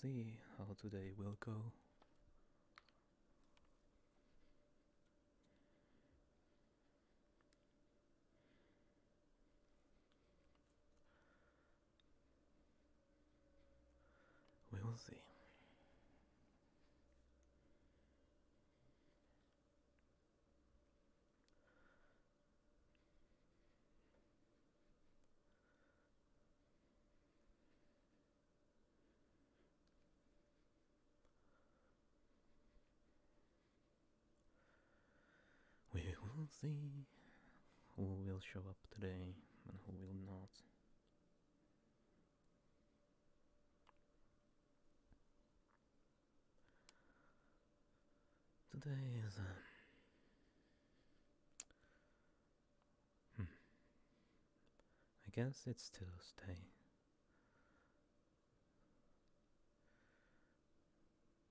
see how today will go. We will see. We will see who will show up today and who will not. Today is I guess it's Tuesday.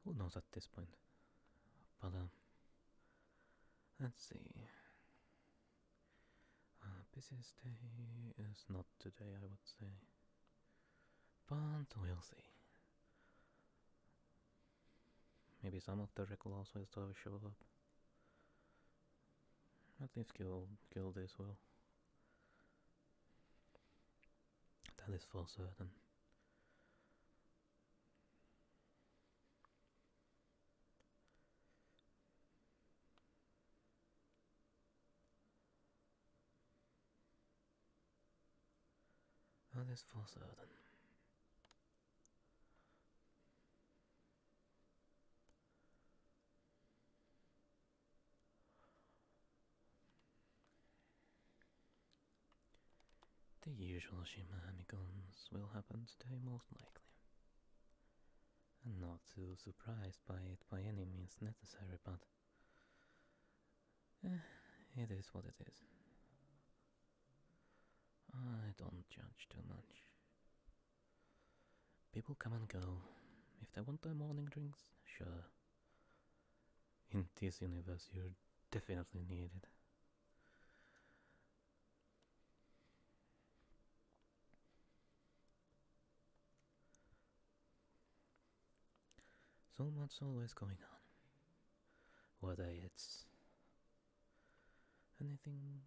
Who knows at this point? But let's see. Busiest day is not today, I would say. But we'll see. Maybe some of the regulars will still show up. At least kill this will. That is for certain. That is for certain. The usual shenanigans will happen today, most likely. I'm not too surprised by it by any means necessary, but it is what it is. I don't judge too much. People come and go. If they want their morning drinks, sure. In this universe, you're definitely needed. So much always going on. Whether it's anything.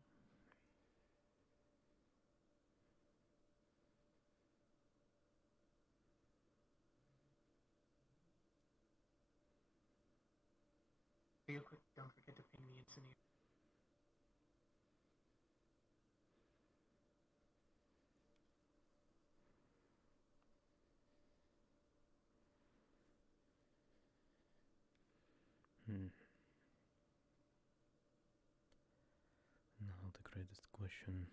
Real quick, don't forget to ping me in scenario. Now the greatest question.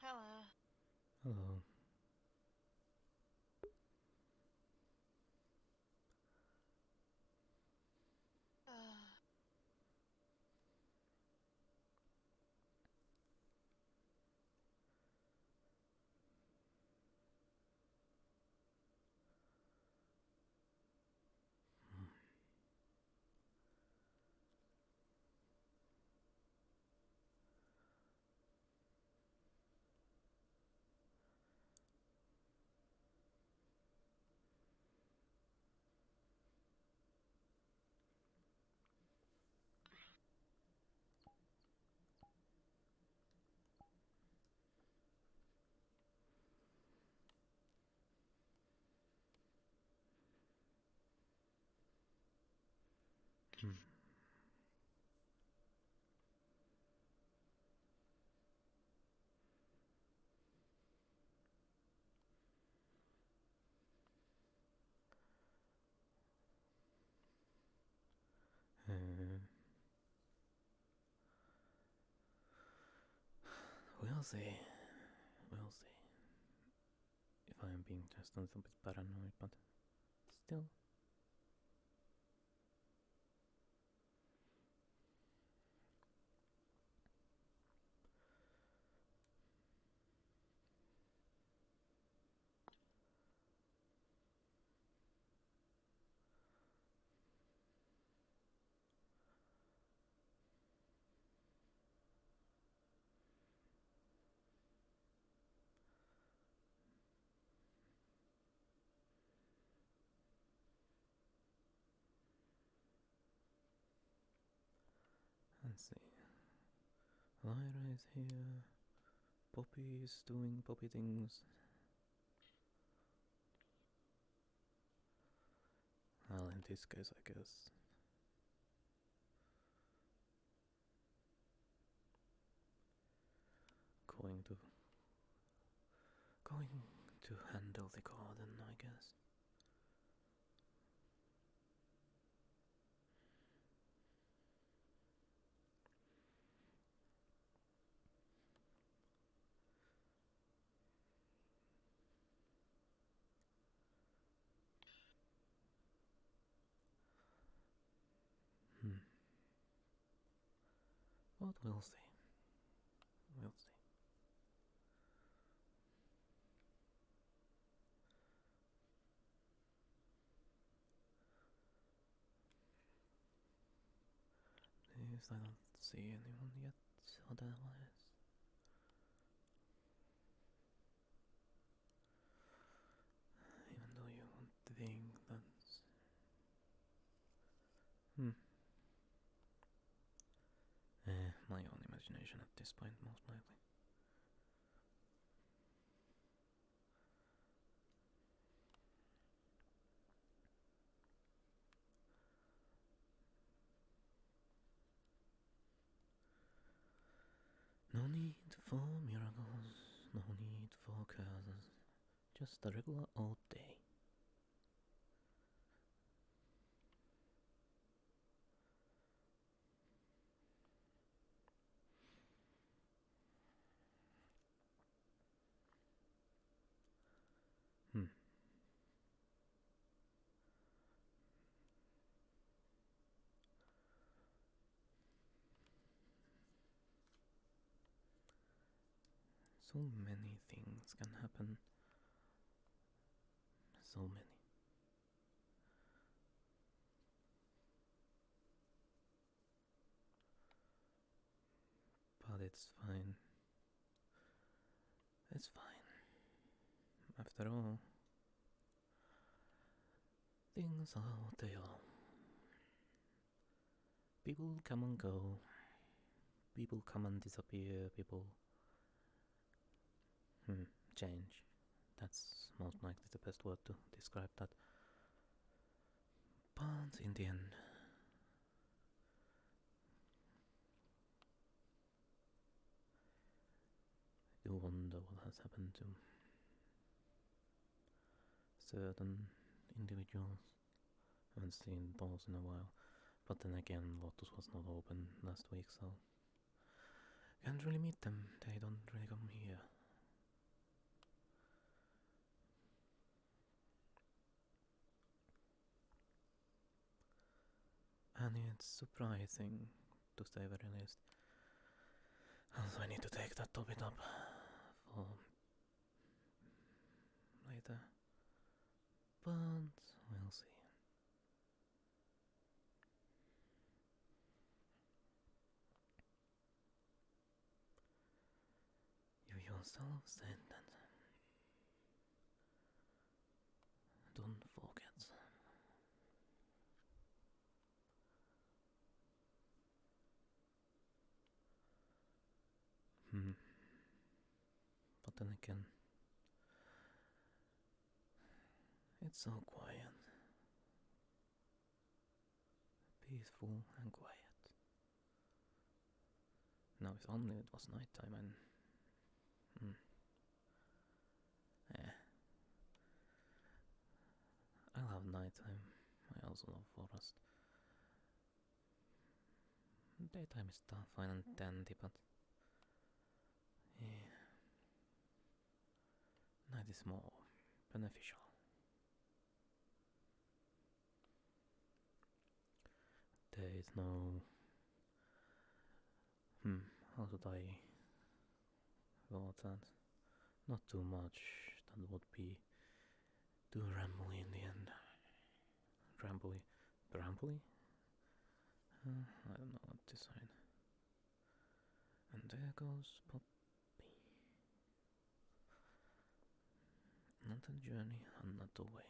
Hello. Hello. We'll see. We'll see. If I am being just a little bit paranoid, but still. Let's see. Lyra is here. Poppy is doing poppy things. Well, in this case, I guess. Going to handle the garden, I guess. But we'll see. We'll see. Yes, I don't see anyone yet, otherwise. Even though you would think that's... my own imagination at this point, most likely. No need for miracles, no need for curses, just a regular old day. So many things can happen. So many. But it's fine. It's fine. After all, things are what they are. People come and go. People come and disappear. People change. That's most likely the best word to describe that. But in the end, you wonder what has happened to certain individuals. I haven't seen those in a while. But then again, Lotus was not open last week, so can't really meet them. They don't really come here. And it's surprising, to say very least. Also, I need to take that topic up for later. But we'll see. You yourself said that. Don't forget. But then again, it's so quiet. Peaceful and quiet. Now, if only it was nighttime and... I love nighttime. I also love forest. Daytime is fine and dandy, but... yeah. Night is more beneficial. There is no... how should I word that? Not too much, that would be too rambly in the end. Rambly? I don't know what to sign. And there goes Poppy. Another journey, another way.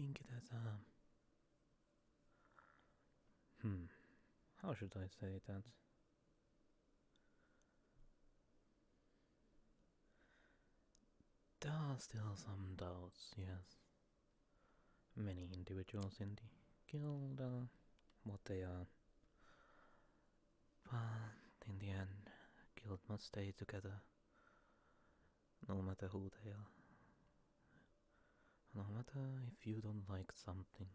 think that how should I say that? There are still some doubts, yes. Many individuals in the guild are what they are. But in the end, guild must stay together, no matter who they are. No matter if you don't like something,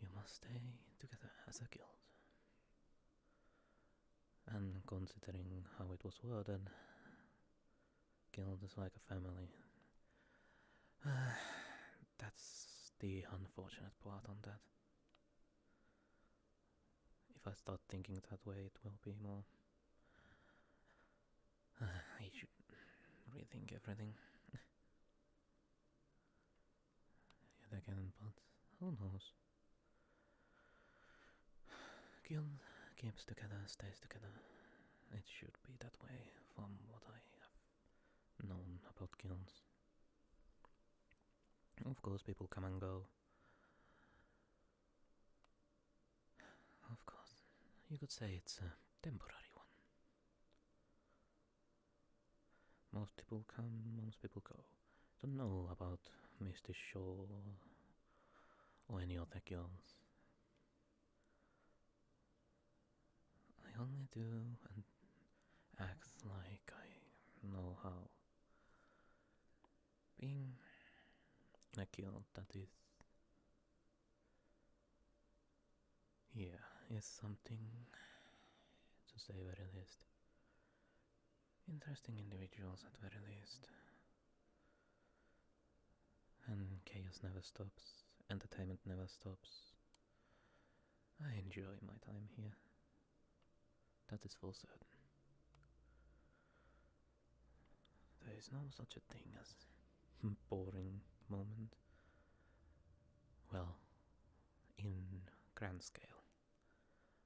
you must stay together as a guild. And considering how it was worded, guild is like a family. That's the unfortunate part on that. If I start thinking that way, it will be more. I should rethink everything. Yet again, but who knows? Guild keeps together, stays together. It should be that way from what I have known about guilds. Of course, people come and go. Of course, you could say it's a temporary one. Most people come, most people go. Don't know about Mr. Shaw or any other guilds. I only do and act like I know how. Being in a guild that is here is something, to say very least. Interesting individuals at very least. And chaos never stops, entertainment never stops. I enjoy my time here. That is for certain. There is no such a thing as boring moment. Well, in grand scale.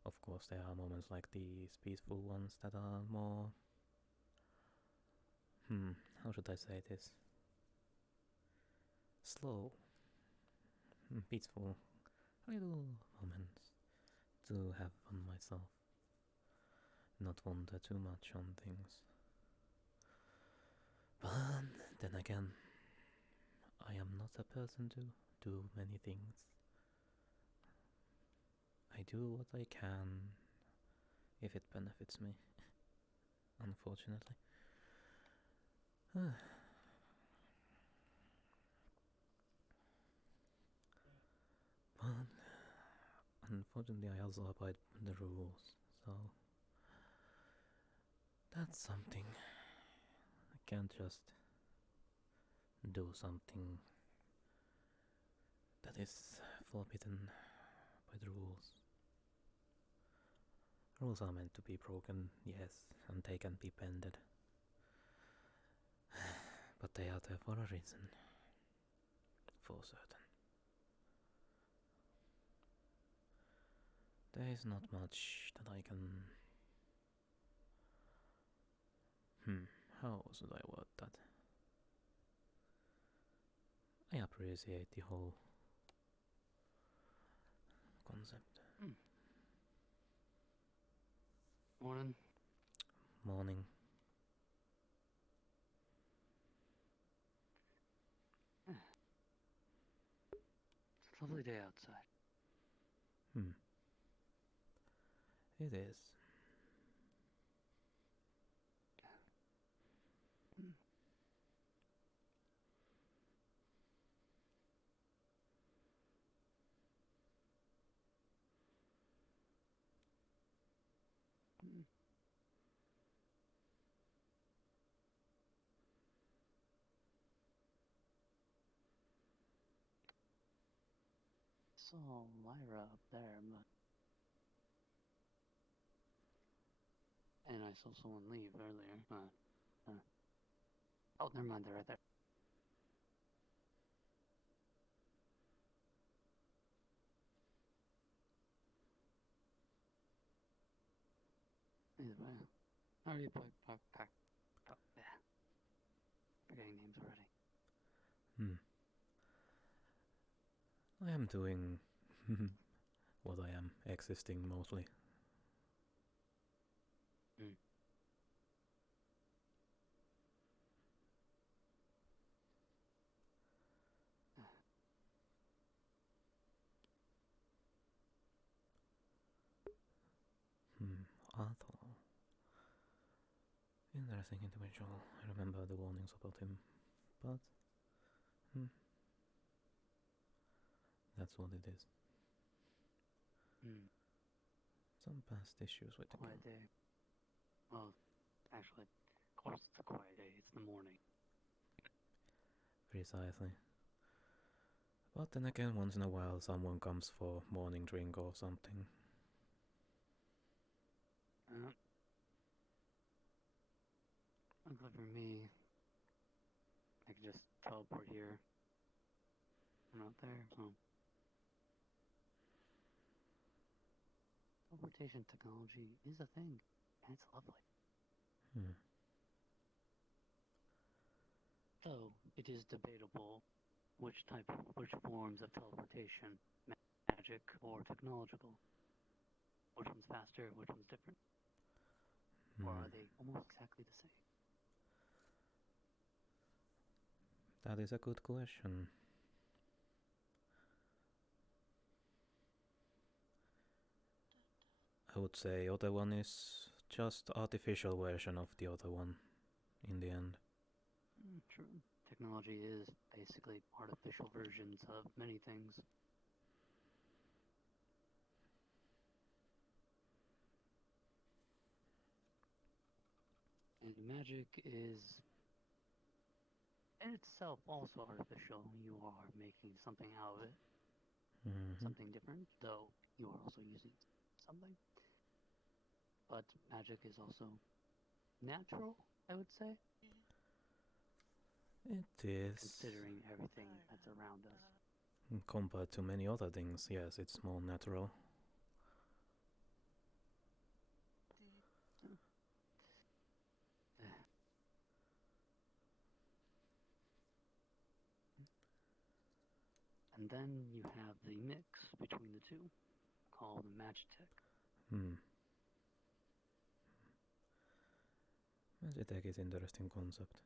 Of course, there are moments like these peaceful ones that are more. How should I say this? Slow, peaceful, little moments to have fun myself. Not wonder too much on things. But then again, I am not a person to do many things. I do what I can if it benefits me, unfortunately. But unfortunately, I also abide by the rules, so that's something. I can't just do something that is forbidden by the rules. Rules are meant to be broken, yes, and they can be bended. But they are there for a reason. For certain. There is not much that I can. How should I word that? I appreciate the whole concept. Morning. Morning. It's a lovely day outside. It is. Saw Lyra up there, but and I saw someone leave earlier. Oh, never mind. They're right there. Either way, I already played Pakk. Yeah, forgetting names already. I am doing what I am, existing mostly. Mm. Arthur. Interesting individual. I remember the warnings about him, but that's what it is. Mm. Some past issues with the game. Quiet day. Well, actually, of course it's a quiet day. It's the morning. Precisely. But then again, once in a while someone comes for morning drink or something. Luckily for me, I can just teleport here. I'm not there, so. Teleportation technology is a thing, and it's lovely. Though it is debatable which forms of teleportation, magic or technological, which one's faster, which one's different, or are they almost exactly the same? That is a good question. I would say other one is just artificial version of the other one in the end. True. Technology is basically artificial versions of many things. And magic is in itself also artificial. You are making something out of it, something different, though you are also using something. But magic is also natural, I would say. It is. Considering everything that's around us. Compared to many other things, yes, it's more natural. And then you have the mix between the two, called Magitech. Magitech is interesting concept.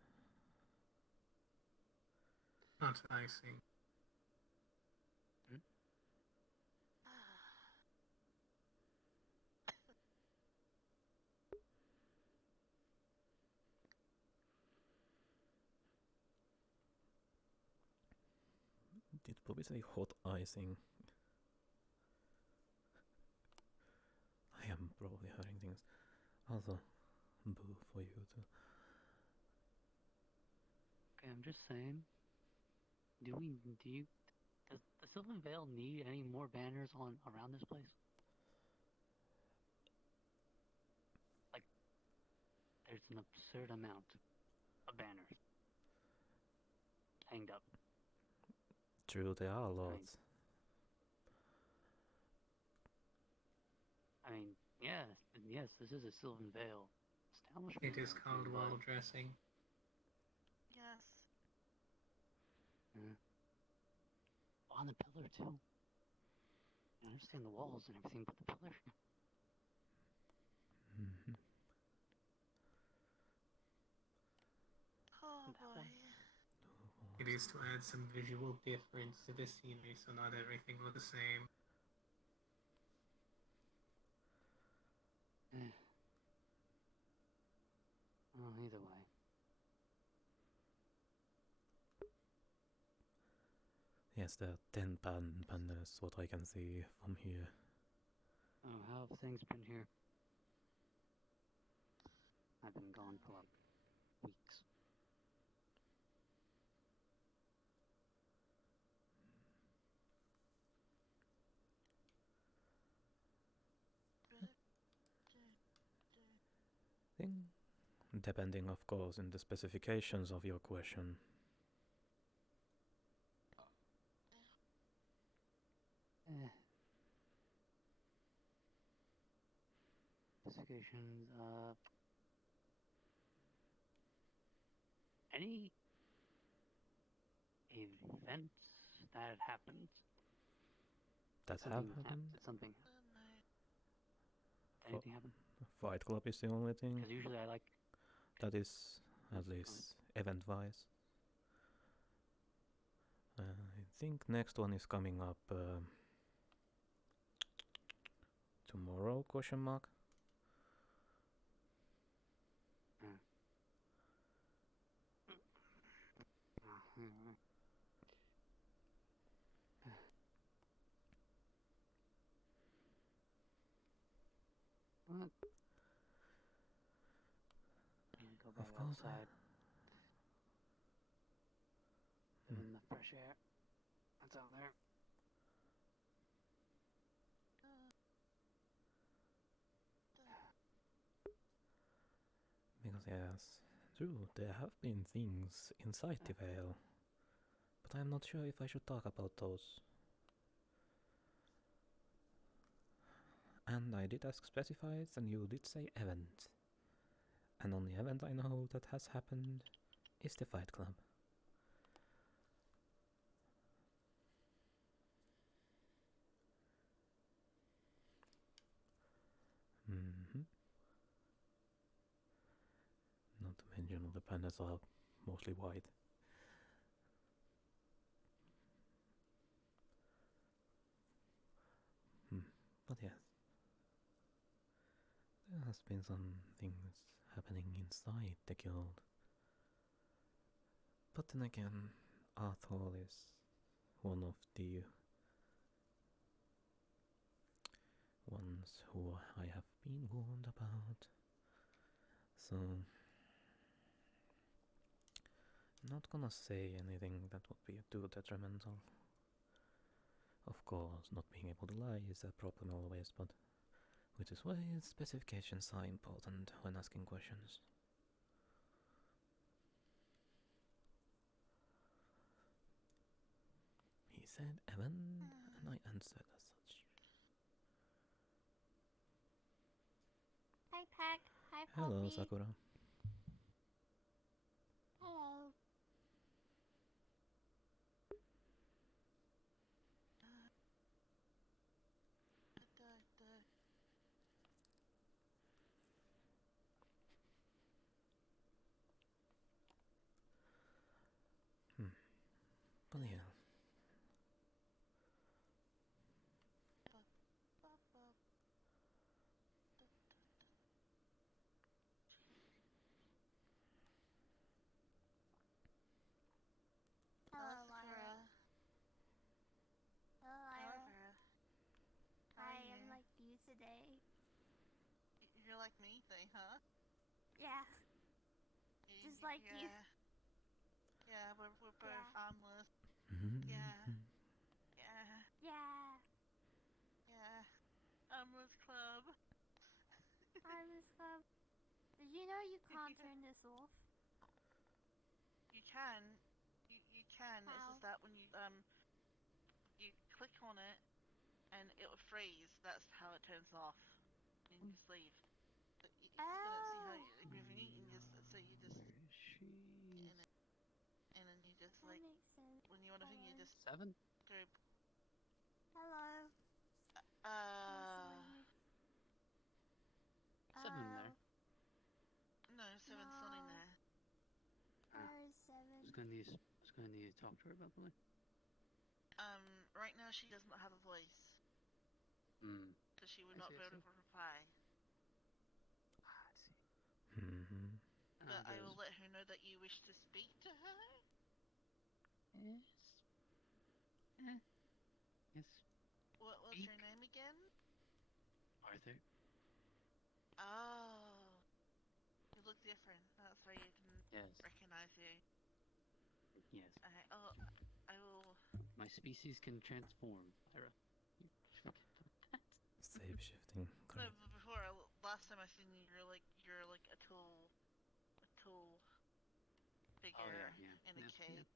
Not icing. Did probably say hot icing. I am probably hurting things. Also, boo for you too. Okay, I'm just saying. Does the Sylvan Vale need any more banners around this place? Like, there's an absurd amount of banners hanged up. True, there are lots. I mean, yes, this is a Sylvan Vale establishment. It is called wall dressing. Yes. On the pillar too. I understand the walls and everything, but the pillar. Oh boy. It is to add some visual difference to the scenery, so not everything looks the same. Well, either way. Yes, there are 10 pandas, what I can see from here. Oh, how have things been here? I've been gone for like weeks. Depending, of course, on the specifications of your question. Specifications, any events that happened that have happened. Did something Good night. anything happen? Fight Club is the only thing Because usually I like that is at least event-wise. I think next one is coming up tomorrow, question mark. What? Go back Of course. outside. In the fresh air. That's out there. Because yes, true, there have been things inside the veil, but I'm not sure if I should talk about those. And I did ask specifies, and you did say event. And only event I know that has happened is the Fight Club. Not to mention all the pandas are mostly white. But yes, there has been some things happening inside the guild. But then again, Arthur is one of the ones who I have been warned about. So, not gonna say anything that would be too detrimental. Of course, not being able to lie is a problem always, but which is why specifications are important when asking questions. He said Evan, and I answered as such. Hi, Pakk. Hi, Poppy. Hello, Sakura. Hello. But yeah. Hello, Lyra. Hello, Lyra. Hi, I'm like you today. You're like me today, huh? Yeah. Just like you. Yeah, we're both harmless. Yeah. Yeah. Yeah. Yeah. Harmless club. Harvest Club. Did you know you can't turn this off? You can. You can. How? It's just that when you click on it and it will freeze. That's how it turns off. And you just leave. But you couldn't see how you're moving, and just so you just and then you just That like makes sense. when you want to think you just 7? go. Hello. 7 in there. No, 7's not in there. Where is 7? I was gonna need to talk to her about something. Right now she does not have a voice, so she would not be able to reply. I see. But I will let her know that you wish to speak to her. Yes. Yes. What's your name again? Arthur. Oh, you look different. That's why you didn't recognize you. Yes. I will. My species can transform, Lyra. Shape shifting. No, but before last time I seen you, you're like a tall figure in a cape.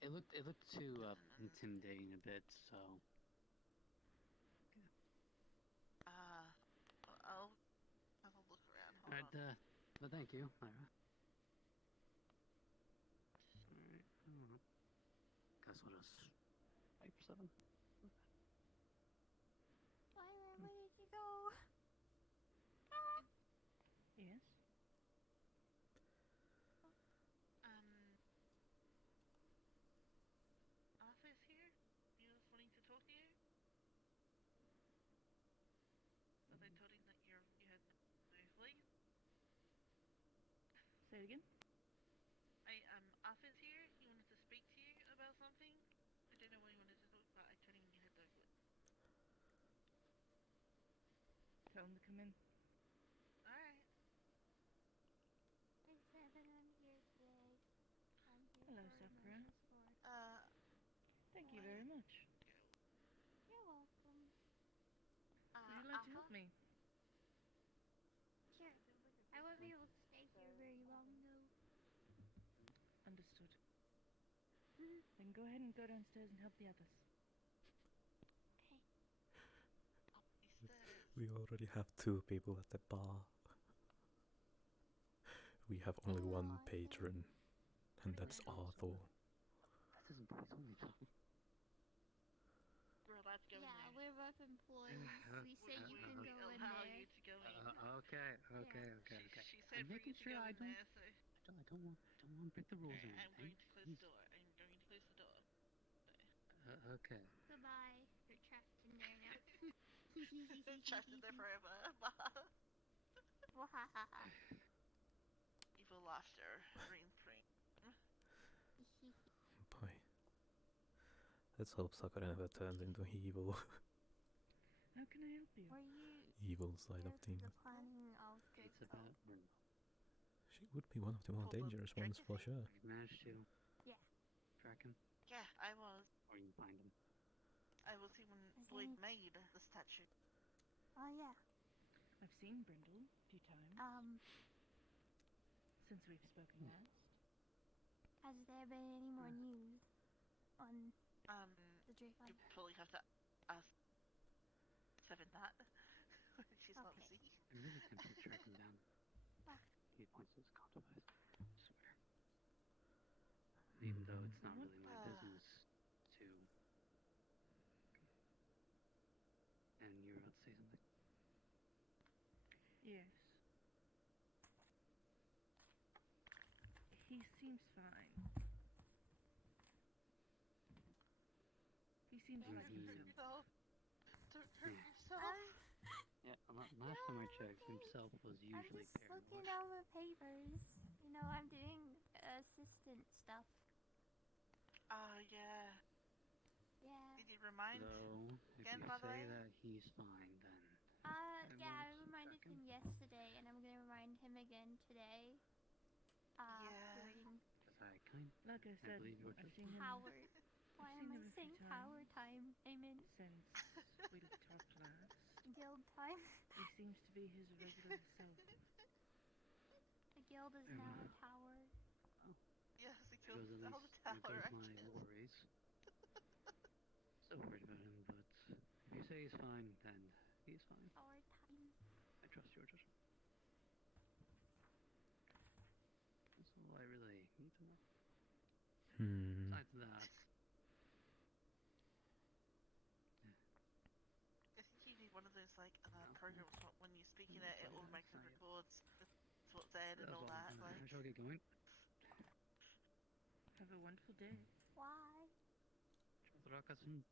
It looked too intimidating a bit, so. I'll have a look around. Alright, but thank you, Lyra. Alright, guess what else? Type 7? Say it again. Office here. He wanted to speak to you about something. I don't know what he wanted to talk about. I couldn't even get over it. Tell him to come in. Alright. Hey, Seven, I'm here today. I'm here Hello, for Sakura. Moses War. Thank you very much. You're welcome. Would you like to help me? Sure. I won't be able to stay here very long, though. Understood. Then go ahead and go downstairs and help the others. Okay. We already have 2 people at the bar. We have only Oh, one I patron, and that's Arthur. That isn't boys only though. We're allowed to go in Yeah, there. we're both employees. We say you can go in allow there. you to go in. Okay. She said I'm for you making to sure go I in don't. there, so I don't want to break the rules or I'm going anything. to close the door. I'm going to close the door. Okay. Goodbye. You're trapped in there now. Trapped in there forever. Evil laughter. Ring. Boy. Let's hope Sakura never turns into evil. How can I help you? Were you Evil side there of for the things. planning of It's Draco? about Bruno. She would be one of the more Pull the dangerous ones trigger for thing? sure. Have you managed to Yeah. track him? Yeah, I was. Or you can find him? I was even Is Lloyd he- made the statue. Oh, yeah. I've seen Brindle a few times since we've spoken last. Has there been any more news on the Draco? You probably have to ask Seven that. She's not Okay. busy. I'm really tempted to track him down. Oh. He points to his comm device. I swear. Even though it's not really my business to. And you were about to say something? Yes. He seems fine. He seems Don't like hurt himself. Don't hurt yourself. Yeah, last time I checked, himself was I'm usually just looking paramount. over papers. You know, I'm doing assistant stuff. Yeah. Yeah. Did you remind? Though, if Again, you by the say way? that he's fine, then Yeah, I won't reminded track him yesterday, and I'm gonna remind him again today. Yeah. During Like I said, believe your I've judgment. seen him Howard. Why seen am I him a few saying power times. time? I meant since we talked last. guild time. He seems to be his regular self. The guild is now a tower. Yes, it There goes goes at down least the there tower. goes my worries. Still worried about him, but if you say he's fine, then he's fine. Power time. I trust your judgment. That's all I really need to know. Besides that, I think you need one of those like programs when you speak in it, it automatically records what's said and all that. I Like, shall get going. Have a wonderful day. Why? Rakasun.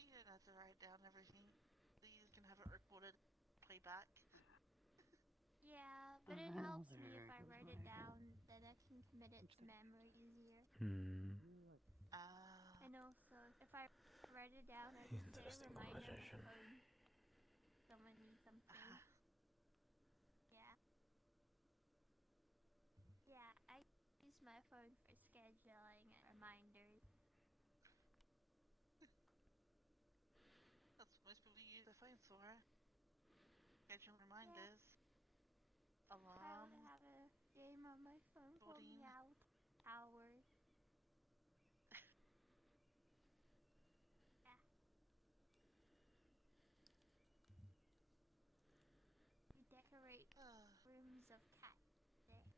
you don't have to write down everything. You can have it recorded, playback. Yeah, but it Well, helps me if there I goes write my- it down, then I can commit it to memory easier. And also, if I write it down, I just get a Interesting reminder on my conversation. phone. Someone needs something. Yeah. Yeah, I use my phone for scheduling and reminders. That's what most people use their phones for. Schedule reminders. I would Alarms. have a game on my phone called Recording. Meow Tower. Yeah. You decorate rooms of cats there.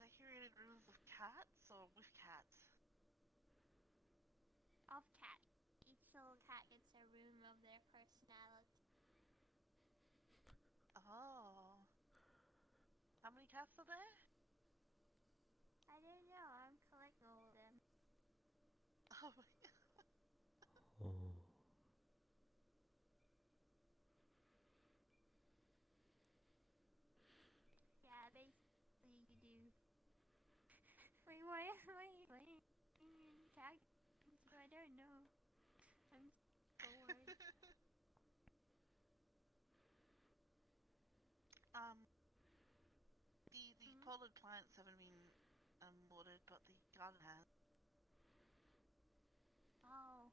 Decorated rooms of cats or with cats? Of cats. Each little cat gets a room of their personality. Oh. How many cats are there? I don't know, I'm collecting all of them. Oh my god. Oh. why am I playing tag? I don't know. I'm bored. The potted plants haven't been watered, but the garden has. Oh.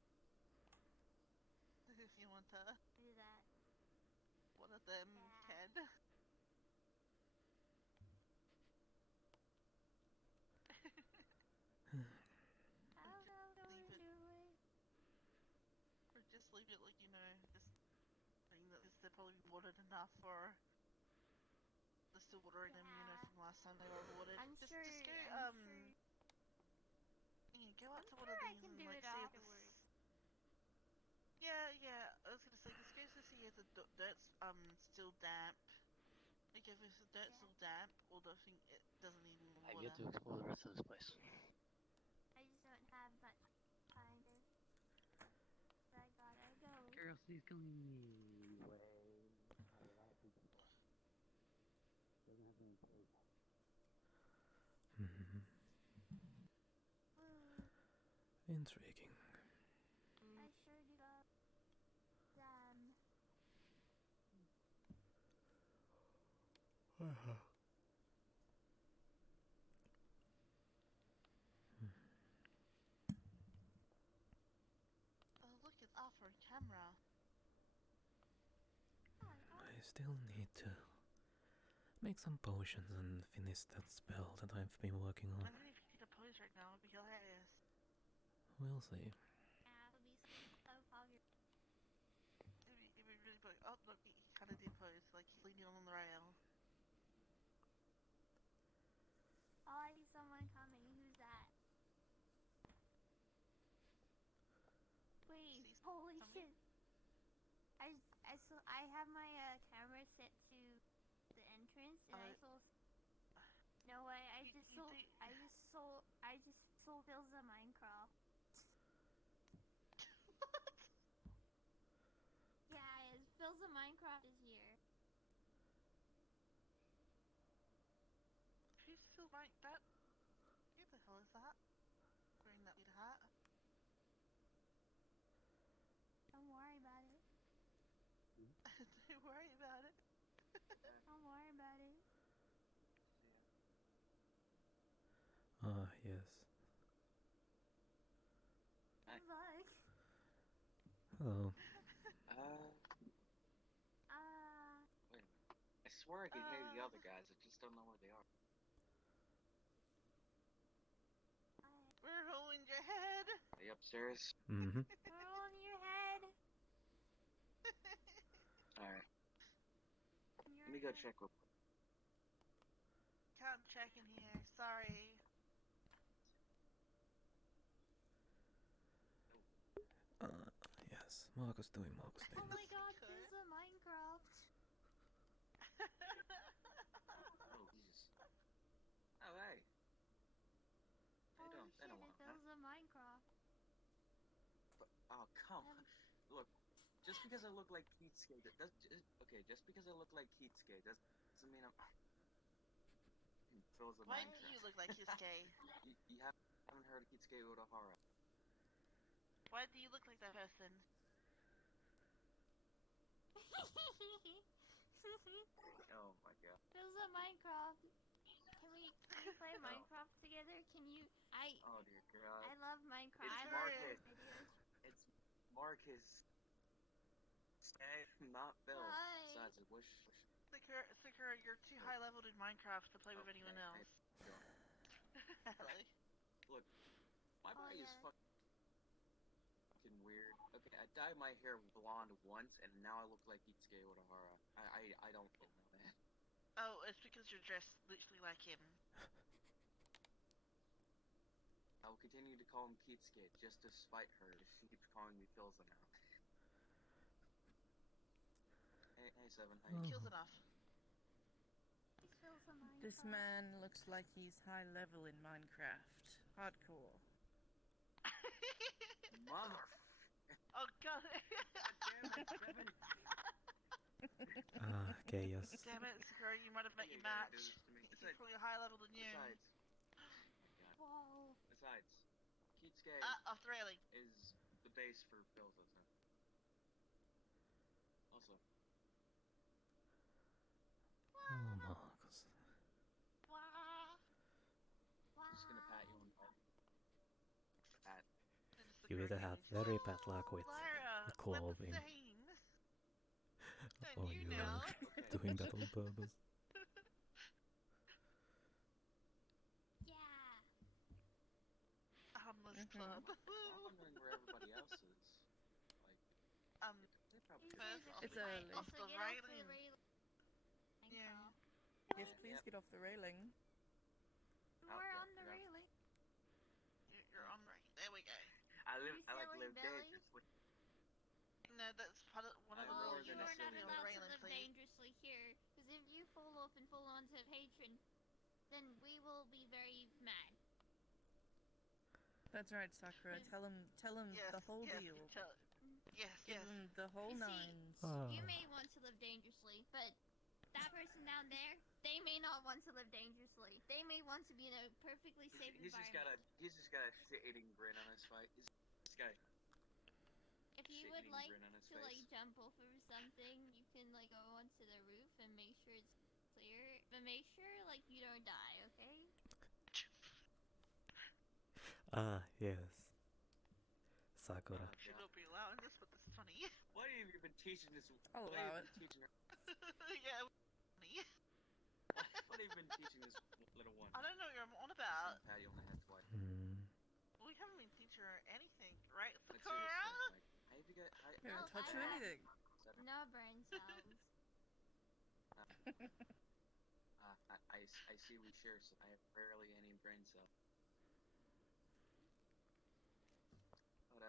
If you want to Do that. water them, Yeah. can. How do we do it? Or just leave it like, just saying that they're probably watered enough for they're still watering them, from last time they were watered. I'm just sure. go go out to one of these and like see if afterwards. Yeah, I was gonna say just go to see if the dirt's still damp. Like if the dirt's still damp or the thing it doesn't need more I've water. yet to explore the rest of this place. I just don't have much time to. I gotta go. Curiosity's killing me. Way. Doesn't have any place. Intriguing. I sure do love them. Oh look, it's off our camera. I still need to make some potions and finish that spell that I've been working on. I mean, if you did a pose right now, it'd be hilarious. We'll see. Yeah, it'll be so obvious. It'd be really big. Oh look, he kind of did pose, like he's leaning on the rail. Oh, I see someone coming. Who's that? Wait, holy shit. I have my camera set to the entrance and I saw. No way, I just saw Bill's of Minecraft. What? Yeah, Bill's of Minecraft is here. Who's still like that? Who the hell is that? Wearing that weird hat? Don't worry about it. Don't worry about it. Don't worry about it. Ah, yes. Good luck. Hello. Wait a minute. I swear I can hear the other guys, I just don't know where they are. We're holding your head. Are they upstairs? Mm-hmm. We're on your head. Alright. Let me go check real quick. Can't check in here, sorry. Yes. Marcus doing Marcus Oh things. my god, this is a Minecraft. Oh, Jesus. Oh, hey. They Holy don't shit, want it that. was a Minecraft. But, oh, come on. Look, just because I look like Keatskate, okay, just because I look like Keatskate doesn't mean I'm... Phil's a Why Minecraft. do you look like Kisuke? You haven't heard of Keatskate Urahara? Why do you look like that person? Oh my god. Bill's a Minecraft. Can we play Minecraft together? Oh dear god. I love Minecraft. It's I love Marcus. videos. It's Marcus. Not Bill. Hi. Besides, I wish. Sakura, you're too high leveled in Minecraft to play with anyone else. Hello. Look, my body is fucking weird. Okay, I dyed my hair blonde once, and now I look like Itsuke Urahara. I don't know, man. Oh, it's because you're dressed literally like him. I will continue to call him Keatskate just to spite her if she keeps calling me Philza now. Hey, Seven, how you Kills enough. This man looks like he's high level in Minecraft. Hardcore. Mother. Oh god. Okay, yes. Damn it, Sakura, you might have met your match. He's probably higher level than you. Besides. Whoa. Keatskay Off the railing. is the base for Phil's, isn't it? Also, Oh, Marcus. Wah. I'm just gonna pat you on the head. Pat. And just You look either around have you. very bad luck with Lara, clothing, we're the same. And or you you know. are doing that on purpose. Yeah. Harmless club. I'm wondering where everybody else is. Like, they probably First off, It's the, early. off So the get off railing. the railing. Yeah. Yes, please get off the railing. We're yeah, on the yeah. railing. You're on right. There we go. I silly live Billy. dangerously. No, that's part of one of the I'm Well, more rules. you than a are not silly allowed to railing, live please. dangerously here, because if you fall off and fall onto a patron, then we will be very mad. That's right, Sakura. Tell him Yes, the whole yes, deal. Yes, Give yes. him the whole You see, nines. You may want to live dangerously, but that person down there, they may not want to live dangerously. They may want to be in a perfectly safe He's just got environment. a shit-eating grin on his face. He's got a If you shit-eating would like grin on his to face. jump off of something, you can go onto the roof and make sure it's clear. But make sure you don't die, okay? Ah, yes. Sakura. Should not be allowing this, but this is funny. What have you been teaching this? I'll what allow have you it. been teaching her? Yeah, funny. What have you been teaching this little one? I don't know what you're on about. Pat you on the head twice. We haven't been teaching her anything, right, But Sakura? seriously, like, how have you got? We haven't Oh, touched I have- anything. No brain cells. I see we share. So I have barely any brain cells. But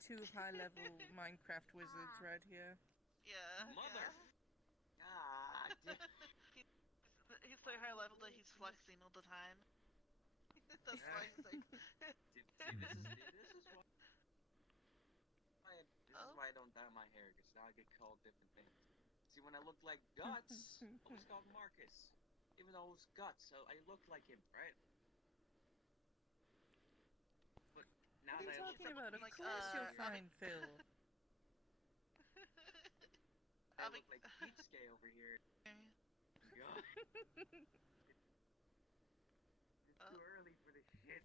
Two high-level Minecraft wizards right here. Yeah. Mother. Yeah. God. He's so high level that he's flexing all the time. That's why he's like. See, this is why I don't dye my hair, because now I get called different things. See, when I looked like Guts, I was called Marcus, even though it was Guts, so I looked like him, right? But now What are you that I look talking about? Of like, course you're I fine, Phil. I look like Keatskay over here. God. It's too early for this shit.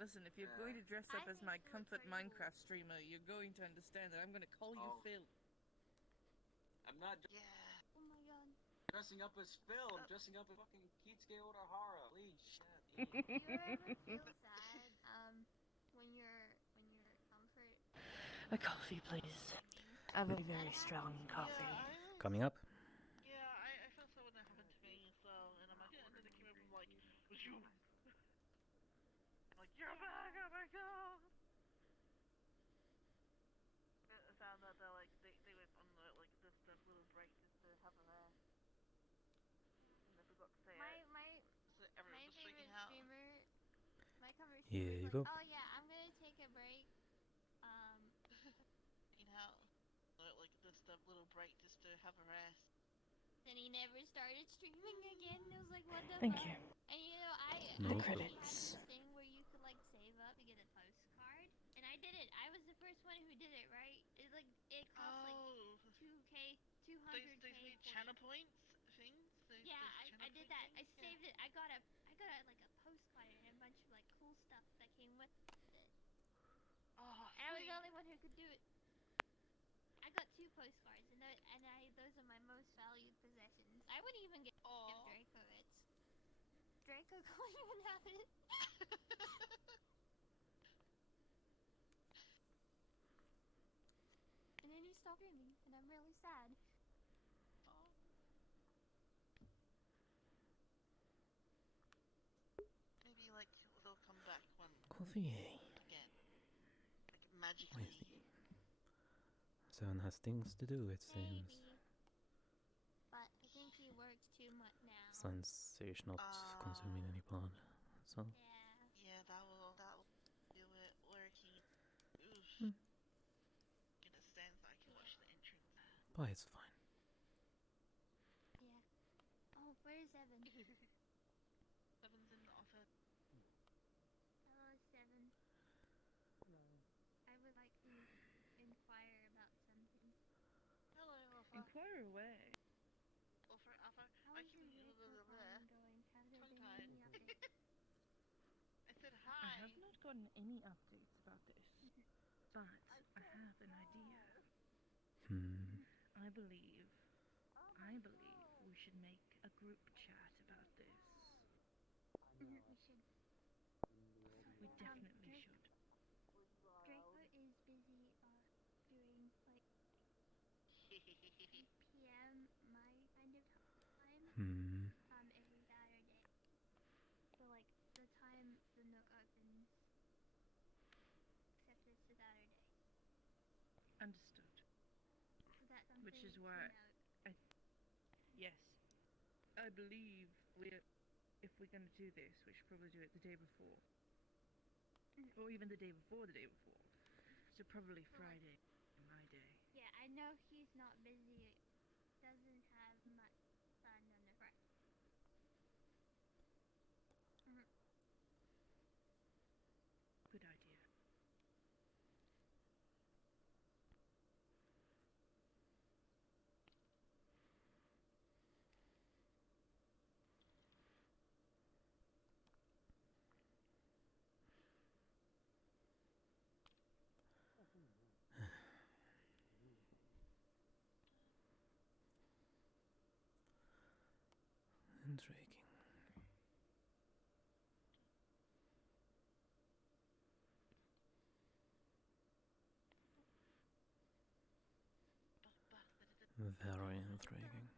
Listen, if you're going to dress up I as think my you look comfort pretty Minecraft streamer, you're going to understand that I'm going to call you Oh. Phil. I'm not Yeah. Oh my god. dressing up as Phil. I'm dressing up as fucking Keatskay Odahara. Please, shut up. Do you ever feel sad, when your comfort... A coffee, please. A very, very strong coffee. Yeah, Coming up. Yeah, I feel so when that happened to me as well, and I'm like, and then it came up with like, was you? I'm like, you're back, oh my god! I found that they went on the little break just to have a laugh, and they forgot to say My so everyone was freaking favorite out. streamer... My conversation Here was you like, go. oh yeah, I'm gonna take a break. You know, like this little break just to have a rest. Then he never started streaming again. It was like, what the Thank fuck? you. And No The I credits. had this thing where you could save up and get a postcard, and I did it. I was the first one who did it, right? It cost 2k, 200k. These weird channel points things. Yeah, I did that. I saved it. I got a postcard and a bunch of cool stuff that came with it. Oh, And I was the only one who could do it. I got 2 postcards, and those are my most valued possessions. I wouldn't even give Draco it. Draco can't even have it. And then he stopped streaming, and I'm really sad. Maybe they'll come back one Coffee. again, magically. Seven has things to do, it seems. Maybe. But I think he works too much now. Since he's not consuming any blood, so. Yeah, that will do it. Working. Oof. Get a stand so I can watch the entrance. But it's fine. Yeah. Oh, where is Evan? Seven's in the office. away. Offer. How I is can your use Draco farm going? Have there been tongue-tied. any updates? I said I hi. have not gotten any updates about this, but I have an idea. I believe we should make a group chat about this. We should. We definitely should. Draco is busy doing like 8 p.m. my kind of time every Saturday. So like the time the Nook opens, except it's a Saturday. Understood. So that's something Which is to why note. yes, I believe if we're going to do this, we should probably do it the day before. Or even the day before the day before. So probably Friday, my day. Yeah, I know he's not busy. Doesn't have much fun on the Friday. Good idea. Intriguing. Very intriguing.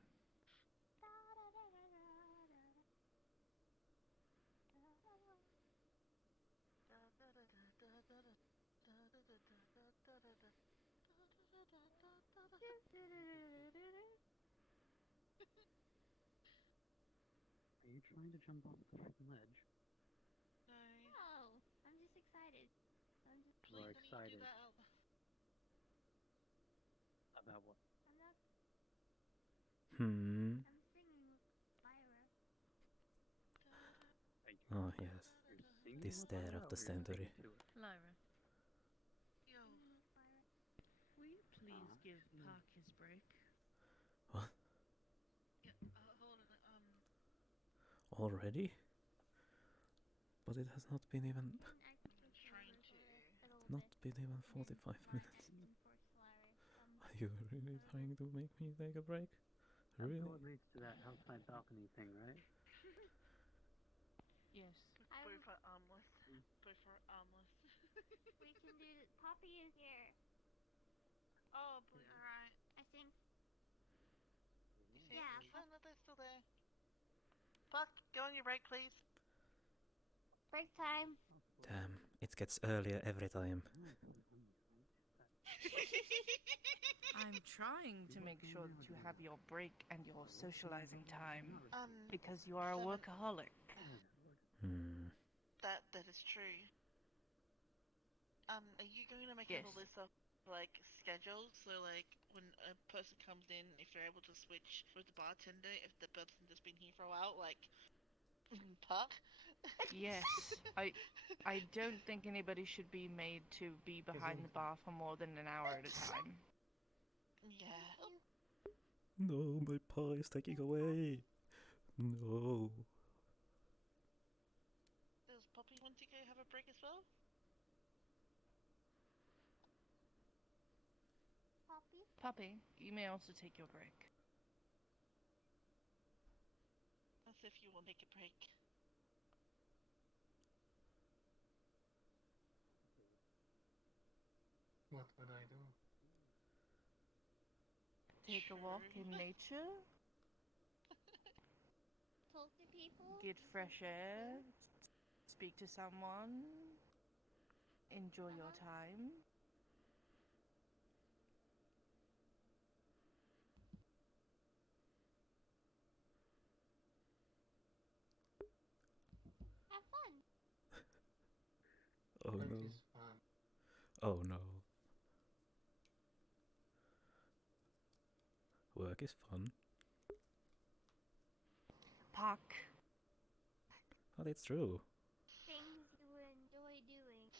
Are you trying to jump off the freaking ledge? No. No, I'm just excited. You are Please don't need to do excited. that. About what? I'm not. Hmm. I'm singing with Lyra. Oh yes. You're singing This with stare Lyra, of the or you're singing century. to it? Lyra, Yo. Singing with Lyra. will you please give Park his break? What? Yeah. Hold on. Already? But it has not been even. You can actually trying to. Not been even 45 minutes. Are you really trying to make me take a break? Really? That's what leads to that outside balcony thing, right? Yes. Both are armless. Both are armless. We can do. Poppy is here. Oh, alright. I think. You Yeah. think? No, they're still there. Puck, go on your break, please. Break time. Damn, it gets earlier every time. I'm trying to make sure that you have your break and your socializing time because you are a workaholic. That is true. Are you going to make Yes. a list of like schedules? So like when a person comes in, if they're able to switch with the bartender, if the person's just been here for a while, like Puck. Yes. I don't think anybody should be made to be behind the bar for more than an hour at a time. Yeah. No, my pie is taking away. No. Does Poppy want to go have a break as well? Puppy, you may also take your break. As if you will take a break. What would I do? Take a walk in nature, Talk to people. get fresh air, speak to someone, enjoy your time. Have fun. Oh Work no. is fun. Oh no. Work is fun. Puck. But it's true. Things you enjoy doing.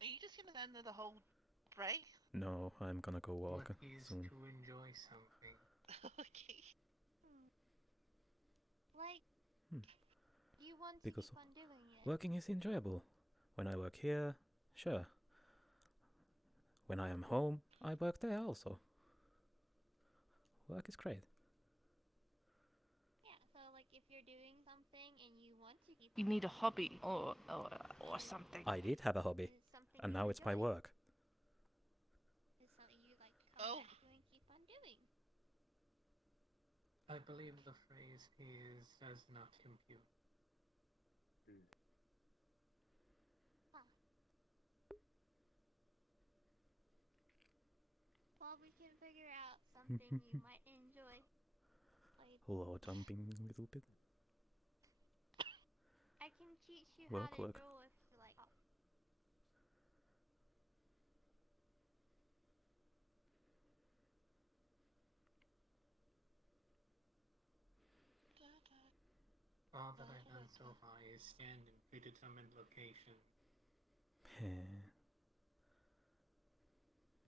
Are you just gonna end the whole break? No, I'm gonna go walk What is soon. to enjoy something? Okay. Like, Hmm. you want to Because keep on doing it. working is enjoyable. When I work here, sure. When I am home, I work there also. Work is great. Yeah, so like if you're doing something and you want to keep You on need a doing hobby it, or something. I did have a hobby, is it something and you now it's my enjoy? work. Is something you like to come Oh. back to and keep on doing? I believe the phrase is does not compute. Well, we can figure out something you might enjoy. Like, Low jumping a little bit. I can teach you Work, how to work. draw if you like. All that I've done so far is stand in predetermined location.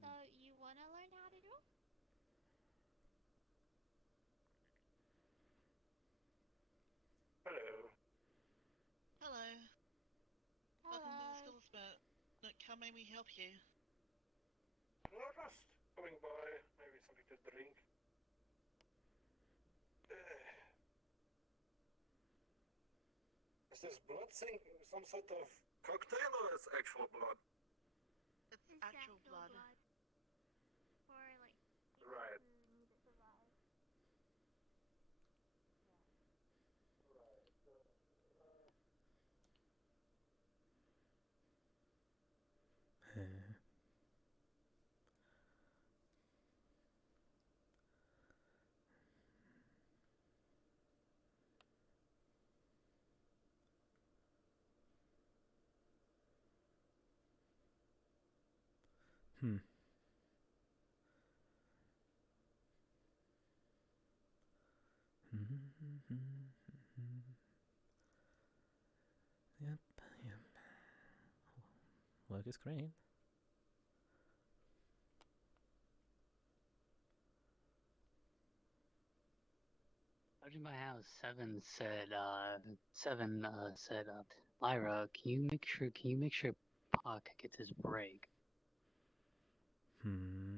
So you want to learn how to draw? Hello. Hello. Welcome to the Hello. Skills Bit. Nook, how may we help you? Well, just coming by, maybe something to drink. Is this blood thing some sort of cocktail or is actual blood? It's actual blood. For like people Right. who need it survive. Hmm. Yep, yep. Work is great. Judging by how Seven said, Lyra, can you make sure Pakk gets his break? Hmm.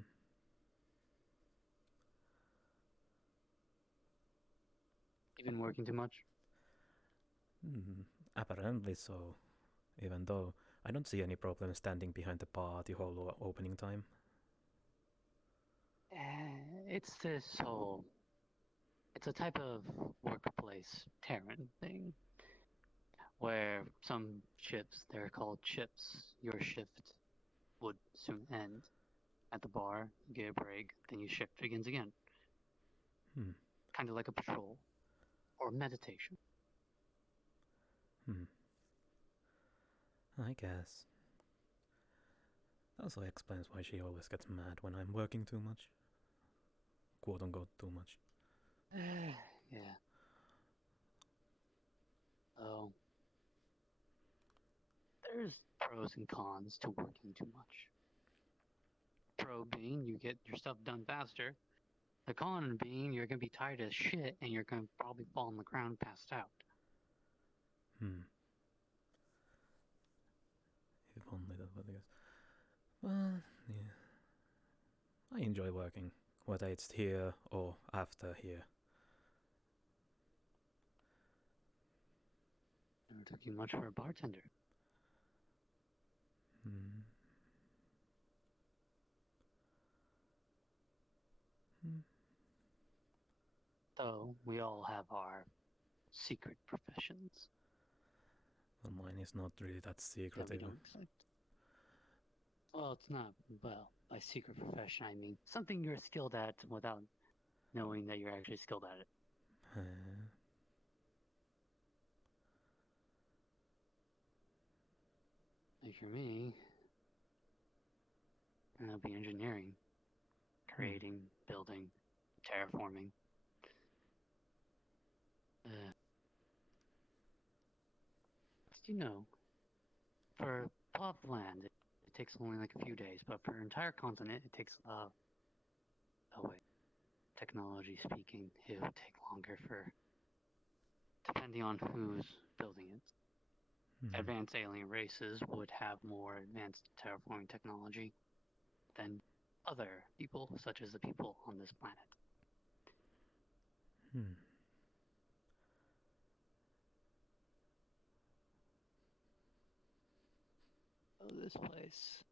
You been working too much? Apparently so. Even though I don't see any problem standing behind the bar the whole opening time. It's this whole. It's a type of workplace Terran thing. Where some ships, they're called chips, your shift would soon end. At the bar, you get a break, then your shift begins again. Kind of like a patrol. Or meditation. I guess. That also explains why she always gets mad when I'm working too much. Quote unquote too much. Yeah. Oh. There's pros and cons to working too much. Pro being you get your stuff done faster. The con being you're gonna be tired as shit and you're gonna probably fall on the ground passed out. If only that was the case. Well, yeah. I enjoy working, whether it's here or after here. Never took you much for a bartender. Though we all have our secret professions. Well, mine is not really that That secretive. we don't accept. Well, it's not, well, by secret profession I mean something you're skilled at without knowing that you're actually skilled at it. Like for me, it'll be engineering. Creating, building, terraforming. Did you know, for plot of land, it it takes only like a few days, but for an entire continent, it takes oh wait, technology speaking, it would take longer for depending on who's building it. Advanced alien races would have more advanced terraforming technology than other people, such as the people on this planet. Oh, this place.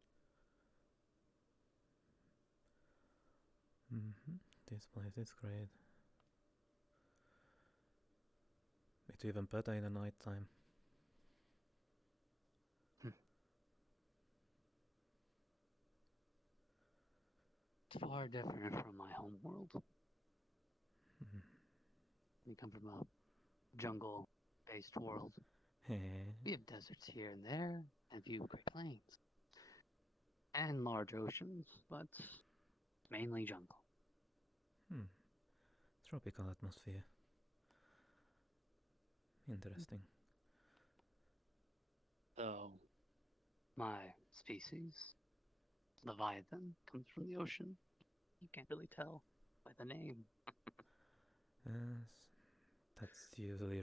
This place is great. It's even better in the night time. It's far different from my home world. We come from a jungle-based world. We have deserts here and there, and a few Great Plains. And large oceans, but mainly jungle. Tropical atmosphere. Interesting. So, my species, Leviathan, comes from the ocean. You can't really tell by the name. Yes, that's usually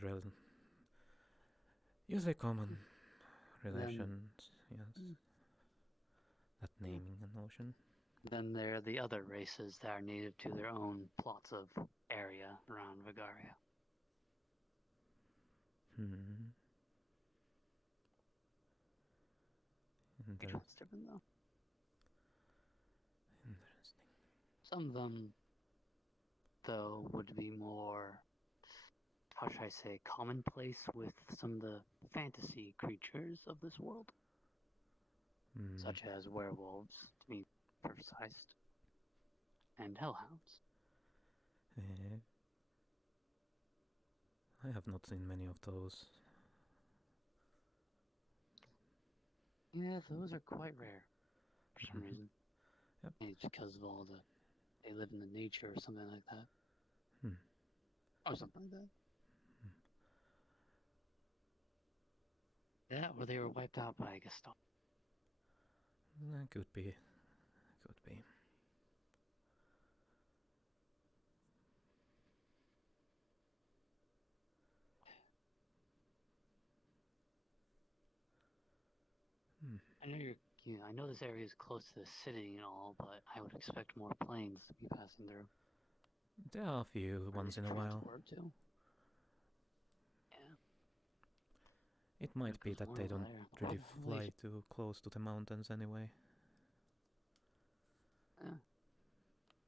common relations, yes. That naming an ocean. Then there are the other races that are native to their own plots of area around Vagaria. Each one's different though. Interesting. Some of them, though, would be more, how should I say, commonplace with some of the fantasy creatures of this world. Such as werewolves, to be precise, and hellhounds. I have not seen many of those. Yeah, those are quite rare, for some reason. Yep. Maybe it's because of all they live in the nature or something like that. Or something like that. Yeah, or they were wiped out by Gestapo. Could be. I know this area is close to the city and all, but I would expect more planes to be passing through. There are a few once in a while. Too. Yeah. It might be that they don't really fly too close to the mountains anyway. Yeah.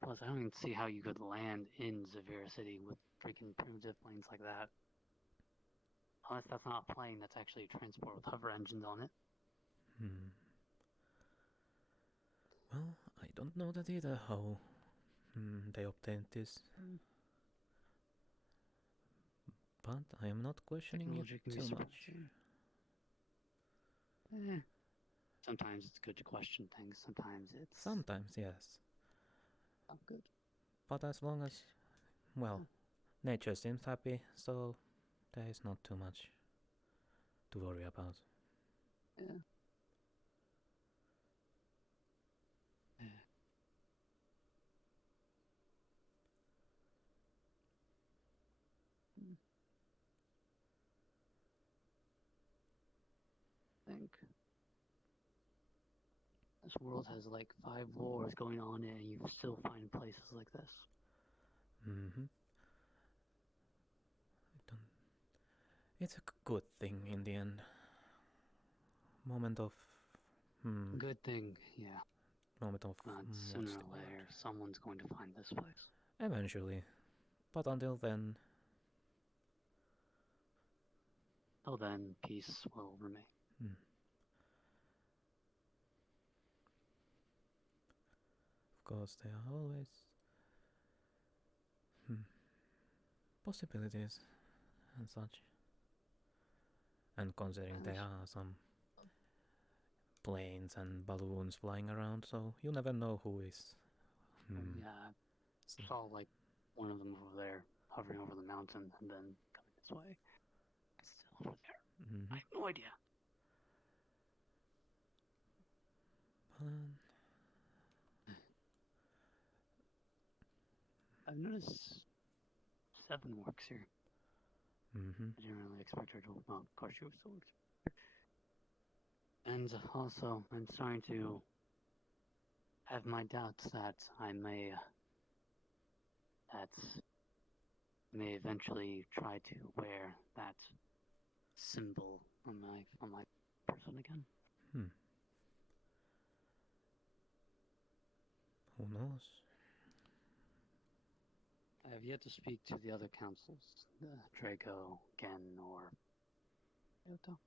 Plus, I don't even see how you could land in Zavira City with freaking primitive planes like that. Unless that's not a plane, that's actually a transport with hover engines on it. Well, I don't know that either, how they obtained this. But I am not questioning it too much. Sometimes it's good to question things, sometimes it's... Sometimes, yes. Not good. But as long as, nature seems happy, so there is not too much to worry about. Yeah. I think this world has like 5 wars going on and you still find places like this. It's a good thing in the end. Moment of... Good thing, yeah. Moment of... sooner or later, someone's going to find this place. Eventually. But until then... Till then, peace will remain. Of course, there are always... possibilities and such. And considering there are some planes and balloons flying around, so you never know who is... Yeah, I saw like one of them over there hovering over the mountain and then coming this way. It's still over there. I have no idea. plan. I've noticed 7 works here. Mm-hmm. I didn't really expect her to. Well, of course she was still works. And also, I'm starting to have my doubts that I may eventually try to wear that symbol on my person again. Who knows? I have yet to speak to the other councils, Draco, Gen, or Yoto.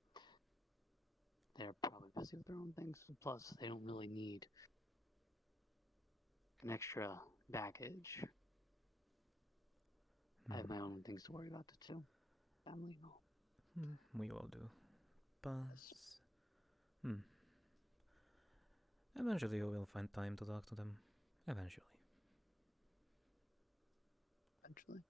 They're probably busy with their own things. Plus, they don't really need an extra baggage. I have my own things to worry about too. Family and all. We all do. But eventually you will find time to talk to them. Eventually. Eventually.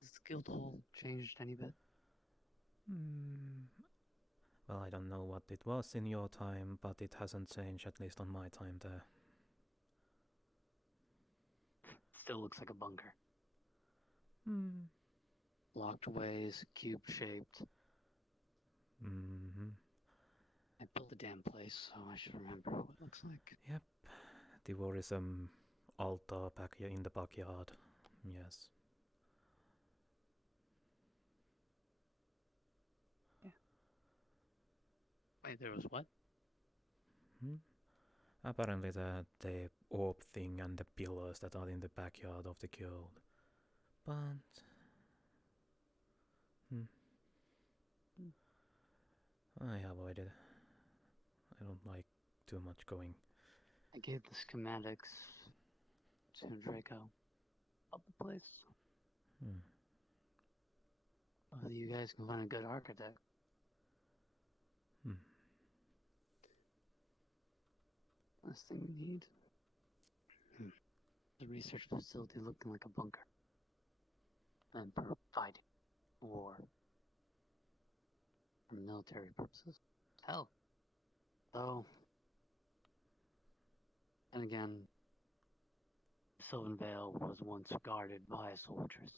Has the guild hall changed any bit? Well, I don't know what it was in your time, but it hasn't changed, at least on my time there. Still looks like a bunker. Locked ways, cube-shaped. I built the damn place, so I should remember what it looks like. Yep. The worrisome altar back in the backyard. Yes. Yeah. Wait, there was what? Apparently the orb thing and the pillars that are in the backyard of the guild. But I avoided. I don't like too much going. I gave the schematics to Draco of the place. Whether you guys can find a good architect. Last thing we need. The research facility looking like a bunker. And providing war for military purposes. Hell. Though. And again, Sylvan Vale was once guarded by soldiers.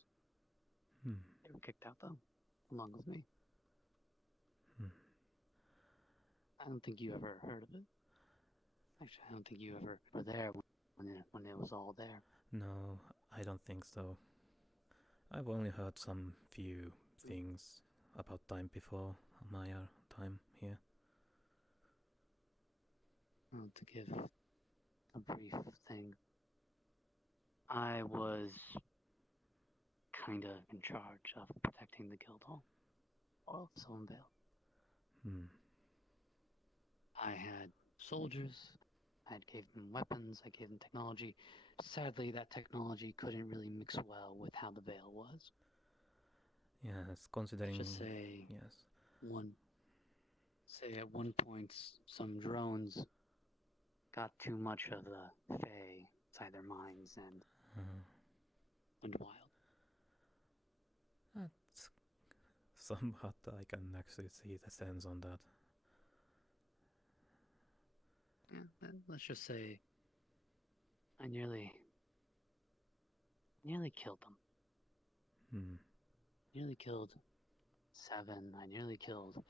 They were kicked out though, along with me. I don't think you ever heard of it. Actually, I don't think you ever were there when it was all there. No, I don't think so. I've only heard some few things about time before my time here. Well, to give a brief thing, I was kind of in charge of protecting the guild hall of Sylvan Vale. I had soldiers, I gave them weapons, I gave them technology. Sadly, that technology couldn't really mix well with how the Vale was. Yes, considering... Just say... Yes. Say at one point, some drones got too much of the Fae inside their minds and went wild. That's somewhat, I can actually see the sense on that. Yeah, let's just say I nearly killed them. Nearly killed Seven. I nearly killed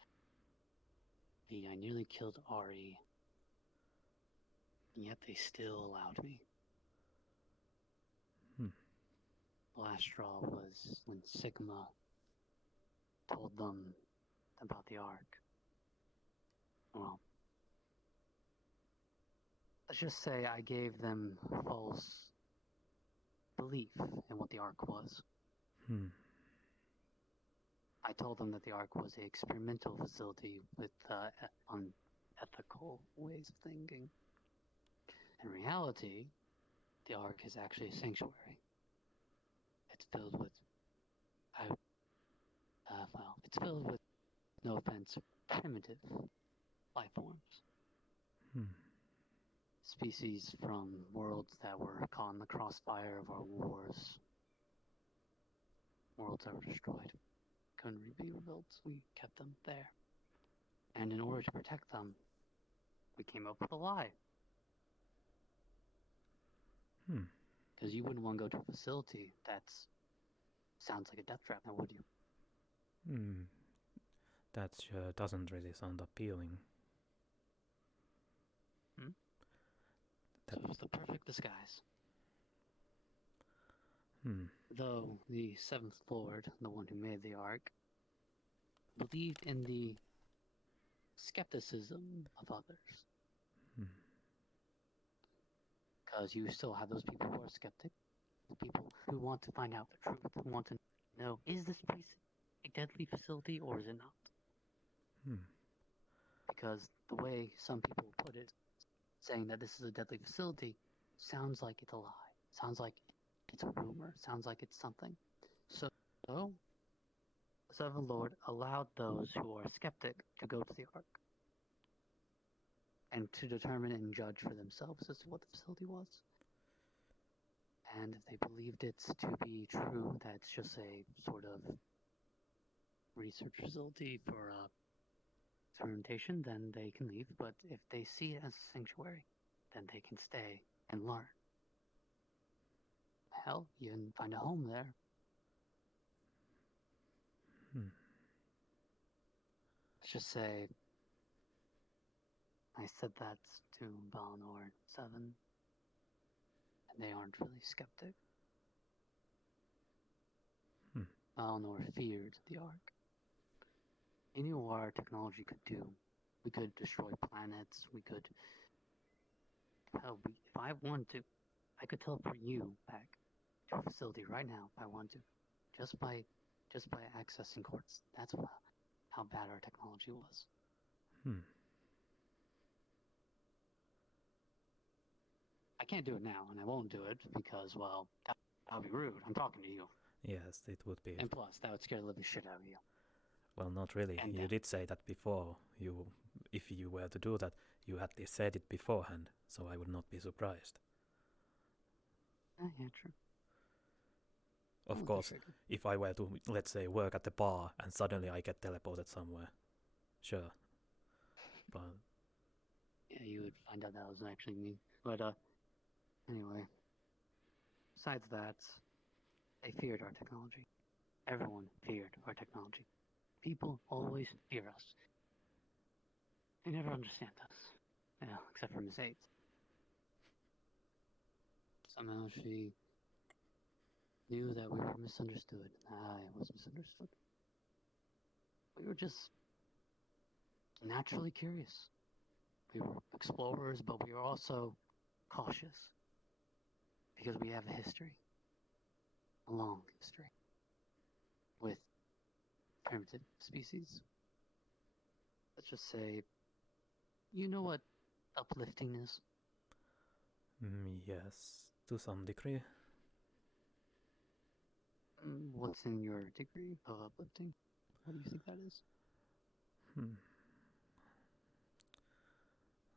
V. I nearly killed Ari. And yet they still allowed me. The last straw was when Sigma told them about the Ark. Well, let's just say I gave them false belief in what the Ark was. I told them that the Ark was an experimental facility with unethical ways of thinking. In reality, the Ark is actually a sanctuary. It's filled with, it's filled with, no offense, primitive life forms. species from worlds that were caught in the crossfire of our wars. Worlds that were destroyed. Couldn't be rebuilt, so we kept them there. And in order to protect them, we came up with a lie. Because you wouldn't want to go to a facility that's sounds like a death trap, now would you? That doesn't really sound appealing. So it was the perfect disguise. Though the Seventh Lord, the one who made the Ark, believed in the skepticism of others. Because you still have those people who are skeptic, the people who want to find out the truth, who want to know, is this place a deadly facility or is it not? Because the way some people put it, saying that this is a deadly facility, sounds like it's a lie. Sounds like it's a rumor. Sounds like it's something. So, the Seventh Lord allowed those who are skeptic to go to the Ark and to determine and judge for themselves as to what the facility was. And if they believed it to be true, that it's just a sort of research facility for experimentation, then they can leave. But if they see it as a sanctuary, then they can stay and learn. Hell, even find a home there. Let's just say I said that to Balnor 7, and they aren't really skeptic. Balnor feared the Ark. He knew what our technology could do. We could destroy planets, we could... Hell, if I want to, I could teleport you back to a facility right now if I want to. Just by accessing quartz. That's how bad our technology was. I can't do it now, and I won't do it because, well, that would be rude. I'm talking to you. Yes, it would be. And plus, that would scare the living shit out of you. Well, not really. And you did say that before. If you were to do that, you at least said it beforehand, so I would not be surprised. Yeah, true. Of course, if I were to, let's say, work at the bar and suddenly I get teleported somewhere, sure. But yeah, you would find out that was actually me. But anyway, besides that, they feared our technology. Everyone feared our technology. People always fear us. They never understand us. Yeah, except for Miss Aids. Somehow she knew that we were misunderstood. I was misunderstood. We were just naturally curious. We were explorers, but we were also cautious. Because we have a history. A long history. With primitive species. Let's just say, you know what uplifting is? Yes, to some degree. What's in your degree of uplifting? What do you think that is?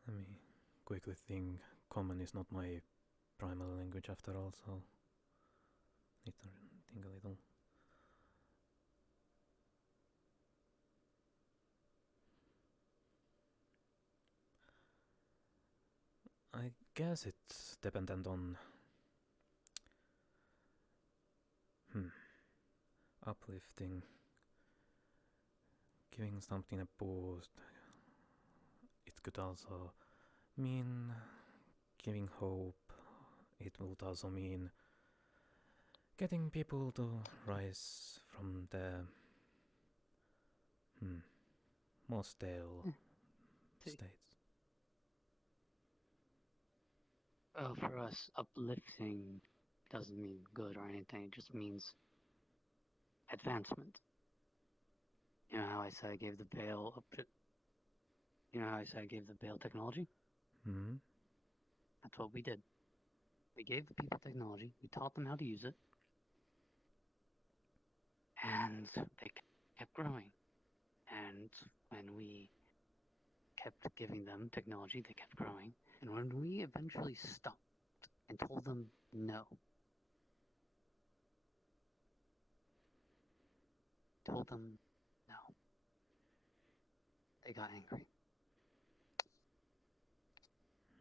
Let me quickly think. Common is not my primary language after all, so need to think a little. I guess it's dependent on uplifting, giving something a boost. It could also mean giving hope. It would also mean getting people to rise from the more stale states. For us, uplifting doesn't mean good or anything. It just means advancement. You know how I said I gave the Veil You know how I said I gave the Veil technology? That's what we did. We gave the people technology. We taught them how to use it. And they kept growing. And when we kept giving them technology, they kept growing. And when we eventually stopped and told them no, they got angry.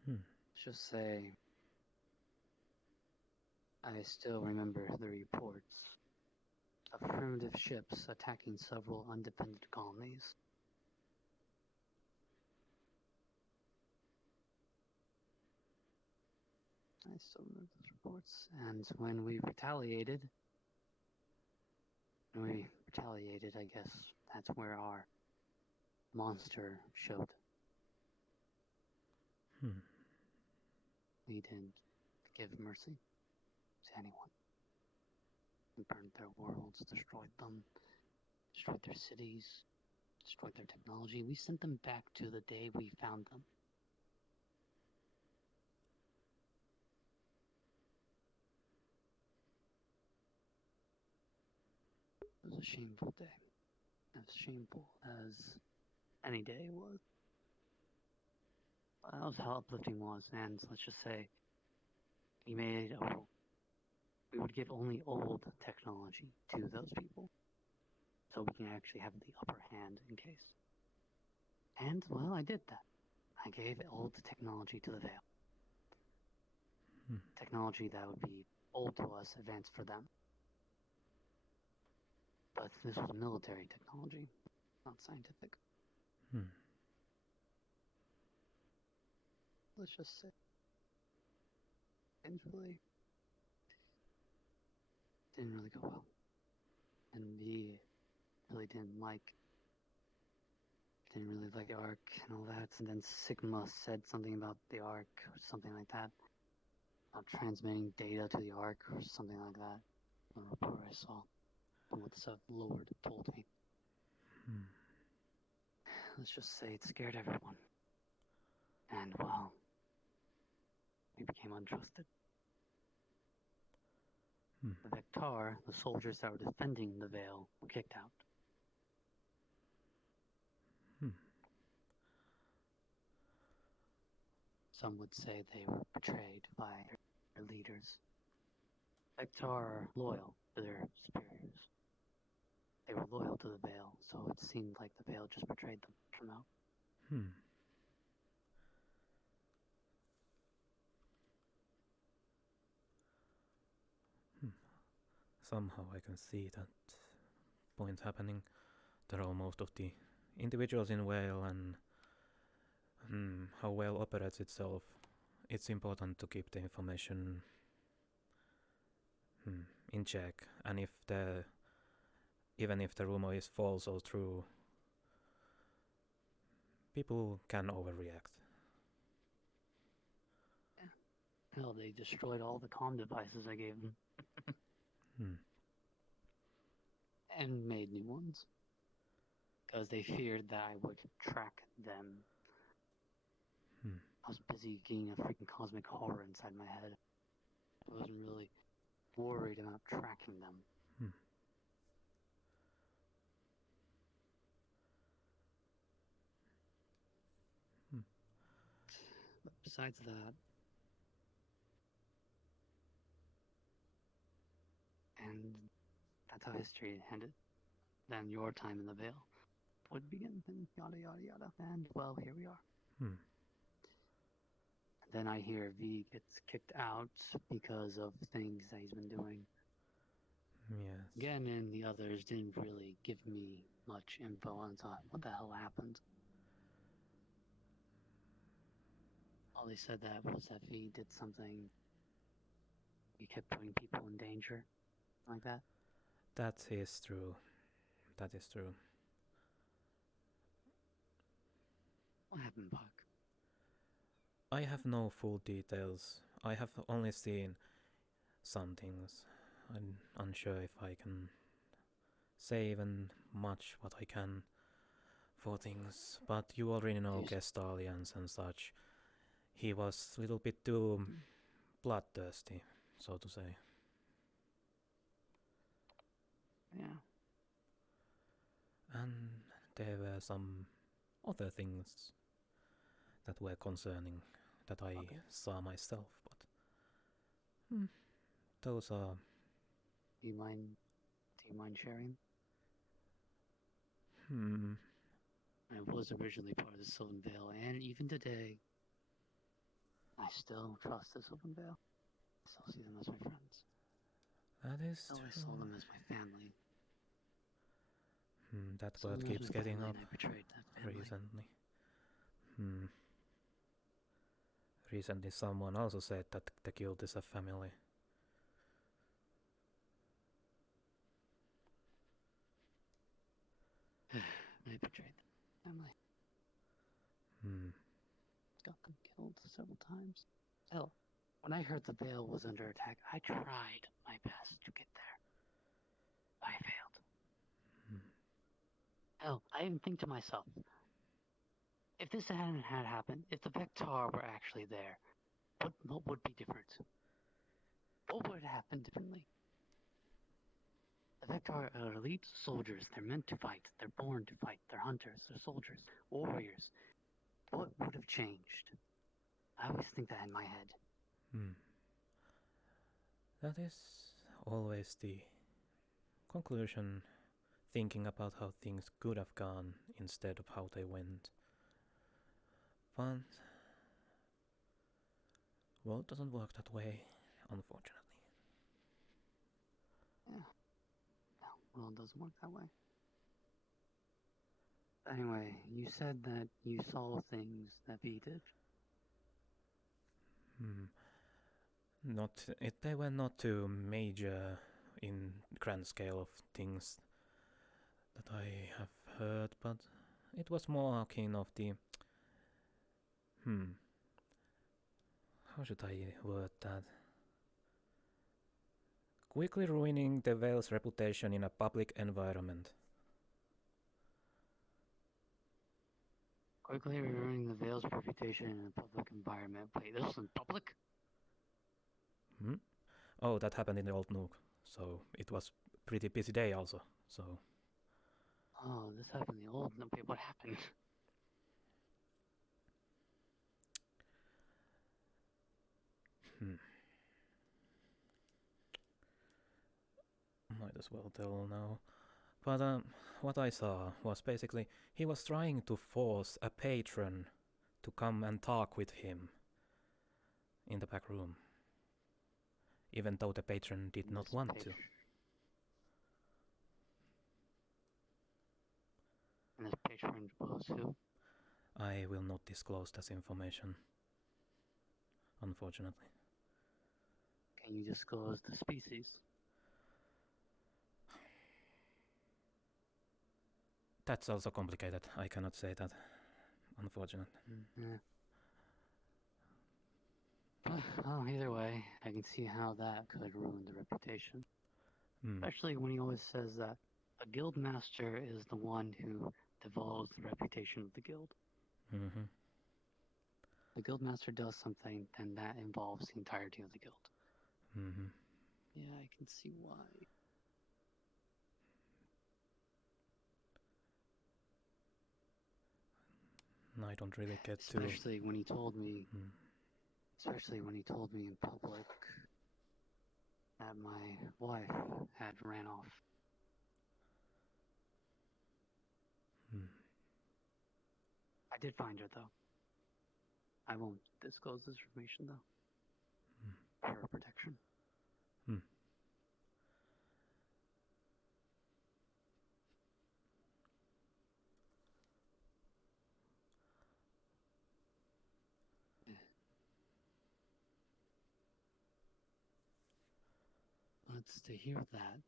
Let's just say I still remember the reports of primitive ships attacking several undefended colonies. I still remember those reports. And when we retaliated, I guess that's where our monster showed. We didn't give mercy to anyone. We burned their worlds, destroyed them, destroyed their cities, destroyed their technology. We sent them back to the day we found them. It was a shameful day. As shameful as any day was. That was how uplifting was, and let's just say we would give only old technology to those people, so we can actually have the upper hand in case. And, well, I did that. I gave old technology to the Veil. Technology that would be old to us, advanced for them. But this was military technology, not scientific. Let's just say, didn't really go well. And we really didn't like the Ark and all that. And then Sigma said something about the Ark or something like that. About transmitting data to the Ark or something like that. The report I saw. From what the Lord told me. Let's just say it scared everyone. And, well, we became untrusted. The Vectar, the soldiers that were defending the Veil, were kicked out. Some would say they were betrayed by their leaders. Vectar are loyal to their superiors. They were loyal to the Veil, so it seemed like the Veil just betrayed them from out. Somehow I can see that point happening. There are most of the individuals in Whale and how Whale operates itself. It's important to keep the information in check, and even if the rumor is false or true, people can overreact. Yeah. Hell, they destroyed all the comm devices I gave them. And made new ones. Because they feared that I would track them. I was busy getting a freaking cosmic horror inside my head. I wasn't really worried about tracking them. But besides that, and that's how history ended. Then your time in the Veil would begin, and yada yada yada. And well, here we are. Then I hear V gets kicked out because of things that he's been doing. Yes. Again, and the others didn't really give me much info on what the hell happened. All they said that was that V did something. He kept putting people in danger, like that. That is true. What happened, Pakk? I have no full details. I have only seen some things. I'm unsure if I can say even much what I can for things, but you already know Gestalians and such. He was a little bit too bloodthirsty, so to say. Yeah. And there were some other things that were concerning that I saw myself, but those are. Do you mind sharing? I was originally part of the Sylvan Vale, and even today, I still trust the Sylvan Vale. I still see them as my friends. That is I always saw them as my family. That word keeps getting up I betrayed that family. recently. Recently someone also said that the guild is a family. I betrayed that family. Got them killed several times. Hell, when I heard the Vale was under attack, I tried my best to get there. I failed. Hell, I even think to myself, if this hadn't happened, if the Vector were actually there, what would be different? What would happen differently? The Vector are elite soldiers. They're meant to fight. They're born to fight. They're hunters. They're soldiers. Warriors. What would have changed? I always think that in my head. That is always the conclusion, thinking about how things could have gone instead of how they went. But world doesn't work that way, unfortunately. Yeah. No, world doesn't work that way. Anyway, you said that you saw things that V did. They were not too major in grand scale of things that I have heard, but it was more akin of the how should I word that? Quickly ruining the Vale's reputation in a public environment. Quickly ruining the Vale's reputation in a public environment. Wait, this was in public? Oh, that happened in the old Nook, so it was pretty busy day also, so... Oh, this happened in the old Nook. Wait, what happened? Might as well tell now. But what I saw was basically he was trying to force a patron to come and talk with him in the back room, even though the patron did not want to. And this patron was who? I will not disclose this information, unfortunately. Can you disclose the species? That's also complicated. I cannot say that, unfortunately. Well, either way, I can see how that could ruin the reputation. Especially when he always says that a guild master is the one who devolves the reputation of the guild. The guild master does something, then that involves the entirety of the guild. Yeah, I can see why. I don't really get Especially when he told me in public that my wife had ran off. I did find her, though. I won't disclose this information, though. For her protection. But to hear that...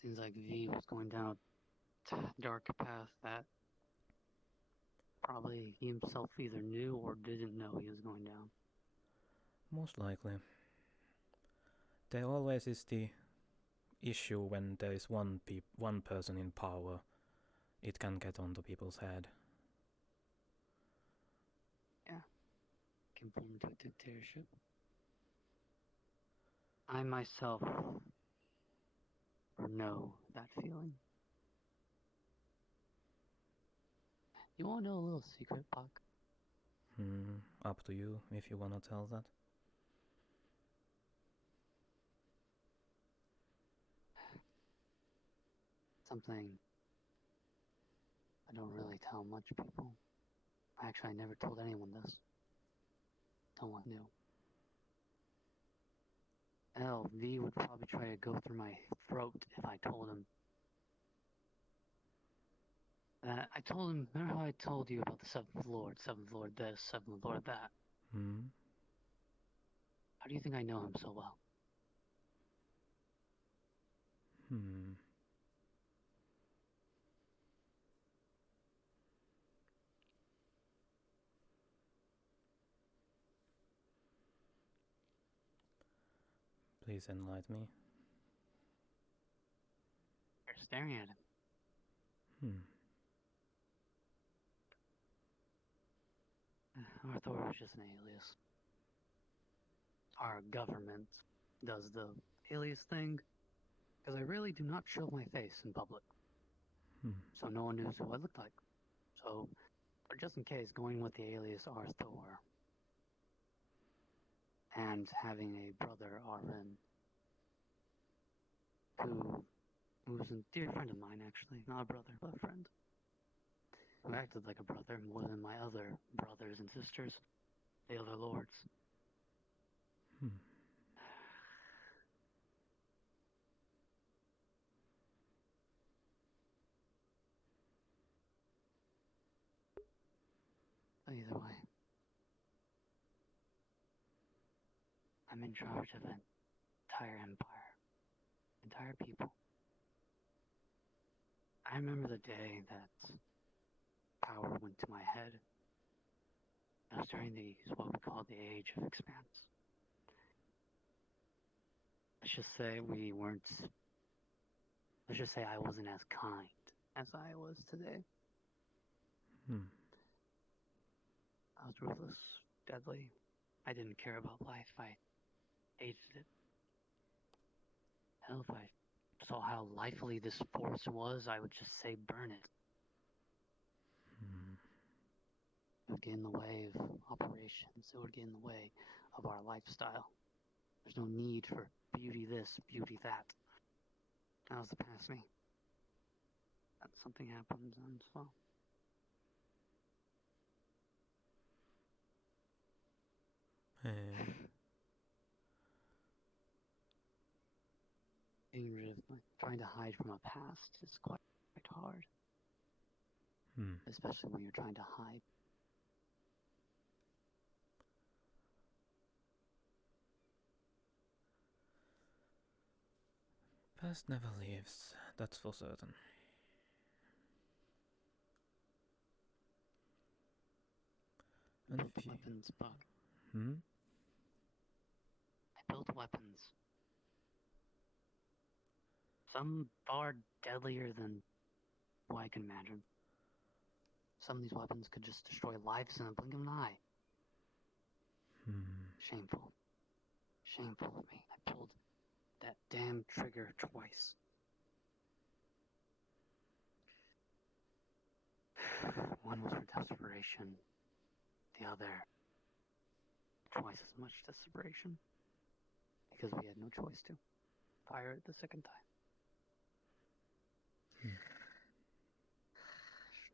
Seems like V was going down a dark path that probably he himself either knew or didn't know he was going down. Most likely. There always is the issue when there is one person in power. It can get onto people's head. Yeah. Can form into a dictatorship. I myself know that feeling. You wanna know a little secret, Pakk? Up to you if you wanna tell that. Something I don't really tell much people. Actually, I never told anyone this. No one knew. Hell, V would probably try to go through my throat if I told him. I told him, remember how I told you about the 7th Lord this, 7th Lord that? How do you think I know him so well? Please enlighten me. You're staring at him. Arthur was just an alias. Our government does the alias thing, because I really do not show my face in public. So no one knew who I looked like. So, but just in case, going with the alias Arthur, and having a brother, Arvin, who was a dear friend of mine, actually. Not a brother, but a friend. Who acted like a brother more than my other brothers and sisters, the other lords. Either way, I'm in charge of an entire empire, entire people. I remember the day that power went to my head. It was during what we call the Age of Expanse. Let's just say I wasn't as kind as I was today. I was ruthless, deadly. I didn't care about life. I hated it. Hell, if I saw how lively this force was, I would just say burn it. It would get in the way of operations. It would get in the way of our lifestyle. There's no need for beauty this, beauty that. That was the past me. That something happens and well. Getting rid of, trying to hide from a past is quite hard. Especially when you're trying to hide. Past never leaves, that's for certain. I built weapons, Buck. I built weapons. Some far deadlier than what I can imagine. Some of these weapons could just destroy lives in a blink of an eye. Shameful. Shameful of me. I pulled that damn trigger twice. One was for desperation. The other, twice as much desperation. Because we had no choice to fire it the second time.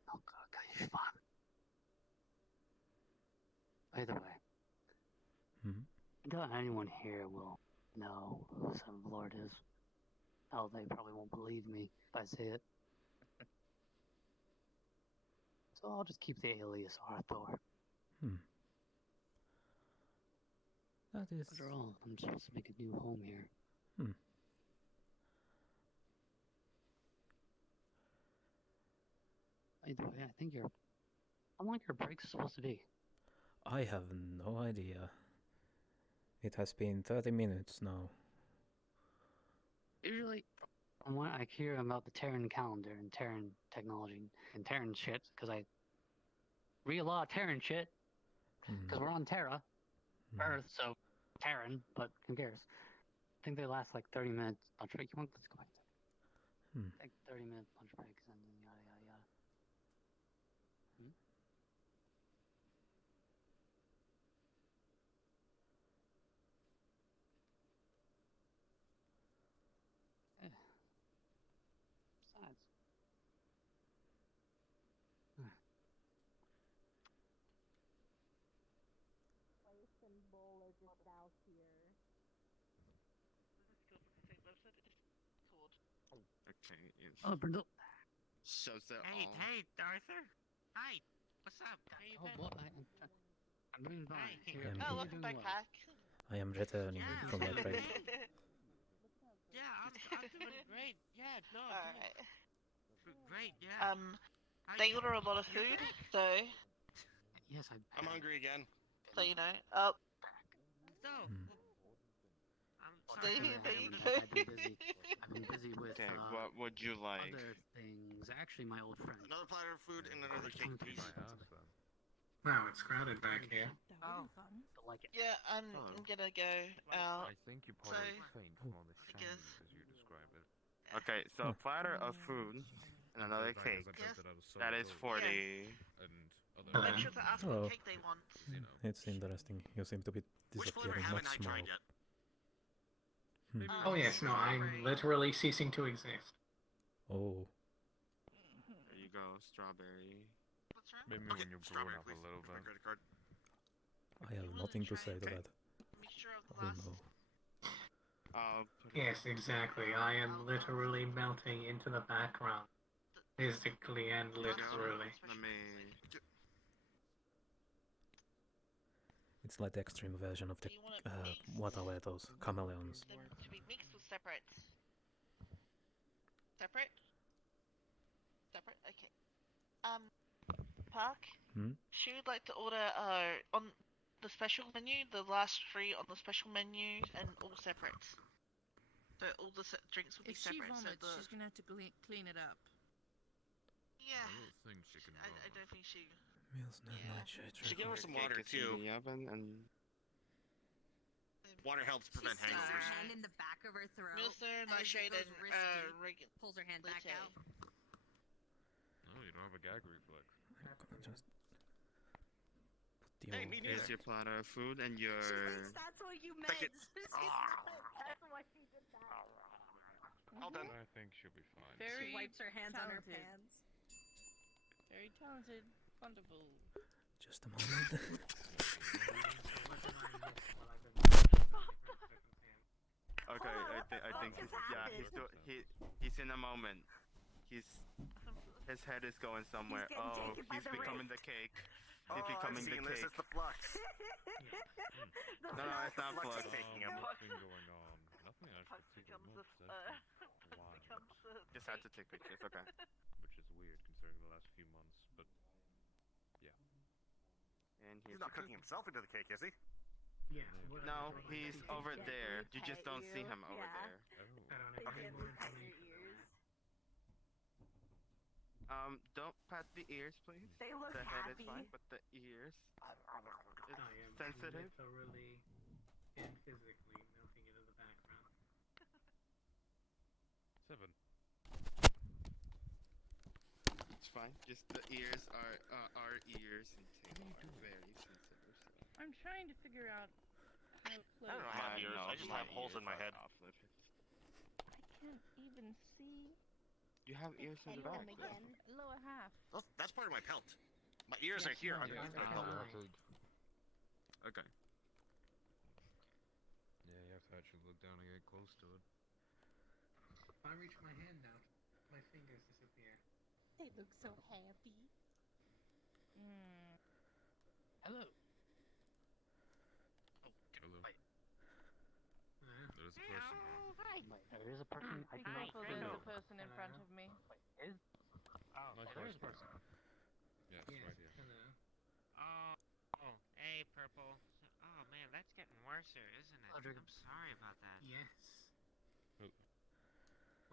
Oh God, you fun. Either way, I doubt anyone here will know who the 7th Lord is. Hell, they probably won't believe me if I say it. So I'll just keep the alias Arthur. That is... After all, I'm supposed to make a new home here. Either way, I think how long your break's supposed to be? I have no idea. It has been 30 minutes now. Usually, from what I hear about the Terran calendar and Terran technology and Terran shit, because I read a lot of Terran shit, because we're on Terra, Earth, so Terran, but who cares? I think they last like 30 minutes. I'll try. Let's go back. Take 30-minute lunch breaks and then yada yada yada. Besides. Place and bowl are just out here. Okay. Oh, Brindle. So is that Hey, all? hey, Arthur. Hi. What's up? How you been? Well, I'm doing fine. I You're am- Oh, doing welcome back, well. Pack. I am returning Yeah, from my break. Yeah, I'm doing great. Yeah, no, Alright. great. Yeah. They order a lot of food, so Yes, I'm hungry again. so you know. So, I'm Sorry, sorry. I've been busy with Okay, what would you like? other things. Actually, my old friend. Another platter of food and another cake, please. Wow, it's crowded back here. Oh. Like it. Yeah, I'm gonna go out. I think you So, probably faint from all the because shiny, as you describe it. Okay, so a platter of food and another cake. Yes. That is 40. Make sure to ask what cake they want. It's interesting. You seem to be disappearing much more. Oh yes, no, I'm literally ceasing to exist. Oh. There you go, strawberry. What's wrong? Maybe when you're growing up a little bit. Credit card. I have nothing to say to that. Mixture of Oh glass. no. Yes, exactly. I am literally melting into the background. Physically and literally. Let me... It's like the extreme version of the what are those chameleons? Them to be mixed or separate? Separate? Separate? Okay. Park? She would like to order on the special menu, the last 3 on the special menu, and all separate. So all the drinks will be If she separate. vomits, so she's gonna have to clean it up. Yeah. I don't think she can I don't think she. Meals, nightshade. Should give her some water too. In the oven and water helps prevent She sticks her hangovers. hand in the back of her throat. Milster, and as it nightshade, goes and risky, pulls her hand back out. No, you don't have a gag reflex. I'm gonna just put the Hey, old... here's your platter of food and your... She thinks that's what you meant. That's why she did that. All done. I think she'll be fine. She wipes her hands on her talented. pants. Very talented. Wonderful. Just a moment. Okay, I think he's in a moment. His head is going somewhere. He's becoming the cake. He's becoming the cake. This is the flux. No, it's not flux. Nothing going on. Nothing actually becomes Just had to take pictures. Okay. Which is weird considering the last few months, but yeah. And He's not cooking himself into the cake, is he? Yeah. No, he's over there. You just don't see him over there. I don't have any more information. Don't pat the ears, please. They look the head happy. is fine, but the ears. I am sensitive. literally and physically melting into the background. 7. It's fine. Just the ears are our ears and tail are very sensitive. So. I'm trying to figure out how close. I don't have ears. I just have holes in my head. I can't even see. You have ears in the back. Lower half. That's part of my pelt. My ears are here underneath my pelt. Okay. Yeah, you have to actually look down and get close to it. If I reach my hand out, my fingers disappear. They look so happy. Hello. Hello. Wait. There's a person. Wait, there is a person. I do not There's a person in front of me. Wait, is? Oh, there is a person. Yes, Yes, right here. hello. Oh, hey, Purple. Oh man, that's getting worse, isn't it? Hello, Jacob. I'm sorry about that. Yes. Who?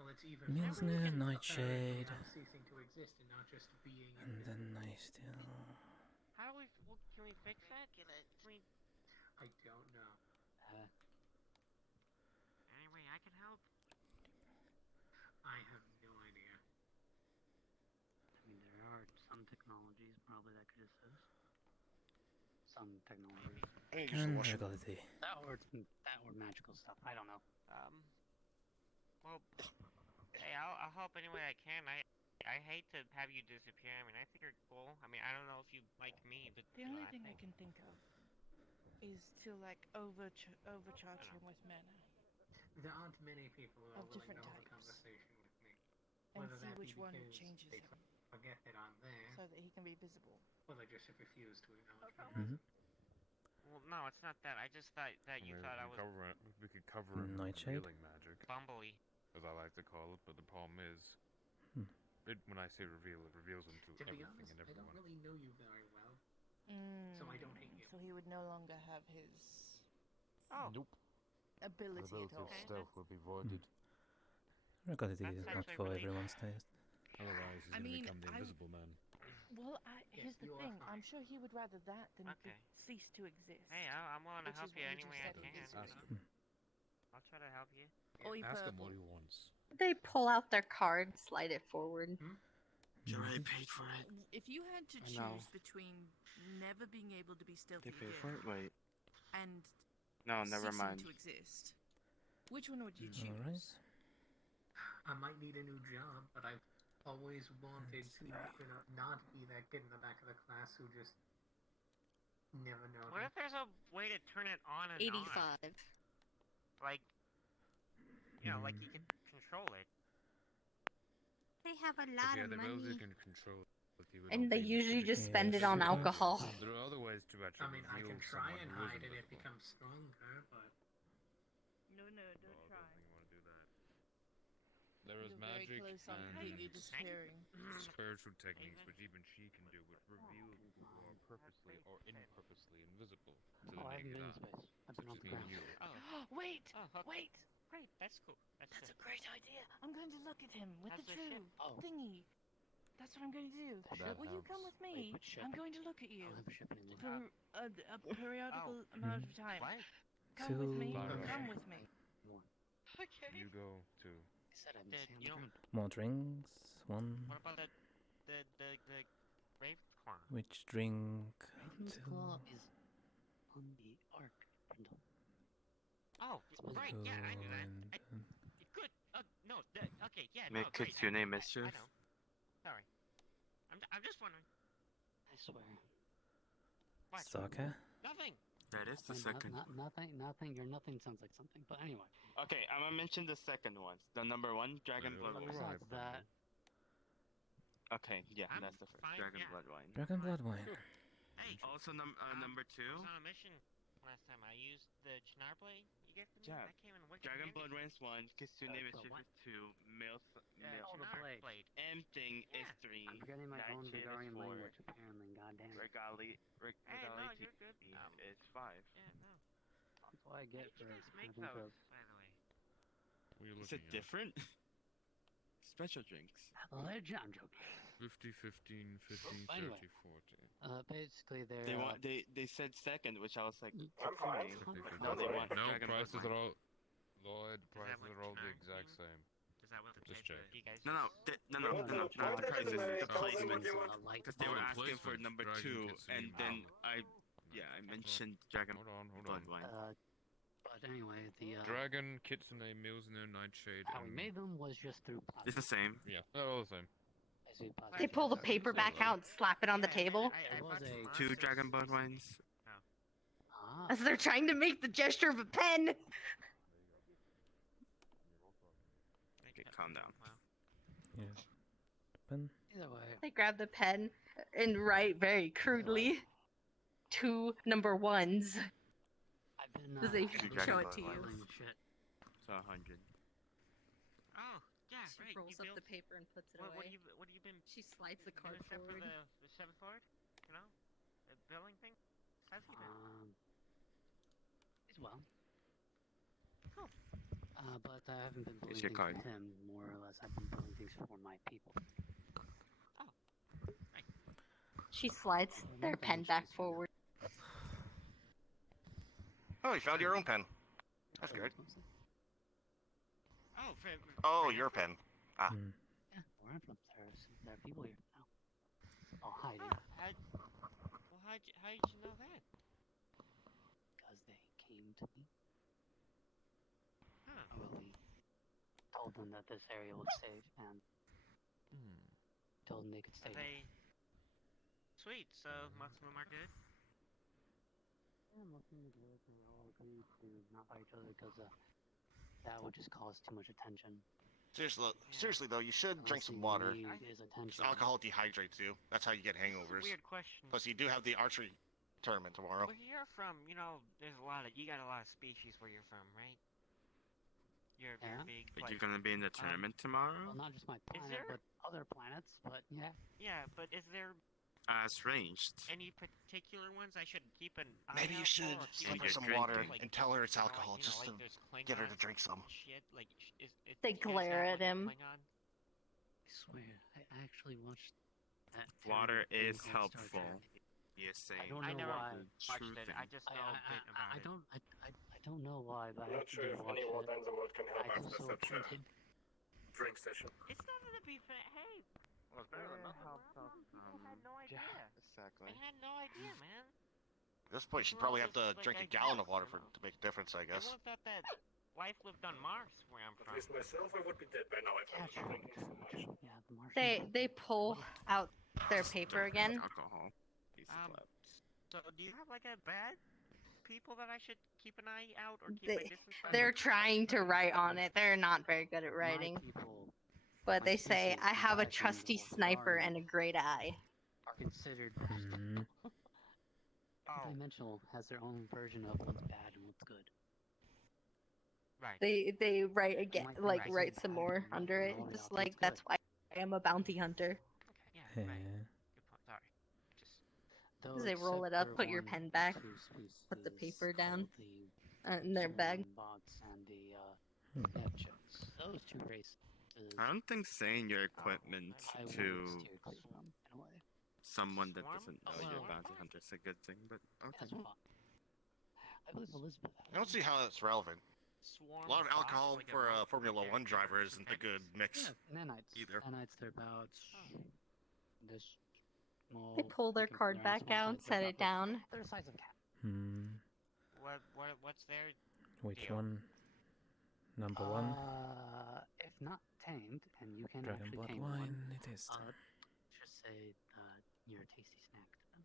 Well, it's even Milsner, Nightshade, I'm ceasing to exist and not just being. and then I still... How do we? Can we fix that? Get it. I don't know. Anyway, I can help. I have no uses some technology. And reality. That or magical stuff. I don't know. Well, hey, I'll help any way I can. I hate to have you disappear. I mean, I think you're cool. I mean, I don't know if you like me, but The only thing I can think of is to like overcharge him with mana. There aren't many people who are Of willing to different hold a types. conversation with me. And Whether see that which be one because changes they him. forget that I'm there, So that he can be visible. or they just refuse to acknowledge me. Well, no, it's not that. I just thought that you thought I was We could cover it with Nightshade? revealing magic, bumbly. as I like to call it. But the problem is, when I say reveal, it reveals them to To be everything honest, and I don't everyone. really know you very well, so I don't hate you. So he would no longer have his Nope. ability The at ability of all. stealth will be voided. Reality is not actually for really everyone's taste. Otherwise, he's I going to mean, become the Invisible Man. Well, here's the you are thing. fine. I'm sure he would rather that than Okay. cease to exist. Hey, I'm willing to Which help is you what any you way just I said he can. is You with. know? I'll try to help you. Oi, Ask him purple. what he wants. They pull out their card, slide it forward. You already paid for it. If you had to I know. choose between never being able to be stealthy They paid again for it? Wait. and No, never ceasing mind. to exist, which one would you choose? Alright. I might need a new job, but I've always wanted to, not be that kid in the back of the class who just never noticed. What if there's a way to turn it on and 85. on? Like, you know, like you can control it. They have a But lot yeah, of the bills you money. can control. If you would And not they be able to usually do just it. spend it on alcohol. There are other ways to actually I mean, I can reveal try someone and who is hide it, it invisible. becomes stronger, but... No, don't try. I don't think you want to do that. There is You're very magic close on and completely disappearing. spiritual techniques which even she can do, which reveal people who are purposely or imperfectly invisible to the Oh, I haven't naked been in eye, space. I've such been on as the me and ground. you. Wait! okay. Wait! Great, that's cool. That's a great idea. I'm going to look at him with How's the the ship? true thingy. That's what I'm going to do. That Will you come helps. with me? Wait, what ship? I'm going to look at you I don't have a ship anymore. for a periodical amount of time. What? Come with me. Bye. Come with me. Okay. You go to. I said I'm Did staying on you the don't- ground. More drinks. One. What about the grave claw? Which drink? Raven's Claw is on the arc, Brindle. Oh, right, yeah, I knew that. And Good. No, okay, yeah, Make no, great. Kitsune I mischief. know. Sorry. I'm just wondering. I swear. What? sake? Nothing. That is the second one. Nothing. Your nothing sounds like something. But anyway. Okay, I'm gonna mention the second one. The number one, Dragon Blood Wine. Besides that, Okay, yeah, I'm that's the first. fine, Dragon yeah. Blood Wine. Dragon blood wine. Hey, Also, number I two, was on a mission last time. I used the Chinar blade you gifted me. Yeah. That came in wicked Dragon handy. Blood Wine's one, Kitsune the Mischief what? is two, Chinar blade. M thing is Yeah. three, I'm forgetting my own Nightshade is Bulgarian four, language, apparently. Goddamn. Regali Hey, no, you're good. is five. Yeah, no. That's what I get for How did you guys make having those, to by the way? What are you Is looking it different? Special drinks. Legend. I'm joking. 50, 15, 15, Anyway. 30, 40. Basically, they're. They want they said second, which I was like, I'm fine. no, they want No, Dragon Blood prices Wine. are all. Lloyd, that prices what are all the Chinar exact means? same. Is that what the Just paper check. you guys No, use? not the prices, the Tell them what placements. you want. Because they Oh, were the asking for placement, number Dragon two, Kitsune and then I mentioned Dragon Hold on. Blood Wine. But anyway, the. Dragon, Kitsune, Milsner, Nightshade, How we and. made them was just through plasma. It's the same. Yeah, they're all the same. Basically, plasma. They pull the paper back out, slap it on the table. I It was bought some a- Two monsters. Dragon Blood Wines. Ah. As they're trying to make the gesture of a pen. Okay, calm down. Wow. Yeah. Pen. Either way. They grab the pen and write very crudely 2 number 1s. I've been. Does they Two show Dragon it to Blood you? Wines. Shit. So 100. Oh, yeah, She right. rolls you up the built- paper and puts it what, away. What have you been? She slides the you card been a step forward. for the seventh floor? You know, the billing thing. How's he been? As well. Cool. But I haven't been doing your things card. with him. More or less, I've been doing things for my people. She slides their pen back forward. Oh, you found your own pen. That's good. Oh, Oh, your pen. Ah. Yeah, where I'm from, there are people here now. Oh, hiding. how did you know that? Because they came to me. Huh. We told them that this area was safe and told them they could stay. They... Sweet, so most of them are good? Yeah, most of them are good. They all agreed to not fight each other because that would just cause too much attention. Seriously though, you should drink some water. Alcohol dehydrates you. That's how you get hangovers. Weird question. Plus, you do have the archery tournament tomorrow. Where you're from, you know, there's you got a lot of species where you're from, right? You're big. But you're gonna be in the tournament tomorrow? Well, not just my planet, but other planets, but yeah. Yeah, but is there It's ranged. any particular ones I should keep an eye Maybe you out should for? give her some water and tell her it's alcohol, just to get her to drink some. Shit, like, They glare at him. I swear, I actually watched that. Water tournament is before we started helpful. tracking. You're saying. I don't know why. watched it. I just know a bit about it. I don't know why, but I'm I not sure if watch anyone it. in the world can help I after feel so such a acquainted. drink session. It's not gonna be fair. Hey, Well, it's better than nothing. people had no idea. Exactly. I had no idea, man. At this point, she'd probably have to drink a gallon of water to make a difference, I guess. Everyone thought that life lived on Mars, where I'm At from. least myself, I would be dead by now if I was drinking so much. Yeah, the Martian. They pull out their paper again. Alcohol. So do you have like a bad people that I should keep an eye out or keep my distance from? They're trying to write on it. They're not very good at writing. But they say, I have a trusty sniper and a great eye. Are considered dimensional, has their own version of what's bad and what's good. Right. They write again, like write some more under it. Just like that's why I am a bounty hunter. Yeah, right. Good point. Sorry. Just... They roll it up, put your pen back, put the paper down in their bag. Bots and the VRCHATs. Those two races. I don't think saying your equipment to someone that doesn't know you're a bounty hunter is a good thing, but okay. I believe Elizabeth. I don't see how that's relevant. A lot of alcohol for a Formula 1 driver isn't a good mix Nanites. either. Nanites, they're about this small. They pull their card back out, set it down. They're the size of a cat. What's their Which deal? one? Number one? If not tamed, and you can Dragon actually blood tame wine one, it is. just say you're a tasty snack to them.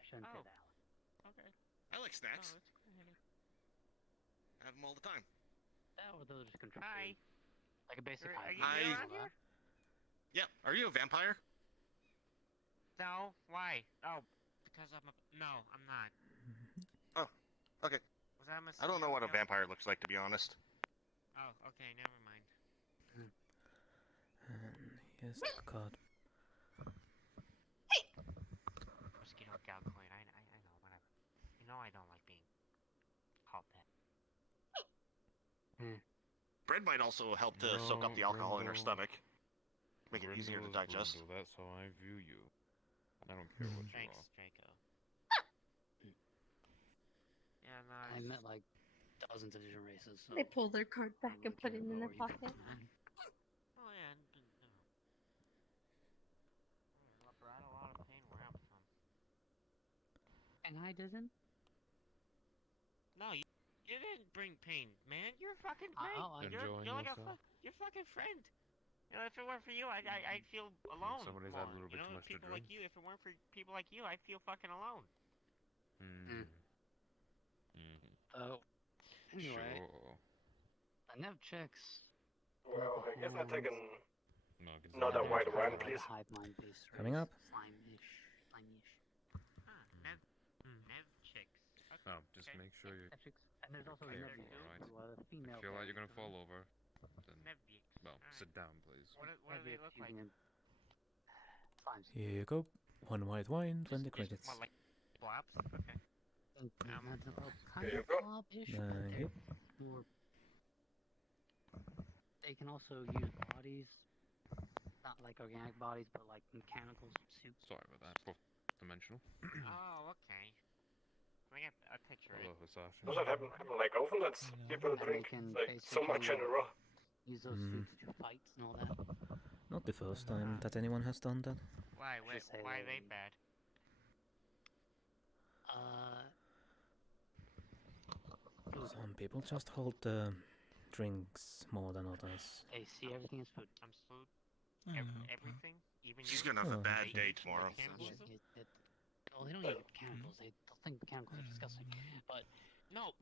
I shouldn't say that. Okay. I like snacks. Oh, that's cool. I have them all the time. Or they'll just control Hi. like a basic Are you high. around here? Yeah. Are you a vampire? No. Why? Oh, because I'm a... No, I'm not. Oh, okay. Was that a I don't know what a mistake? vampire looks like, to be honest. Oh, okay, never mind. Yes, the card. Mosquito Galcoin, I know, whatever. You know I don't like being called that. Bread might also help to soak up the alcohol in her stomach. Make it easier to digest. That's how I view you. I don't care what you Thanks, are. Draco. Yeah, no, I met like dozens of different races. So They pull their card back and put it in their pocket. Oh yeah, we're at a lot of pain where I'm from. And I didn't. No, you didn't bring pain, man. You're fucking great. You're like you're fucking friend. You know, if it weren't for you, I'd feel alone. Somebody's more. had a little bit you know, too much to people like drink. you. If it weren't for people like you, I'd feel fucking alone. Oh, anyway, Sure. the Nev checks. Well, I guess I'm taking No, 'cause another they're white different. wine, please. Hive mind based Coming up. Slime-ish. Nev chicks. Okay. No, just make sure you. And there's also Careful, Nev alright? female. Feel like you're gonna fall over. Then, Nevbeaks. well, Alright. sit down, please. What do they look like? Here you go. One white wine, 20 credits. What, like blobs? Okay. Kind Here you of go. blob-ish, Thank but they're you. more. They can also use bodies, not like organic bodies, but like mechanical suits. Sorry about that. Fourth dimensional. Oh, okay. I get a picture. Hello, Hisashi. Does that happen like often that people And they drink can like so much in a row? Use those suits to fight and all that. Not the first time that anyone has done that. Why? Just say Why are they bad? Some people just hold the drinks more than others. Hey, see, everything is food. Food. Oh, Everything. Even She's you. gonna have a Oh, bad shit. day tomorrow. Well, they don't eat cannibals. They'll think cannibals are disgusting. But No.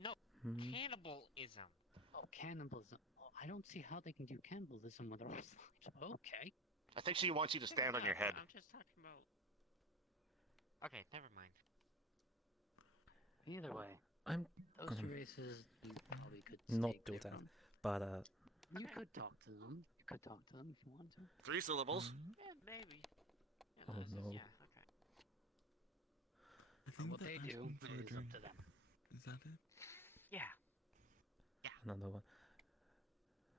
Hmm. Cannibalism. oh, cannibalism. Oh, I don't see how they can do cannibalism with our lives. Okay. I think she wants you to stand on your head. I'm just talking about. Okay, never mind. Either way, I'm those gonna two races you probably could not stay do clear that, from. but You could talk to them. You could talk to them if you want to. 3 syllables. Yeah, maybe. Yeah, oh no. Yeah, okay. I think What they do for a is up drink. to them. Is that it? Yeah. Another one.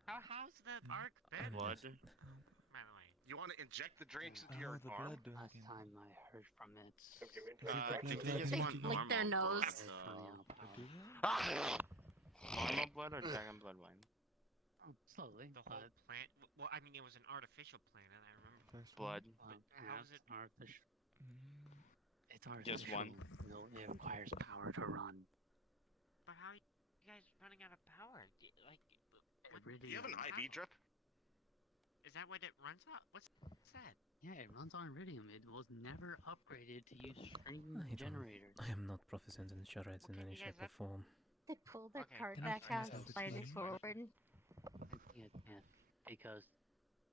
How's the arc been? Blood. By the way. You want to inject the drinks into your the arm? blood Last time I heard from it. I think they just want Lick their normal nose. blood. Normal blood or dragon blood wine? Oh, slowly. The whole plant. Well, I mean, it was an artificial planet. I remember. Blood. How is it? Artificial. It's Just artificial. one. It requires power to run. But how are you guys running out of power? Like, Do you have an IV drip? is that what it runs on? What's that? Yeah, it runs on iridium. It was never upgraded to use string generators. I am not proficient in charades in any shape or form. They pull the cart Can I back out ask and you slide it something? forward. Yeah, because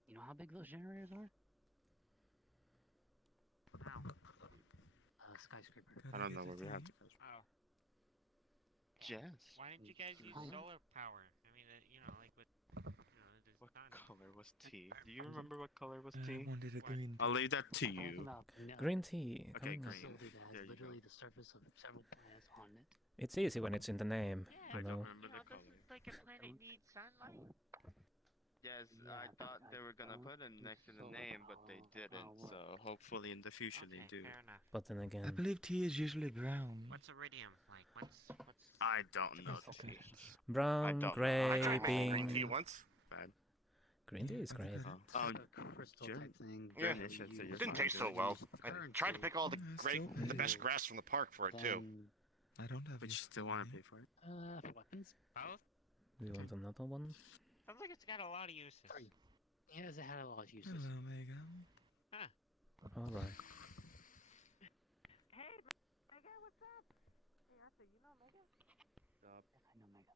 you know how big those generators are? Skyscraper. I don't know where we have to go. Oh. Yes. Why didn't you guys use solar power? I mean, like with, What color was tea? Do you remember what color was I tea? wanted a green. I'll leave that to you. Green tea. Okay, coming up. green. There you go. Literally the surface of several planets on it. It's easy when it's in the name, you know. Remember the color. like a planet needs sunlight. Yes, I thought they were gonna put it next to the name, but they didn't. So hopefully in the future they do. Fair enough. But then I again, believe tea is usually brown. What's iridium like? What's? I don't know. Okay. brown, don't know. gray, I tried making green tea pink. once. Bad. Green tea is great. Oh, Crystal sure. type thing. Yeah. that I should say you It you're didn't fine, taste so dude. well. I tried to pick all the it's the best grass from the park for it too. I don't have. But you still want to pay for it? For weapons? Both? Do you want another one? Sounds like it's got a lot of uses. Yes, it had a lot of uses. Hello, Mega. Alright. Hey, Mega, what's up? Hey, Arthur, you know Mega? I know Mega.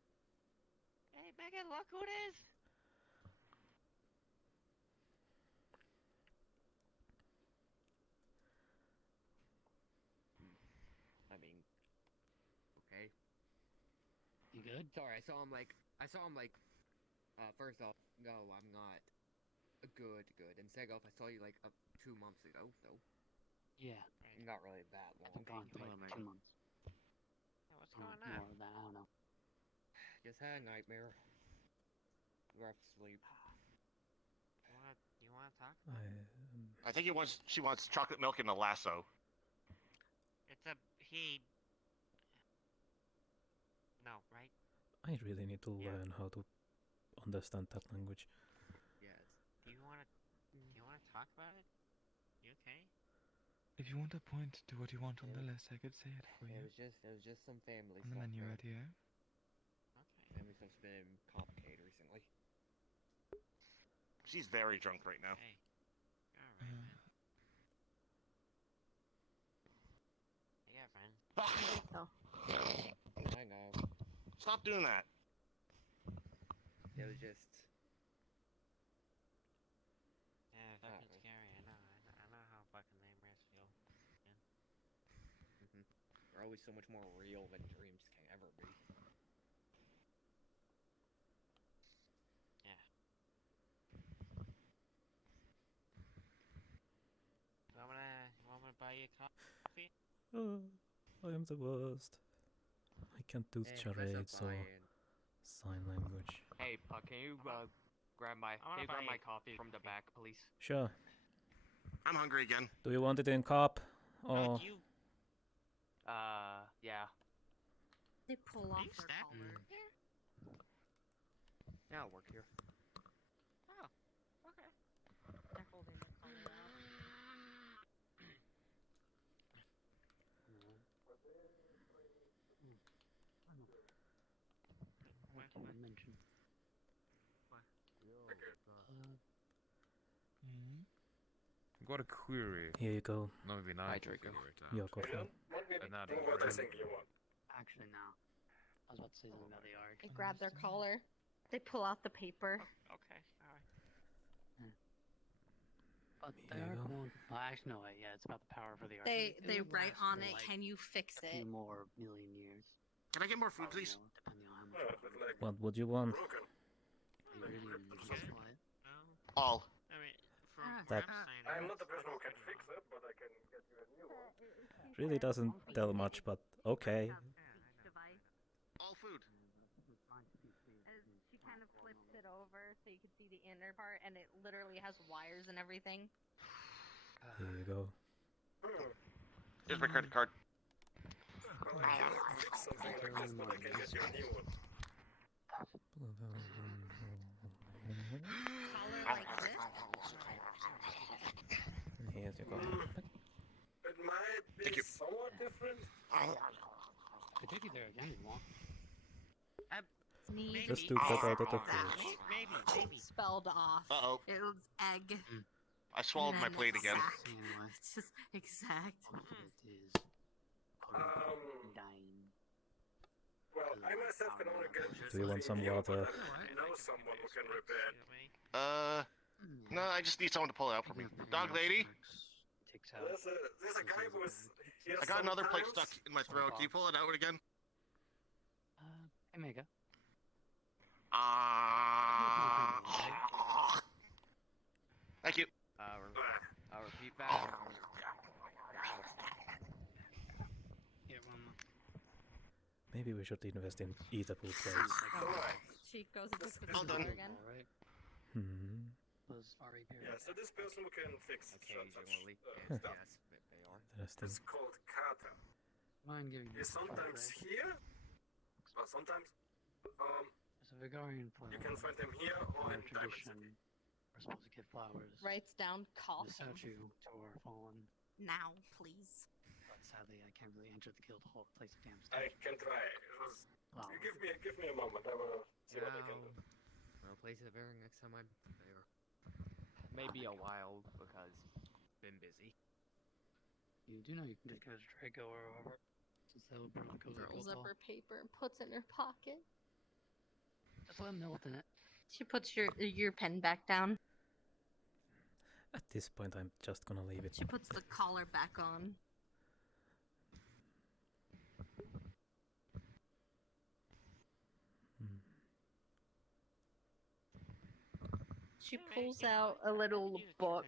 Hey, Mega, look who it is! I mean, okay. You good? Sorry, I saw him like, first off, no, I'm not good. And second off, I saw you like 2 months ago, so. Yeah. Not really that long. I've been gone for like 2 months. Yeah, what's Or going more on? than that, I don't know. Just had a nightmare. Rough sleep. You wanna talk? I think she wants chocolate milk and a lasso. It's a he. No, right? I really need to learn how to understand that language. Yes. Do you wanna talk about it? You okay? If you want to point to what you want on the list, I could say it for It you. was just some family On the stuff. menu man. right here. Family stuff's been complicated recently. She's very drunk right now. Hey. Alright, man. I got a friend. I know. Stop doing that. It was just. Yeah, fucking scary. I know how fucking nightmares feel. Yeah. They're always so much more real than dreams can ever be. Yeah. You want me to buy you a coffee? I am the worst. I can't do Hey, charades or Brian. sign language. Hey, Puck, can you grab my coffee from the back, please? Sure. I'm hungry again. Do you want it in cup or? Yeah. They pull off their stabbed collar. Yeah, I'll work here. Oh, okay. They're holding their collar out. What can I mention? Got a query. Here you go. No, maybe not. Hi, Draco. Your coffee. What I think you want. Actually, no. I was about to say something about the arc. They grab their collar. They pull out the paper. Okay, alright. But they are going. Well, actually, no. Wait, yeah, it's about the power for the arc. They It would write last on for, it. like, Can you fix a few it? more million years. Can I get more food, please? Depending on how much. What would you want? They really supply it. All. I mean, That I'm not the person who can fix it, but I can get you a new one. really doesn't tell much, but okay. All food. She kind of flips it over so you can see the inner part, and it literally has wires and everything. Here you go. Here's my credit card. Well, I can fix something like this, but I can get you a new one. Collar like this. And here's your coffee. It might be somewhat different. I take you there again if you want. Need Just to pop out of the fridge. Maybe. Spelled off. Uh-oh. It was egg. I swallowed my And then plate again. exact. It's just exact. Dying. Well, I myself can only get Do you want some new, water? but I know someone who can repair it. No, I just need someone to pull it out for me. Dog lady? There's a guy who was here I got another plate sometimes. stuck in my throat. Can you pull it out again? Hey, Mega. Thank you. I'll repeat back. Maybe we should invest in eatable plates. She goes and puts the All done. collar again. Hmm. Yeah, so this person who can fix such Occasionally. stuff. Yes, they are. Interesting. It's called Kata. Mind giving He's sometimes here, but sometimes So we're going for. you can find him here or in Diamond tradition. City. We're supposed to give flowers. Writes down The coffee. statue to our fallen. Now, please. But sadly, I can't really enter the guild hall to place a damn I statue. can try. It was, Wow. you give me a moment. I will see what I can do. I'll place it there next time I'm there. Maybe a while because been busy. You do know you can just go to Draco or whoever. Since that would probably go to the Rolls guild up hall. her paper and puts it in her pocket. Just let them know what's in it. She puts your pen back down. At this point, I'm just gonna leave it. She puts the collar back on. She pulls out a little book.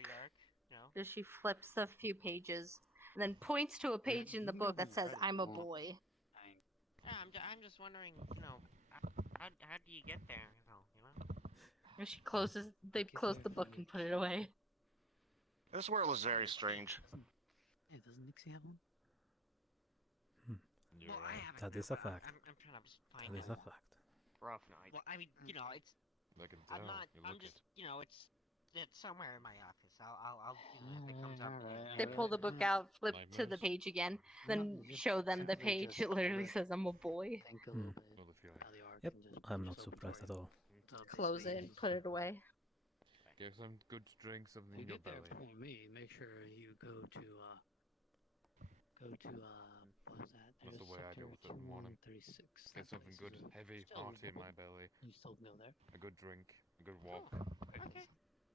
As she flips a few pages, and then points to a page in the book that says, "I'm a boy." Yeah, I'm just wondering, how do you get there, And she closes. They close the book and put it away. This world is very strange. Hey, doesn't Nixie have one? Well, I haven't. That is a fact. I'm trying to find That is it. a fact. Rough night. Well, I mean, it's. I can tell. I'm not. You I'm look just. It's somewhere in my office. I'll if it comes up. They pull the book out, flip to the page again, then show them the page. It literally says, "I'm a boy." Yep, I'm not surprised at all. Close it and put it away. Get some good drink, something You in your get there belly. before me. Make sure you go to what is that? That's the way I deal with it in the morning. 36. Get something good, heavy, hearty in my belly. You still go there? A good drink, a good walk. Okay.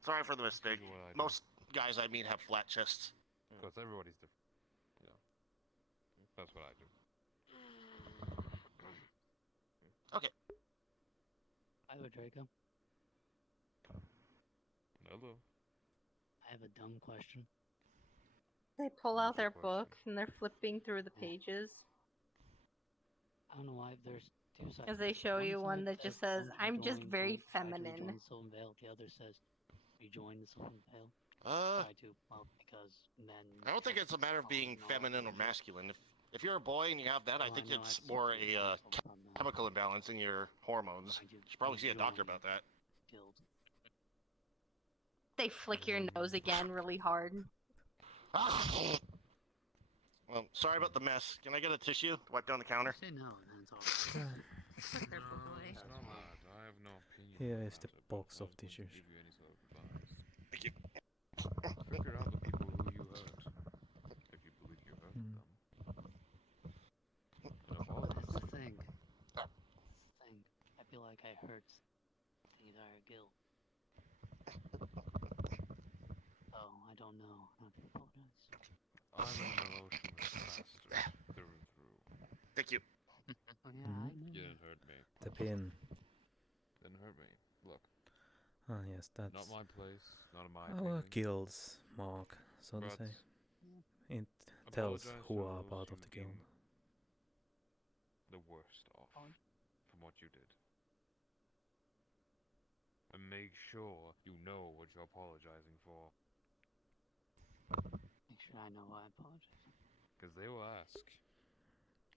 Sorry for the mistake. Usually what I do. Most guys I meet have flat chests. Because everybody's different. Yeah. That's what I do. Okay. Hi, Draco. Hello. I have a dumb question. They pull out their book and they're flipping through the pages. I don't know why there's two sides. As they show you one that just says, "I'm just very feminine." Rejoin Sylvan Vale. The other says, "Rejoin the Sylvan Vale." Try to, well, because men. I don't think it's a matter of being feminine or masculine. If you're a boy and you have that, I think it's more a chemical imbalance in your hormones. You should probably see a doctor about that. Guild. They flick your nose again really hard. Well, sorry about the mess. Can I get a tissue to wipe down the counter? Say no, and then opinions are. Put their book away. It's not that. I have no opinion. Here on is the matter, but box I of don't want to tissues. give you any sort of advice. Thank you. Figure out the people who you hurt, if you believe you hurt them. And apologize. That's the thing. I feel like I hurt the entire guild. Oh, I don't know how to apologize. I'm an emotionless bastard through and through. Thank you. Oh yeah, I know. You didn't hurt me. The pin. Didn't hurt me. Look. Ah, yes, that's Not my place, not my our opinion. guild's mark, so to But say. It tells apologize who to are those part you of the guild. deem the worst off from what you did. And make sure you know what you're apologizing for. Make sure I know why I apologize. Because they will ask.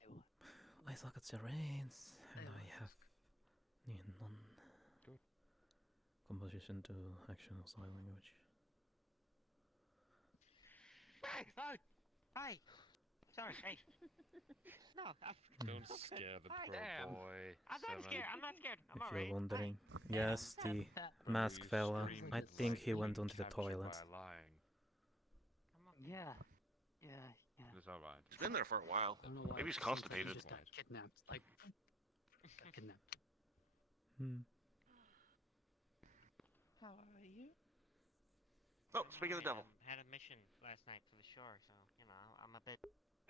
They will. I suck at charades, and I have non composition to action or sign language. Hey! Oh! Hi! Sorry, hey. No, Don't scare the Hi. pro boy. I'm not scared, I'm not scared. I'm If alright. you're wondering, yes, the mask fella, I think he went onto the toilet. Yeah. It's alright. He's been there for a while. I don't know why. Maybe he's it seems like constipated. He just got kidnapped. Like, got kidnapped. How are you? Oh, speaking of the devil. Had a mission last night to the shore, so, you know, I'm a bit...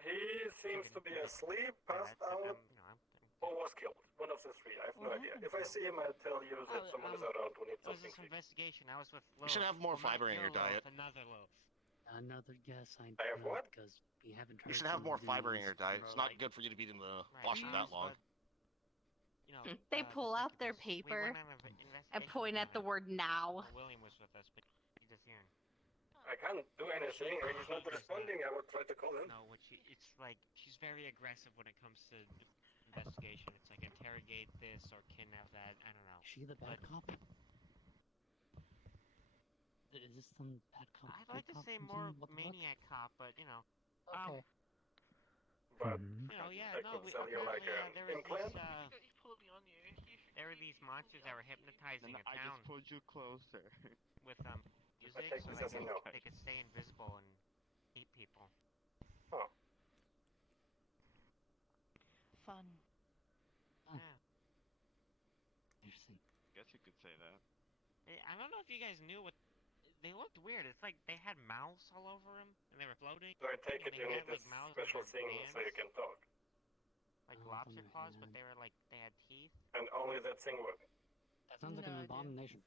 He seems to be asleep, passed out, or was killed. One of the three, I have no idea. If I see him, I'll tell you that someone is around who needs It was something. this investigation. I was with You Loaf. should have more Not fiber in your Loaf, diet. Another Loaf. Another guess I have know what? because we haven't You heard should have from more the fiber in news your diet. for, It's not like, good for you to be in the Right. washroom that long. You know, They pull out their paper and point at the word now. William was with us, but he's just here. I can't do anything. He's not responding. I would try to call him. No, it's like she's very aggressive when it comes to investigation. It's like interrogate this or kidnap that. I don't know. Is she the bad cop? Is this some bad cop? I'd like to say more maniac cop, but you know. Okay. But you know, yeah, I no. could sell you like There was implant. there were these monsters that were hypnotizing a I town just pulled you closer. with music, take so this as a no. they could stay invisible and eat people. Oh. Fun. Yeah. Interesting. Guess you could say that. I don't know if you guys knew what. They looked weird. It's like they had mouths all over them, and they were floating. So I take and it they you had, need this mouths special with thing hands, so you can talk. like lobster claws, but they were like they had teeth. And only that thing works. That sounds like an abomination.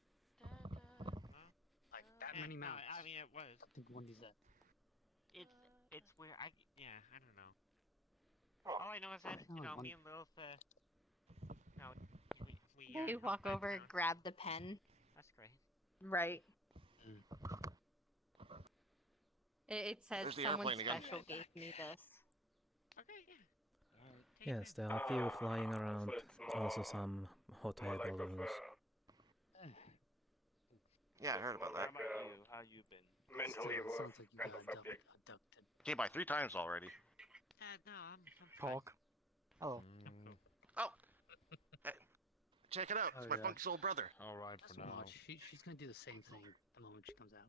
Like that many No, mouths. I mean, it was. I think one is that. It's weird. I don't know. Oh. All I know is that me and Lilith, we You walk over, grab the pen. That's great. Right. It says There's the someone airplane again. special gave me this. Okay, yeah. Yes, there are a few flying around, also some hot air balloons. Yeah, I heard about that. How you been? Mentally Still, was sounds like you kind got of update. abducted. Came by 3 times already. No, I'm Talk. Hello. Oh! Hey, check it out. It's my yeah. funky soul brother. Alright for Just now. watch. She's gonna do the same thing the moment she comes out.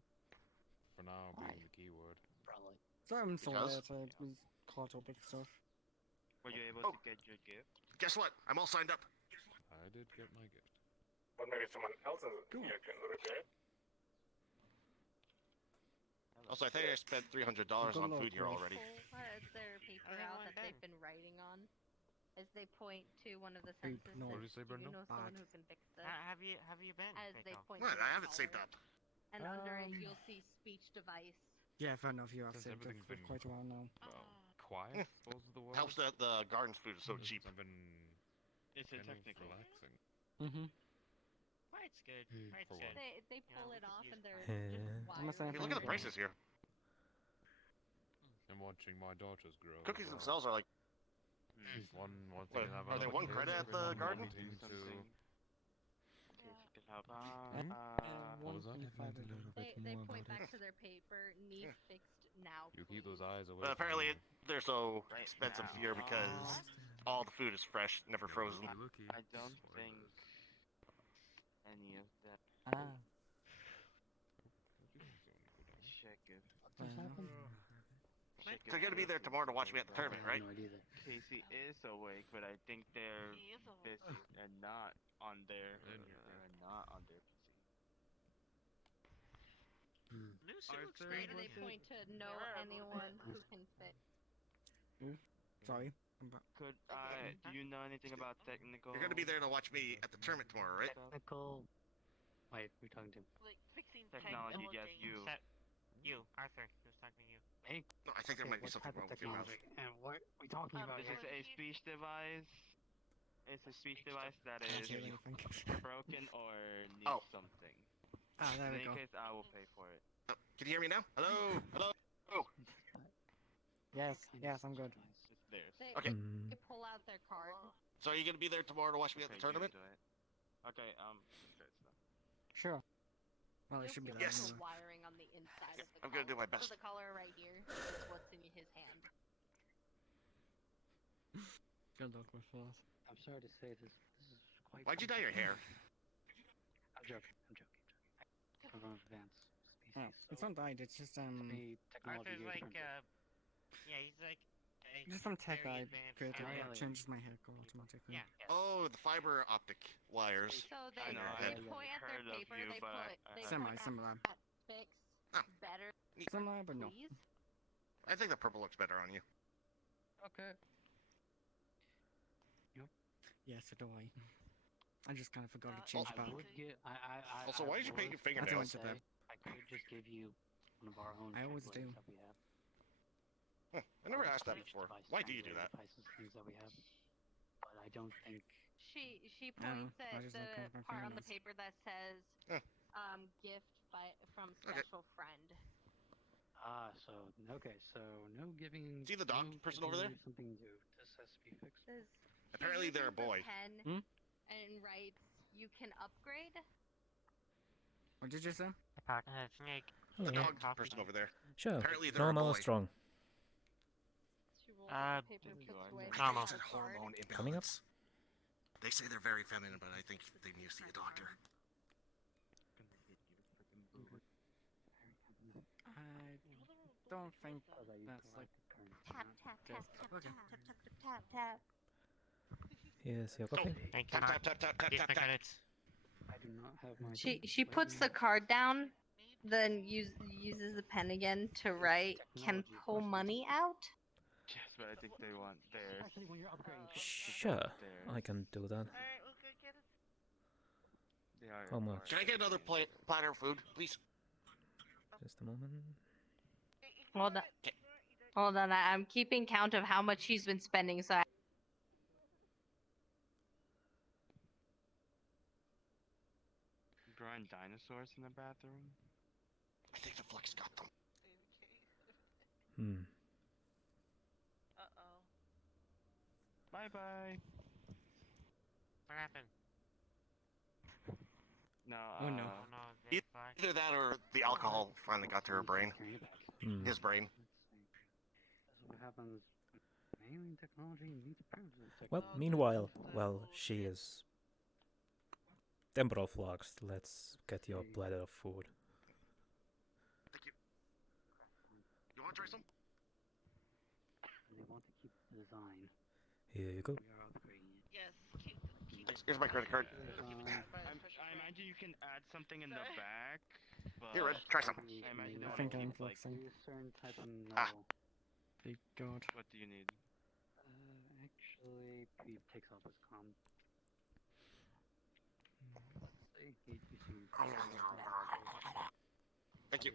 For now, being the keyword. Probably. So I'm still Because? there, so I was caught up with stuff. Were you able to get your gift? Guess what? I'm all signed up. I did get my gift. But maybe someone else here can repair it. Also, I think I spent $300 on food here already. Pull their paper How's out everyone that they've been? been writing on. As they point to one of the Hey, sentences no. that What did you say, do you Bruno? know someone who can fix this? Have you been? As they Draco? point What? to I the have it saved collar. up. And under it you'll see speech device. Yeah, fair enough. You have Since saved it everything's for been- quite a while now. Well, quiet, I suppose is the word. Helps that the garden's food is so cheap. I've been It's a kind of technical. relaxing. Mm-hmm. Quiet's good. Quiet's For good. what? They You know, pull we it could off use and they're quiet. just I'm a wired. Hey, look at the prices here. I'm watching my daughters grow. Cookies as well. themselves are like, One What, thing to have are they another 1 kid, credit at the one garden? wanting to- What was that? They point back to their paper, need fixed now. You keep those eyes away. But apparently from me. they're so expensive here because all the food is fresh, never frozen. I don't think any of that. Ah. Check it. What just happened? Check So you're gonna be there tomorrow to watch me at the tournament, right? No idea. Casey is awake, but I think they're busy and not on their not on their PC. New suit looks Where great. do they point to know anyone who can fit? Sorry. Could do you know anything about technical? You're gonna be there to watch me at the tournament tomorrow, right? Technical. Wait, we're talking to. Like fixing Technology, yes, you. You, Arthur. He was talking to you. Hey. No, I think there might be What something type of wrong with your mouth. technology? And what are we talking about Is here? this a speech device? It's a speech device that Can't is hear anything. broken or needs something. Ah, there we In go. any case, I will pay for it. Oh, can you hear me now? Hello? Hello? Oh. Yes, I'm good. It's theirs. Okay. They pull out their card. So are you gonna be there tomorrow to watch me at the tournament? Okay, Sure. Well, I should be there. Yes. Anyway. Wiring on the inside of the I'm gonna do my collar. best. So the collar right here is what's in his hand. Good luck with that. I'm sorry to say this. This is quite. Why'd you dye your hair? I'm joking. Cover of advanced species. Oh, it's not dyed, it's just The technology Arthur's here like, turns yeah, he's like. just some tech very I advanced created alien. that changes my hair color automatically. Yeah. Oh, the fiber optic wires. So they, I know, they I point at their heard of paper. you, They but put they Similar. at fix better. Similar, but no. Please. I think the purple looks better on you. Okay. Yes, so do I. I just kind of forgot to change back. Also, why did you paint your fingernails? I could just give you one of our own. I always do. That we have. Huh, I never asked that before. Why do you do that? Devices, things that we have. But I don't think. She I don't points know, I at just look the at my part on the fingernails. paper that says gift from special friend. So no giving. See the dog person over there? Something new. This has to be fixed. Apparently they're a boy. Pen and writes, "You can upgrade." What did you say? Snake. The Hello. dog person over there. Sure. Apparently they're a Normal or boy. strong? She rolls up the paper, puts away the Normal. card. Hormone Coming up? imbalance. They say they're very feminine, but I think they need to see a doctor. I don't think that's like. Tap tap tap tap Okay. tap tap tap tap tap. Yes, your coffee? Thank you. Tap, tap, tap, tap, tap, tap. I do not have my. She puts the card down, then uses the pen again to write. Can pull money out. Yes, but I think they want theirs. Actually, when you're upgrading. Sure, I can do that. Alright, we'll go get it. They are. How much? Can I get another platter of food, please? Just a moment. Hold on. Hold on. I'm keeping count of how much she's been spending. So Drawing dinosaurs in the bathroom. I think the flex got them. Hmm. Uh-oh. Bye-bye. What happened? No, Oh, no. Oh no, is it black? Either that or the alcohol finally got to her brain. Hmm. His brain. That's what happens. Alien technology meets primitive Well, technology. meanwhile, while she is temporal fluxed, let's get your bladder of food. Thank you. You want to try some? And they want to keep the design. Here you go. We are upgrading it. Yes, keep Here's my credit card. I imagine you can add something in the back. But Here, Red, try some. I imagine they I want think to I'm keep, like, flexing. Use certain type of metal. Thank God. what do you need? Actually, he takes off his comm. Let's see. He seems. Thank you.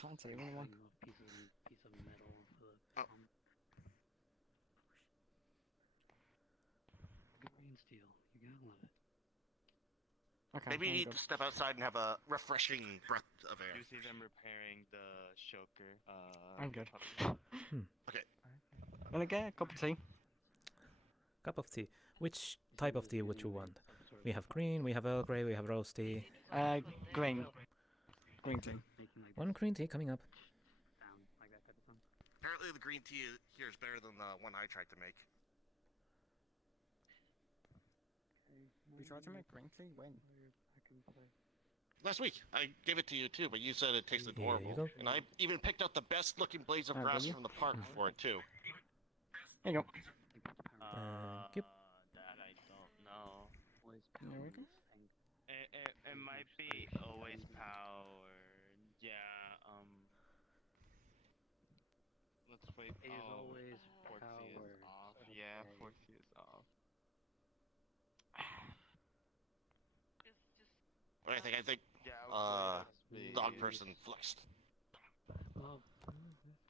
Can't say one. Piece of metal for the Oh. comm. Green steel. You gotta love it. Okay. Maybe you I'm need good. to step outside and have a refreshing breath of air. You see them repairing the choker. I'm good. Okay. Wanna get a cup of tea? Cup of tea. Which type of tea would you want? We have green, we have Earl Grey, we have rose tea. Green. Green tea. One green tea coming up. Down like that type of thing. Apparently the green tea here is better than the one I tried to make. You tried to make Brinkley when? Last week, I gave it to you too, but you said it tasted Here you horrible. go. And I even picked out the best looking blades of grass from the park for it too. There you go. Yep. That I don't know. There we go. It might be always powered. Yeah. Let's wait. It is always Forty is powered. off. Okay. Yeah, 40 is off. I think dog person flexed. Well,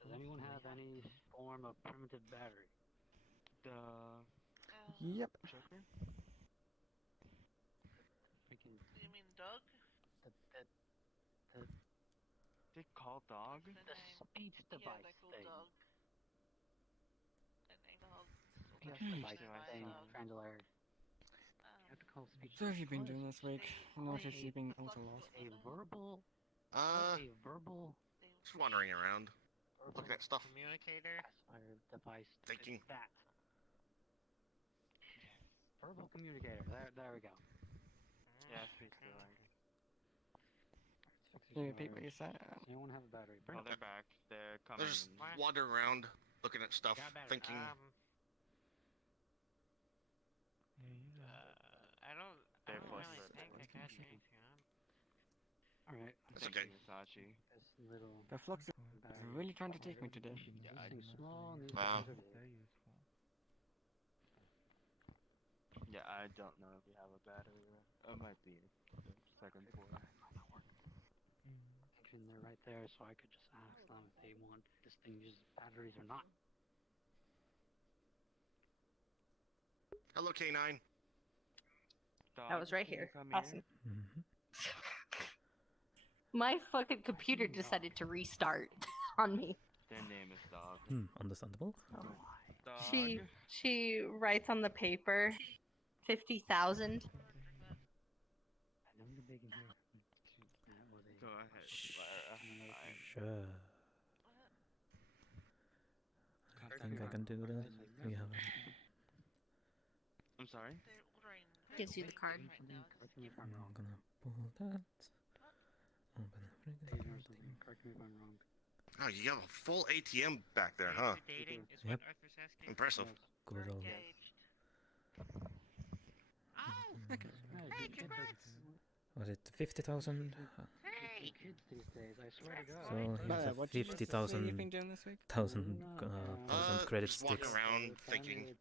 does anyone have any form of primitive battery? Yep. Joker? You mean dog? They call dog? The speech device Yeah, they call thing. dog. And they call Speech device thing, Trandler. You have to call speech. So have you been doing this week? I noticed you've been a little lost. A verbal. Just wandering around, looking at stuff. Communicator. Device. Thinking. That. Verbal communicator. There we go. Yeah, speech device. Can you repeat what you said? Does anyone have a battery? Oh, they're back. They're coming. They're just wandering around, looking at stuff, thinking. I don't really think I got anything. Alright. It's okay. Versace. The flux is really trying to take me today. Wow. Yeah, I don't know if we have a battery. It might be the second floor. They're right there, so I could just ask them if they want this thing uses batteries or not. Hello, K9. I was right here. Awesome. Mm-hmm. My fucking computer decided to restart on me. Their name is Dog. Understandable. Dog. She writes on the paper 50,000. Go ahead. Sure. I think I can do that. We have. I'm sorry? Gives you the card. I'm gonna pull that. Open everything. Correct me if I'm wrong. Oh, you have a full ATM back there, huh? Dating is Yep. what Arthur's asking. Impressive. Good old. Hey, congrats! Was it 50,000? Hey! Kids these days, I swear to God. So here's a what did you just say you've been 50,000 doing this week? thousand credit Just walking sticks. around, thinking.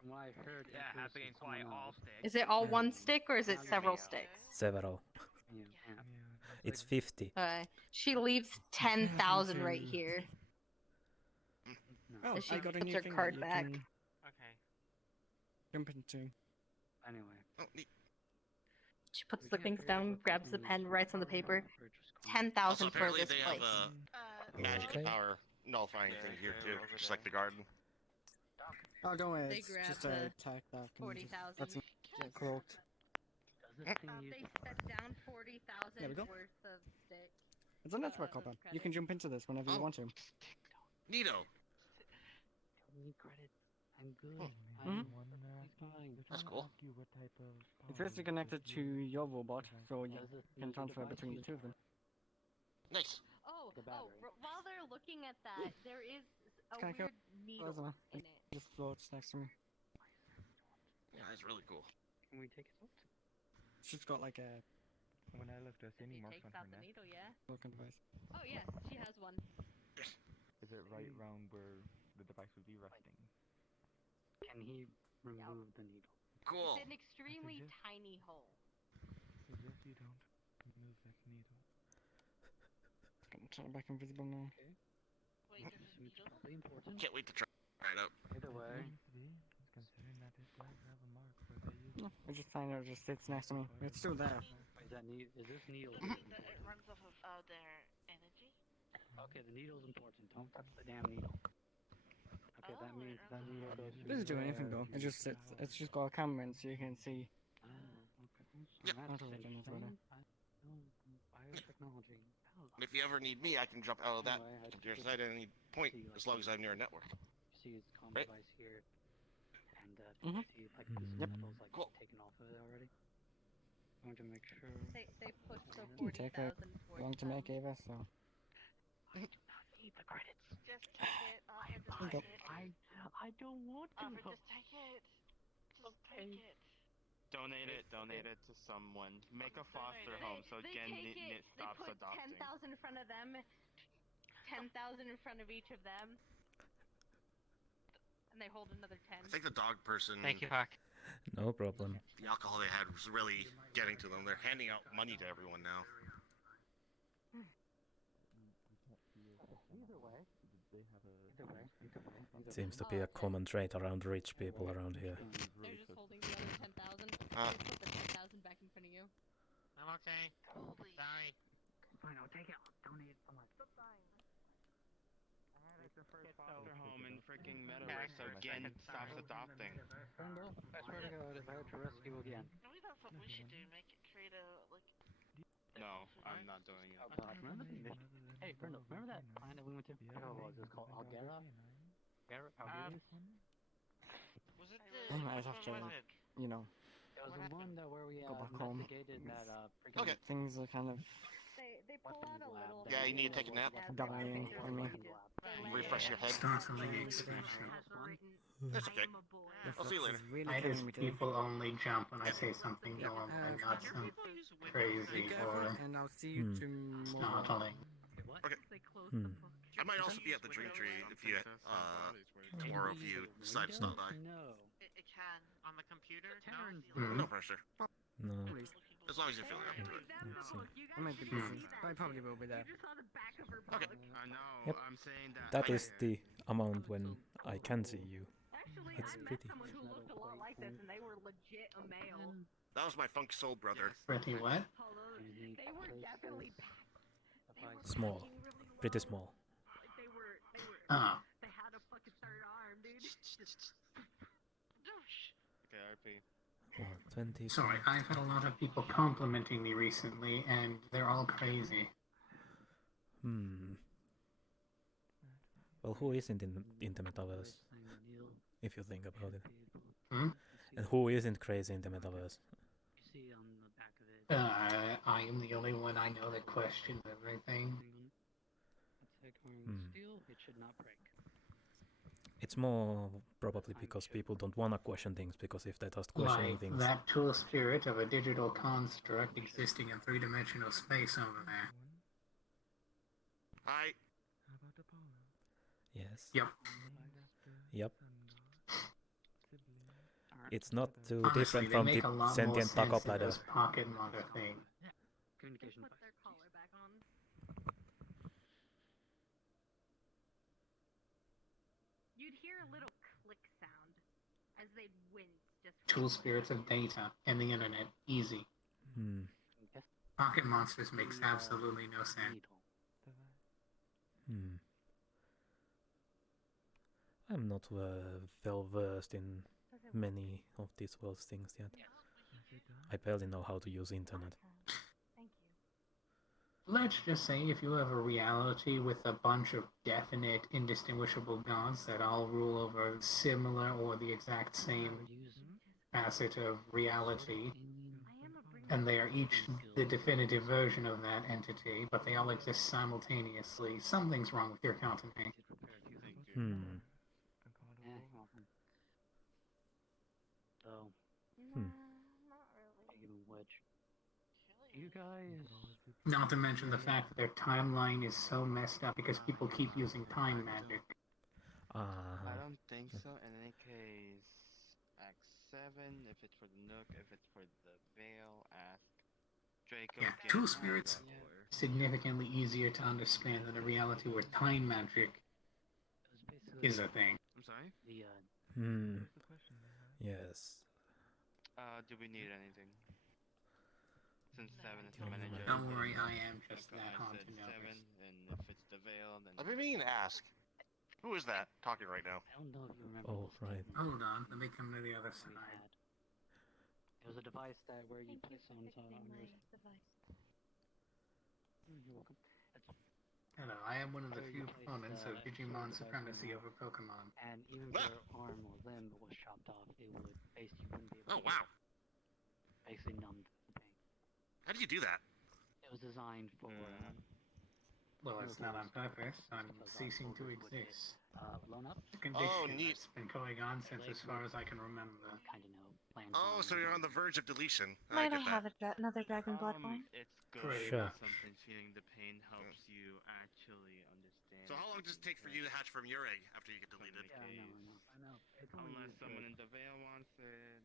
From what I heard, Yeah, having quite all sticks. Is it all one stick or is it several sticks? Several. It's 50. She leaves 10,000 right here. Oh, As she I got a puts new her thing card that you back. can Okay. jump into. Anyway. Oh, neat. She puts the things down, grabs the pen, writes on the paper. Also, 10,000 for apparently this they place. have a magic Okay. power nullifying thing here too, just like the garden. Oh, don't worry, They it's grab just the a attack that can 40,000. that's correct. They set down 40,000 There we go. worth of sticks. It's a network copper. You can jump into this whenever you want to. Neato. Need credit. I'm good. Hmm? That's cool. It's basically connected to your robot, so you can transfer between the two of them. Nice. While they're looking at that, there is a Can I kill- weird needle Plasma. in It it. just floats next to me. Yeah, that's really cool. Can we take it out? She's got like a When I left, any She marks takes on out her the neck? needle, yeah? looking device. Oh yeah, she has one. Is it right round where the device would be resting? Can he remove the needle? Cool. It's an extremely suggest- tiny hole. Suggest you don't move that needle. Gonna turn it back invisible now. It's probably important. Can't wait to try it out. Either way. Considering that it does have a mark where they use No, I just find it just sits next to me. It's still there. Is this needle? It runs off of their energy. Okay, the needle's important. Don't touch the damn needle. Okay, that means that needle goes through. Doesn't do anything though. It just sits. It's just got a camera in, so you can see. Okay. Not really doing it, really. Biotechnology. If you ever need me, I can jump out of that Anyway, I computer site at any point, as long as I'm near a network. See his comm Right. device here. And Mhm. see if I Yep. can get those like taken off of it already. I'm going to make sure. They pushed the Didn't take very 40,000 towards long to them. make either, so. I do not need the credits. Just take it, Arthur, just Okay. take it. I don't want to. Arthur, just take it. Just take it. Donate it to someone. Make a foster home so Jen stops They put adopting. 10,000 in front of them, 10,000 in front of each of them, and they hold another 10. I think the dog person. Thank you, Pakk. No problem. The alcohol they had was really getting to them. They're handing out money to everyone now. Either way. Seems to be a common trait around rich people around here. They're just holding the other 10,000. Just put the 10,000 back in front of you. I'm okay. Sorry. Fine, I'll take it. I'll donate it so much. It's the first foster home in freaking Metaverse so Jen stops adopting. Brendo, I swear to God, if I have to rescue again. Maybe that's what we should do. Create a No, I'm not doing it. Remember the mission? Hey, Brendo, remember that planet we went to? I don't know what it was called. Algera? Algerius? Was it I might have to, you know, It was the one that where we go back home. investigated that freaking. Okay. Things are kind of They pull out a little. Yeah, you need to take a nap. dying on me. Refresh your head. Start from the expression. That's okay. I'll see you later. Really Why does killing me today. people only jump when I say something normal and not some crazy Be careful, or and I'll see you tomorrow. startling? Okay. I might also be at the Dream Tree if you tomorrow if you decide to stop by. No. It can. On the computer? Mhm. No pressure. No. As long as you're feeling up to it. Let's see. I might be busy, but I probably will be there. Okay. I know. Yep. I'm saying that. That is the amount when I can see you. Actually, It's I met pretty. someone who looked a lot like this, and they were legit a male. That was my funk soul brother. Pretty what? They were definitely Small. Pretty small. They were. Ah. They had a fucking third arm, dude. Okay, RP. 20. Sorry, I've had a lot of people complimenting me recently, and they're all crazy. Well, who isn't in the metaverse? If you think about it. Hmm? And who isn't crazy in the metaverse? You see on the back of it. I am the only one I know that questions everything. Steel, it should not break. It's more probably because people don't want to question things, because if they just question Like things... that tool spirit of a digital construct existing in three-dimensional space over there. Hi. Yes. Yep. Yep. It's not too Honestly, different they from make the a lot more sentient sense taco than platter. this pocket mother thing. Communication. Put their collar back on. You'd hear a little click sound as they'd wince just. Tool spirits of data and the internet. Easy. Pocket monsters makes absolutely no sense. I'm not well versed in many of these world's things yet. I barely know how to use internet. Let's just say if you have a reality with a bunch of definite, indistinguishable gods that all rule over similar or the exact same facet of reality, and they are each the definitive version of that entity, but they all exist simultaneously, something's wrong with your countenance. So, even which, you guys. Not to mention the fact that their timeline is so messed up because people keep using time magic. I don't think so. In any case, Act 7, if it's for the Nook, if it's for the Veil, ask Draco. Yeah, tool spirits significantly easier to understand than a reality where time magic is a thing. I'm sorry? Yes. Do we need anything? Since 7 is the manager. Don't worry, I am just Okay, that I haunted said nervous. 7, and if it's the Veil, then. I've been meaning to ask. Who is that talking right now? I don't know if you remember. Oh, right. Hold on, let me come to the other side. It was a device that where you place on your. You're welcome. Hello, I am one of the few proponents of Digimon supremacy over Pokemon. And even if your arm or limb was chopped chopped off, it would basically you wouldn't be able Oh, to wow. basically numbed the pain. How did you do that? It was designed for. Well, it's not on purpose. I'm ceasing to exist. Loan up. A condition Oh, neat. that's been going on since as far as I can remember. Kind of know plans. Oh, so you're on the verge of deletion. Might I get have that. another dragon bloodborne? It's good. Sure. Something feeling the pain helps you actually understand. So how long does it take for you to hatch from your egg after you get deleted? Yeah, I know. It's only Unless used someone for- in the Veil wants it,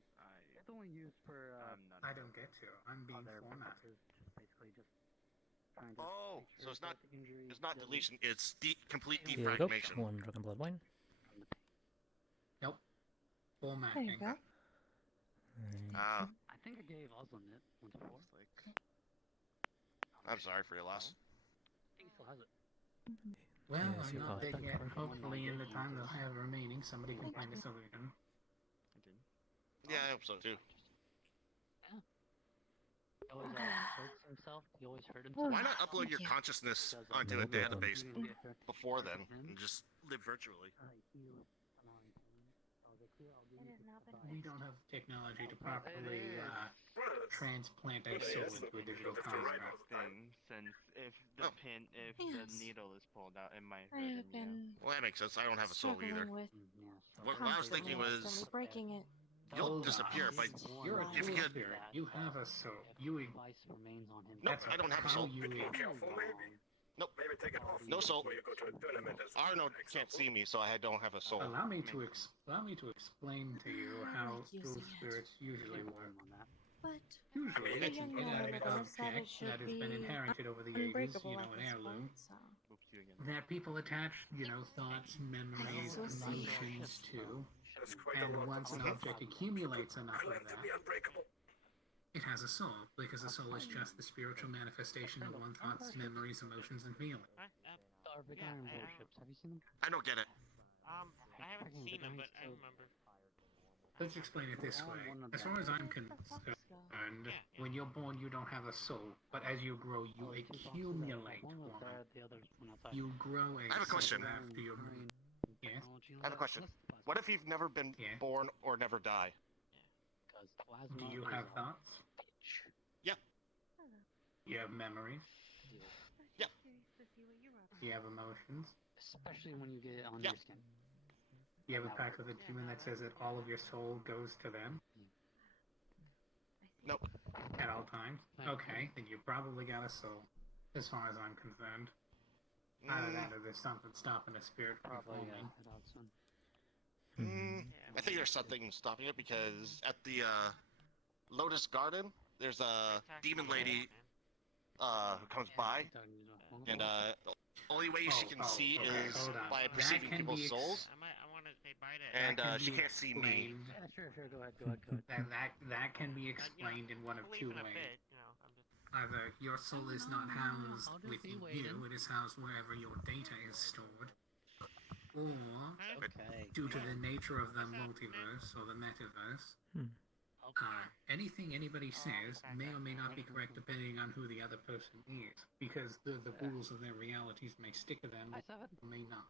It's only used for. I don't get to. I'm being other formatted. purposes, basically just trying to. Oh, make so sure it's not that the injury doesn't- deletion. It's complete Here you go. defragmentation. 1 Dragon Blood Wine. Nope. There you Formatting. go. Ah, I think I gave Osland it once before. I'm sorry for your loss. I think he still has it. Well, Yes, I'm you not got dead that. yet. Hopefully, in the time that I have remaining, somebody can find a solution. Yeah, I hope so too. He always hurts himself. He always hurt himself. Why not upload your consciousness onto a No problem. database before then and just live virtually? We don't have technology to properly transplant a soul into a digital construct. Thing, since if the pin, if the needle is pulled out, it might I hurt have been Well, that makes sense. I don't have a soul either. struggling with What I was thinking was, constantly breaking it. you'll Hold disappear on. if I. You're a if you true get. spirit. You have a soul. You. remains on him. Nope, I don't have a soul. You Careful, maybe. Nope. Maybe take it off. No soul. Before you go to a tournament as Arno can't see me, so I don't have a soul. Allow me to explain to you how true spirits usually work. But Usually, the it's young an man inanimate over there said it object should that has been be inherited over the ages, unbreakable you know, at an this heirloom, point, so. that people attach, you know, thoughts, memories, emotions to. And once an object accumulates enough of that, it has a soul, because a soul is just the spiritual manifestation of one's thoughts, memories, emotions, and feelings. Iron warships. Have you seen them? I don't get it. I haven't seen them, but I remember. Let's explain it this way. As far as I'm concerned, when you're born, you don't have a soul, but as you grow, you accumulate one. You grow a I have a question. soul after you're born. Yes? I have a question. What if you've never been born or never die? Do you have thoughts? Yeah. You have memories? Yeah. You have emotions? Especially when you get it on your skin. You have a pact with a demon that says that all of your soul goes to them? Nope. At all times? Okay, then you probably got a soul, as far as I'm concerned. Either that or there's something stopping a spirit from forming. I think there's something stopping it because at the Lotus Garden, there's a demon lady who comes by, and the only way she can see is by perceiving people's souls. I want to say bye to. And she can't see me. Yeah, sure, go ahead. That can be explained in one of two ways. Either your soul is not housed within you, it is housed wherever your data is stored, or due to the nature of the multiverse or the metaverse, anything anybody says may or may not be correct depending on who the other person is, because the rules of their realities may stick to them or may not.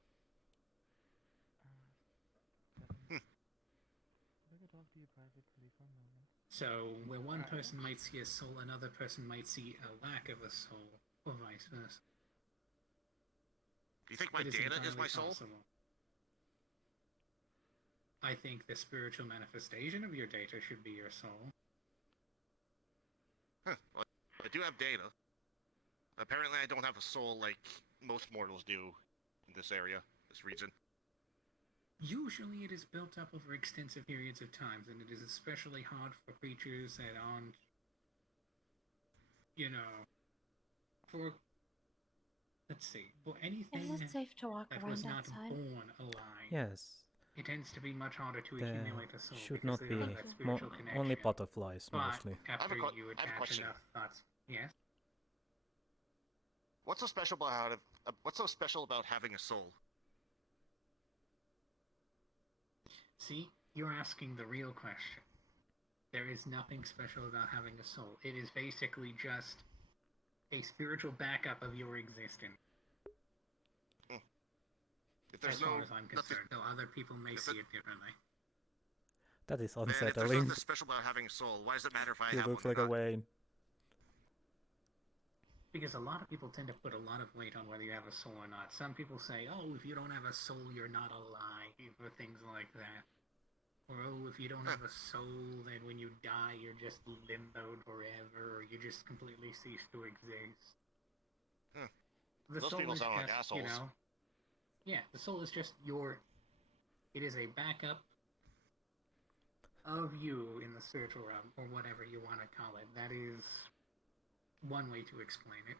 So, where one person might see a soul, another person might see a lack of a soul, or vice versa. Do you think my It is data is entirely my soul? possible. I think the spiritual manifestation of your data should be your soul. Huh. Well, I do have data. Apparently I don't have a soul like most mortals do in this area, this region. Usually it is built up over extensive periods of times, and it is especially hard for creatures that aren't, you know, for, let's see, for anything Is it safe to walk that around was not outside? born alive. Yes. It tends to be much harder to There accumulate a soul. should because not they be don't have that spiritual connection. only butterflies But mostly. after you I have a attach question. enough thoughts, yes. What's so special about having a soul? See, you're asking the real question. There is nothing special about having a soul. It is basically just a spiritual backup of your existence. If there's as far no as I'm concerned, though other people may see it differently. That is Man, if there's unsettling. nothing special about having a soul, why does it matter if I He have looks one like or a not? Wayne. Because a lot of people tend to put a lot of weight on whether you have a soul or not. Some people say, oh, if you don't have a soul, you're not alive, or things like that. Or, oh, if you don't have a soul, then when you die, you're just limboed forever, or you just completely cease to exist. The Those soul people is sound like just, assholes. you know, yeah, the soul is just it is a backup of you in the spiritual realm, or whatever you want to call it. That is one way to explain it.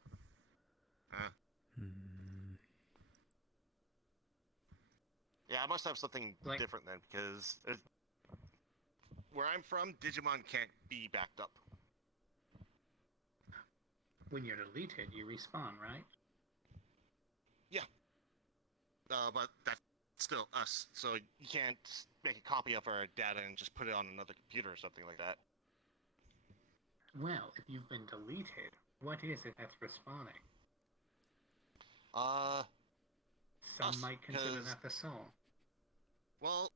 Yeah, I must have something different then, because where I'm from, Digimon can't be backed up. When you're deleted, you respawn, right? Yeah. But that's still us, so you can't make a copy of our data and just put it on another computer or something like that. Well, if you've been deleted, what is it that's respawning? Some might consider that the soul. Well,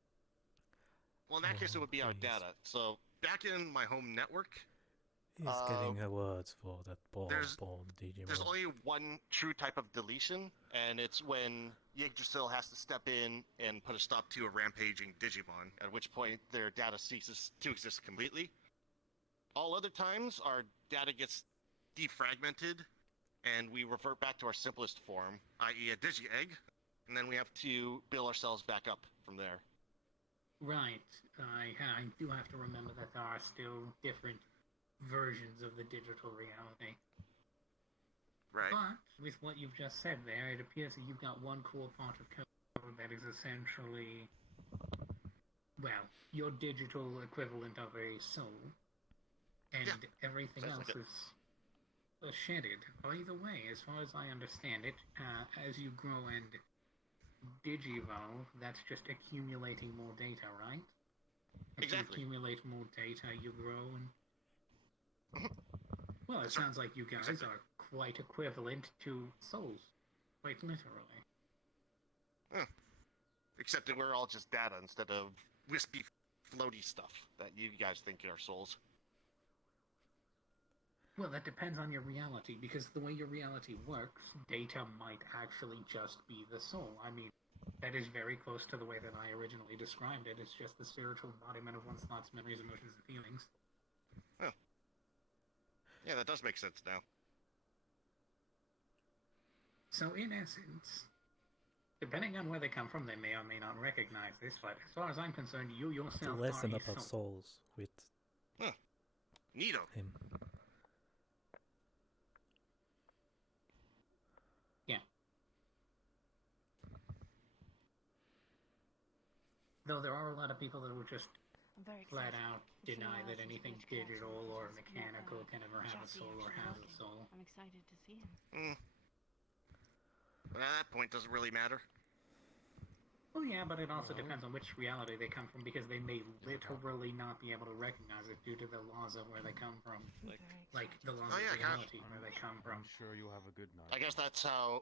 in that case, it would be our data. So, back in my home network, He's getting awards for that bald Digimon. there's only one true type of deletion, and it's when Yggdrasil has to step in and put a stop to a rampaging Digimon, at which point their data ceases to exist completely. All other times, our data gets defragmented, and we revert back to our simplest form, i.e. a Digi-Egg, and then we have to build ourselves back up from there. Right. I do have to remember that there are still different versions of the digital reality. Right. But, with what you've just said there, it appears that you've got one core part of code that is essentially, well, your digital equivalent of a soul, and everything else is shedded. By the way, as far as I understand it, as you grow and digivolve, that's just accumulating more data, right? As you accumulate more data, you grow and... Well, it sounds like you guys are quite equivalent to souls. Quite literally. Except that we're all just data instead of wispy, floaty stuff that you guys think are souls. Well, that depends on your reality, because the way your reality works, data might actually just be the soul. I mean, that is very close to the way that I originally described it. It's just the spiritual embodiment of one's thoughts, memories, emotions, and feelings. Huh. Yeah, that does make sense now. So, in essence, depending on where they come from, they may or may not recognize this, but as far as I'm concerned, you yourself The lesson are a about soul. souls with Neato. him. Yeah. Though there are a lot of people that will just flat out deny that anything digital or mechanical can ever have a soul or has a soul. I'm excited to see him. But at that point, does it really matter? Well, yeah, but it also depends on which reality they come from, because they may literally not be able to recognize it due to the laws of where they come from. Like the laws of reality where they come from. I'm sure you'll have a good night. I guess that's the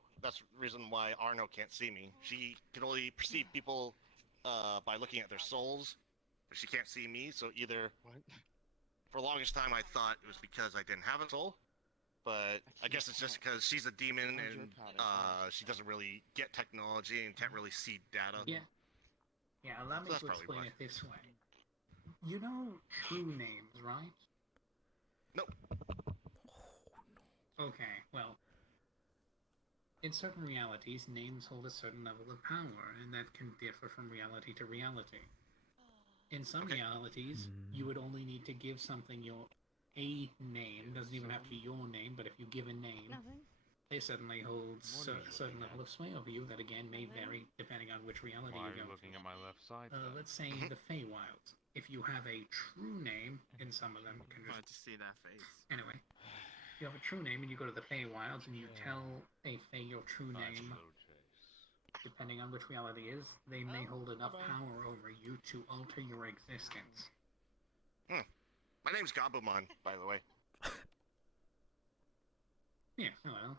reason why Arno can't see me. She can only perceive people by looking at their souls, but she can't see me, so either... For the longest time I thought it was because I didn't have a soul, but I guess it's just because she's a demon and she doesn't really get technology and can't really see data. Yeah, allow me to explain it this way. You know true names, right? Nope. Okay, well, in certain realities, names hold a certain level of power, and that can differ from reality to reality. In some realities, you would only need to give something a name. Doesn't even have to be your name, but if you give a name, they suddenly hold a certain level of sway over you that again may vary depending on which reality Why are you you go looking at my left side? Let's say the Feywilds. If you have a true name, and some of them can Glad to see that face. Anyway, you have a true name and you go to the Feywilds and you tell a Fey your true name. Depending on which reality is, they may hold enough power over you to alter your existence. My name's Gabumon, by the way. Yeah, well,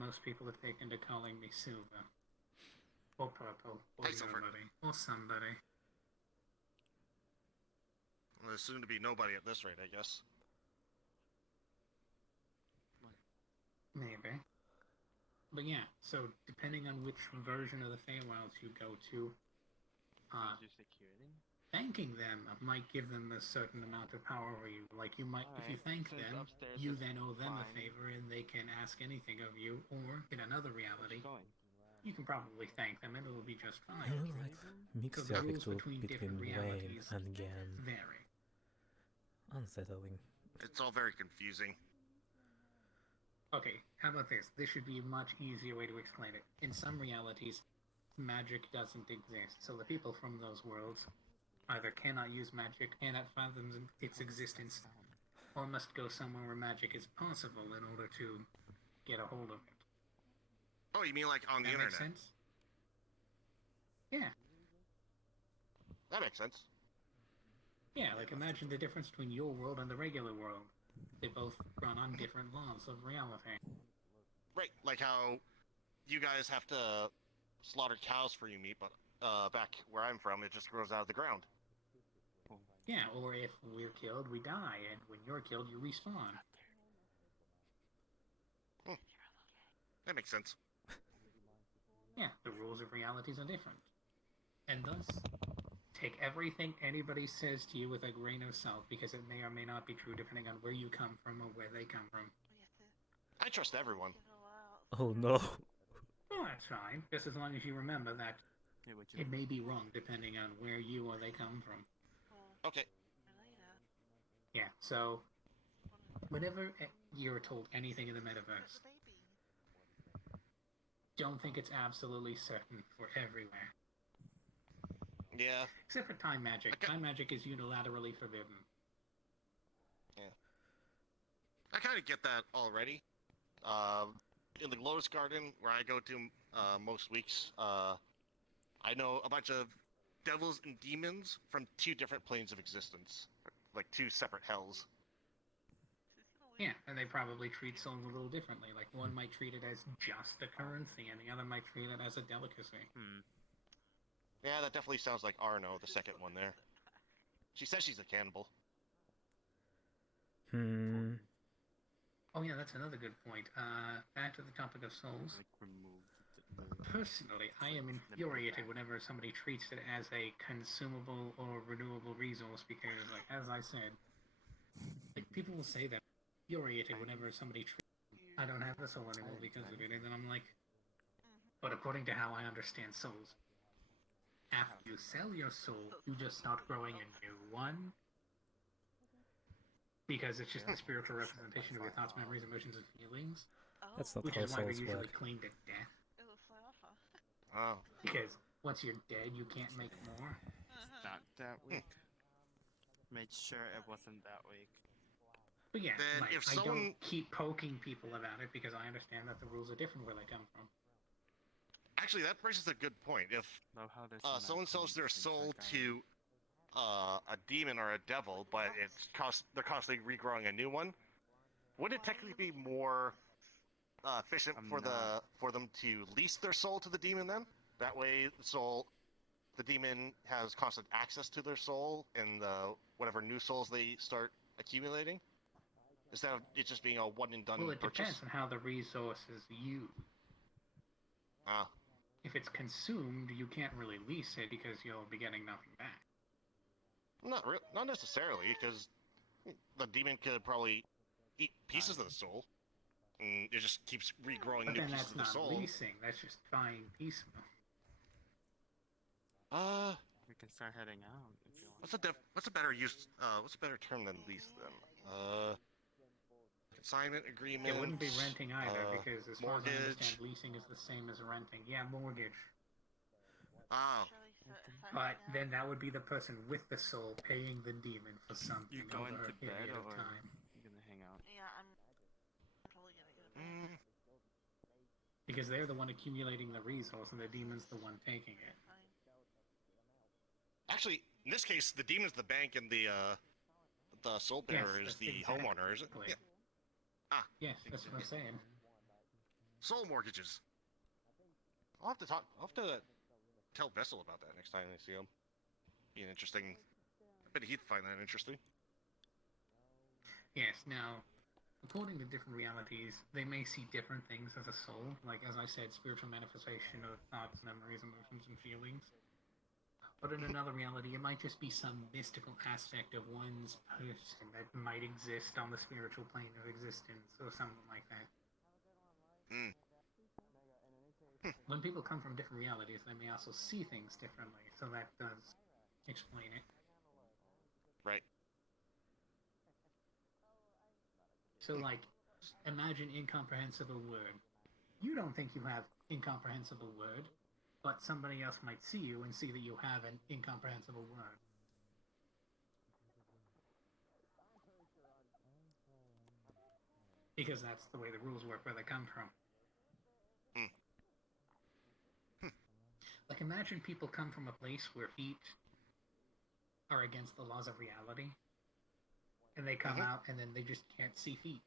most people have taken to calling me Silver. Or Purple, or somebody. is soon to be nobody at this rate, I guess. Maybe. But yeah, so depending on which version of the Feywilds you go to, thanking them might give them a certain amount of power over you. Like, you might, if you thank them, you then owe them a favor and they can ask anything of you, or in another reality, you can probably thank them and it'll be just fine. Mixture rules between different Wayne realities and Gan. vary. Unsettling. It's all very confusing. Okay, how about this? This should be a much easier way to explain it. In some realities, magic doesn't exist, so the people from those worlds either cannot use magic and it fathoms its existence, or must go somewhere where magic is possible in order to get a hold of it. Oh, you mean like on the internet? That makes sense? Yeah. That makes sense. Yeah, like imagine the difference between your world and the regular world. They both run on different laws of reality. Right, like how you guys have to slaughter cows for your meat, but back where I'm from, it just grows out of the ground. Yeah, or if we're killed, we die, and when you're killed, you respawn. That makes sense. Yeah, the rules of realities are different. And thus, take everything anybody says to you with a grain of salt, because it may or may not be true depending on where you come from or where they come from. I trust everyone. Oh no. Oh, that's fine, just as long as you remember that it may be wrong depending on where you or they come from. Okay. Yeah, so whenever you're told anything in the metaverse, don't think it's absolutely certain for everywhere. Yeah. Except for time magic. Time magic is unilaterally forbidden. Yeah. I kind of get that already. In the Lotus Garden, where I go to most weeks, I know a bunch of devils and demons from 2 different planes of existence. Like 2 separate hells. Yeah, and they probably treat souls a little differently. Like, one might treat it as just a currency, and the other might treat it as a delicacy. Yeah, that definitely sounds like Arno, the second one there. She says she's a cannibal. Oh yeah, that's another good point. Back to the topic of souls. Personally, I am infuriated whenever somebody treats it as a consumable or renewable resource because, like, as I said, like, people will say that infuriated whenever somebody treats I don't have a soul anymore because of it, and then I'm like, but according to how I understand souls, after you sell your soul, you just start growing a new one? Because it's just the spiritual representation of your thoughts, memories, emotions, and feelings. That's not which how is why they're souls usually work. claimed at death. Oh. Because once you're dead, you can't make more. Not that week. Made sure it wasn't that week. But yeah, Then like, if I someone- don't keep poking people about it because I understand that the rules are different where they come from. Actually, that raises a good point. If someone sells their soul to a demon or a devil, but they're constantly regrowing a new one, would it technically be more efficient for them to lease their soul to the demon then? That way, the demon has constant access to their soul and whatever new souls they start accumulating, instead of it just being a one and done Well, it purchase. depends on how the resource is used. If it's consumed, you can't really lease it because you'll be getting nothing back. Not necessarily, because the demon could probably eat pieces of the soul, and it just keeps regrowing But new then pieces that's of the not soul. leasing, that's just buying piecemeal. We can start heading out if you want. What's a better use? What's a better term than lease then? Consignment agreement. It wouldn't be renting either, because as far as I mortgage. understand, leasing is the same as renting. Yeah, mortgage. Oh. But then that would be the person with the soul paying the demon for something You going over to a period bed of or time. you gonna hang out? Yeah, I'm probably gonna go to bed. Because they're the one accumulating the resource, and the demon's the one taking it. Actually, in this case, the demon's the bank, and the soul bearer is the homeowner, is it? Yeah. Yes, that's what I'm saying. Soul mortgages. I'll have to tell Vessel about that next time I see him. Be an interesting bet he'd find that interesting. Yes, now, according to different realities, they may see different things as a soul. Like, as I said, spiritual manifestation of thoughts, memories, emotions, and feelings. But in another reality, it might just be some mystical aspect of one's person that might exist on the spiritual plane of existence, or something like that. When people come from different realities, they may also see things differently, so that does explain it. Right. So, like, imagine incomprehensible word. You don't think you have incomprehensible word, but somebody else might see you and see that you have an incomprehensible word. Because that's the way the rules work where they come from. Like, imagine people come from a place where feet are against the laws of reality, and they come out and then they just can't see feet.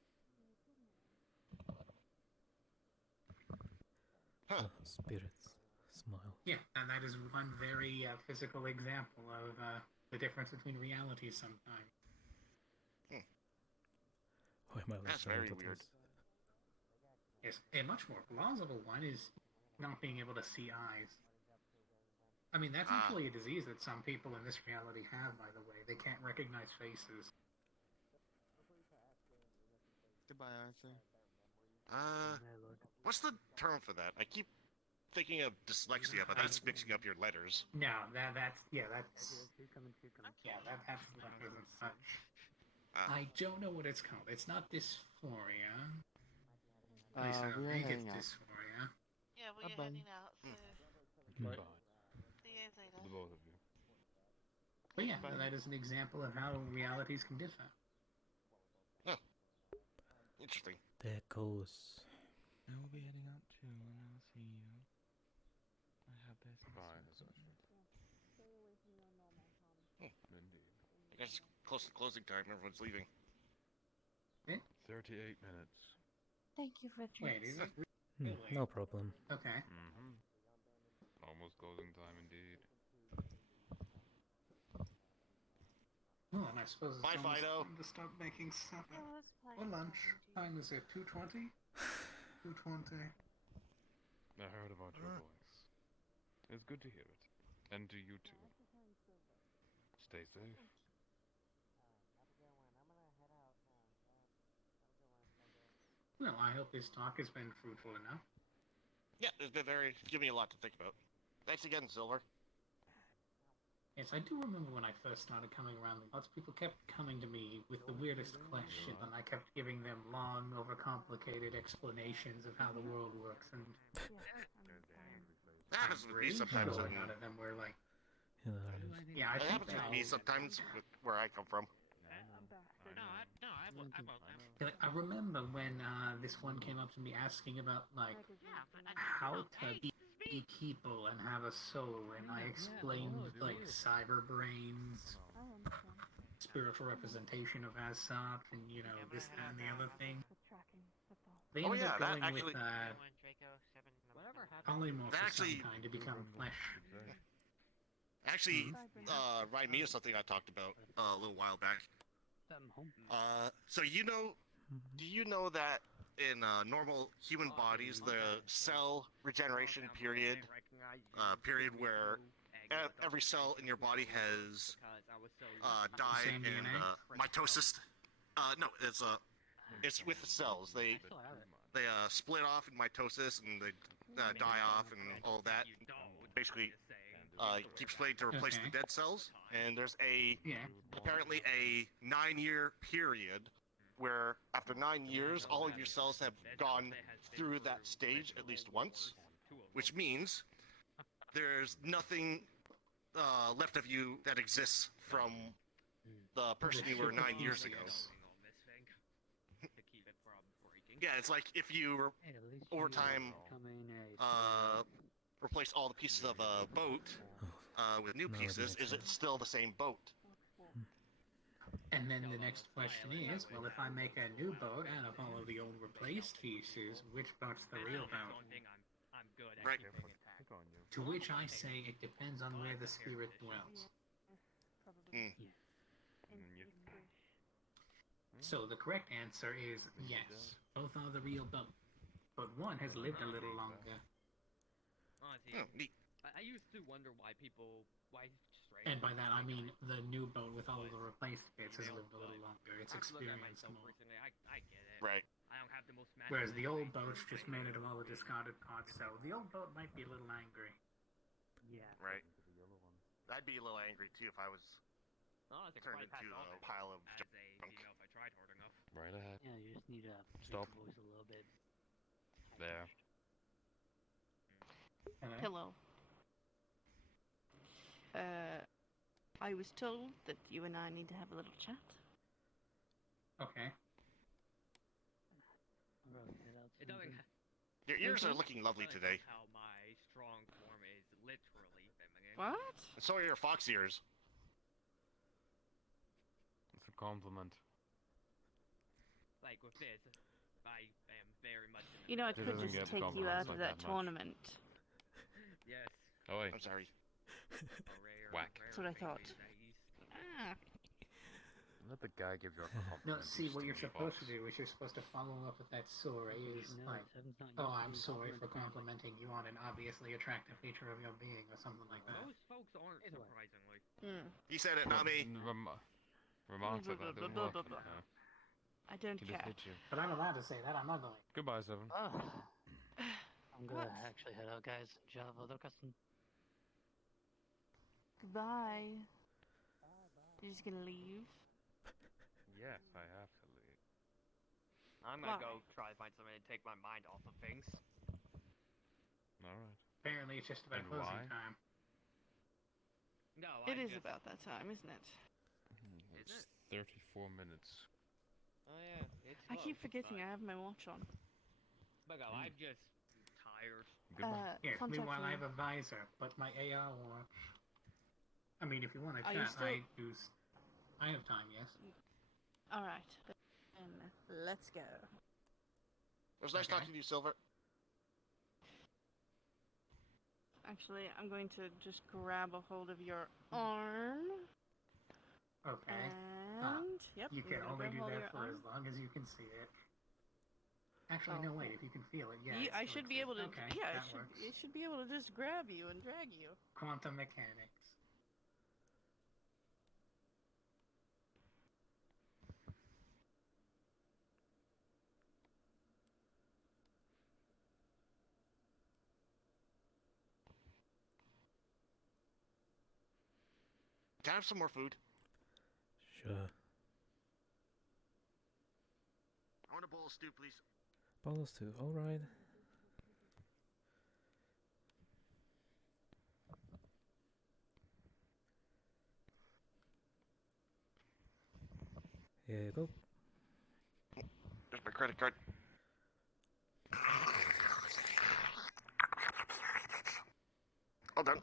Spirits smile. Yeah, and that is one very physical example of the difference between realities sometimes. Why am I That's very weird. Yes, a much more plausible one is not being able to see eyes. I mean, that's actually a disease that some people in this reality have, by the way. They can't recognize faces. Goodbye, Arthur. What's the term for that? I keep thinking of dyslexia, but that's mixing up your letters. No, that's letters and such. I don't know what it's called. It's not dysphoria. At least I don't think it's dysphoria. Yeah, well, you're heading out, so... Bye. See you later. The both of you. But yeah, that is an example of how realities can differ. Interesting. There goes. I will be heading out too, and I'll see you. I have this. Bye, Sasha. Indeed. I guess it's close to closing time. Everyone's leaving. 38 minutes. Thank you for Wait, is it? No problem. Okay. Almost closing time indeed. Well, and I suppose it's Bye, almost Fido. time to start making stuff. For lunch. Time is it? 2:20? 2:20. I heard about your voice. It's good to hear it. And to you too. Stay safe. Well, I hope this talk has been fruitful enough. Yeah, it's been given me a lot to think about. Thanks again, Silver. Yes, I do remember when I first started coming around, lots of people kept coming to me with the weirdest questions, and I kept giving them long, overcomplicated explanations of how the world works, and That happens with me sometimes. None of them were like, Hilarious. yeah, I It think happens with me sometimes with where I come from. I remember when this one came up to me asking about, like, how to be people and have a soul, and I explained, like, cyber brains, spiritual representation of as such, and, you know, this, that, and the other thing. They ended up going with polymorph of some kind to become flesh. Actually, remind me of something I talked about a little while back. So do you know that in normal human bodies, the cell regeneration period where every cell in your body has died in mitosis? No, it's with the cells. They split off in mitosis and they die off and all that. Basically, keep splitting to replace the dead cells. And there's apparently a 9-year period where after 9 years, all of your cells have gone through that stage at least once, which means there's nothing left of you that exists from the person you were 9 years ago. Yeah, it's like if you were, over time, replaced all the pieces of a boat with new pieces, is it still the same boat? And then the next question is, well, if I make a new boat out of all of the old replaced pieces, which boat's the real boat? Right. To which I say it depends on where the spirit dwells. And then you... So the correct answer is yes. Both are the real boat. But one has lived a little longer. Honestly, I used to wonder why And by that I mean the new boat with all the replaced bits has lived a little longer. It's experienced more. I get it. Right. I don't have the most. Whereas the old boat's just made out of all the discarded parts, so the old boat might be a little angry. Yeah. Right. I'd be a little angry too if I was turned into a pile of junk. If I tried hard enough. Right ahead. Yeah, you just need to Stop. make the voice a little bit. There. Hello. I was told that you and I need to have a little chat. Okay. It doesn't. Your ears are looking lovely today. How my strong form is literally feminine. What? And so are your fox ears. It's a compliment. Like with this, I am very much. You know, I could just take you out of that tournament. Yes. Oh wait. I'm sorry. Whack. That's what I thought. Ah. Let the guy give you a compliment. No, see, what you're supposed to do is you're supposed to follow up with that story is like, oh, I'm sorry for complimenting you on an obviously attractive feature of your being, or something like that. Most folks aren't, surprisingly. He said it, not me. Remarks like that don't work. I don't He care. just hit you. But I'm allowed to say that, I'm ugly. Goodbye, Seven. I'm gonna actually head out, guys. Do you have other questions? Goodbye. You're just gonna leave? Yes, I have to leave. I'm gonna go try to find something to take my mind off of things. Alright. Apparently it's just about And closing why? time. No, It is about that time, isn't it? It's 34 minutes. Oh yeah, it's I keep close, forgetting but- I have my watch on. But I'm just tired. Yes, contact meanwhile I me. have a visor, but my AR watch. I mean, if you want to Are you chat, still- I have time, yes. Alright. Then let's go. It was nice talking to you, Silver. Actually, I'm going to just grab a hold of your arm. Okay. And, yep. You I'm can gonna only grab do hold of that your for arm. as long as you can see it. Actually, no, wait, if you can feel it, yeah. I it should still be able to. exists. Okay, Yeah, that works. it should be able to just grab you and drag you. Quantum mechanics. Can I have some more food? Sure. I want a bowl of stew, please. Bowls too, alright. Here you go. There's my credit card. All done.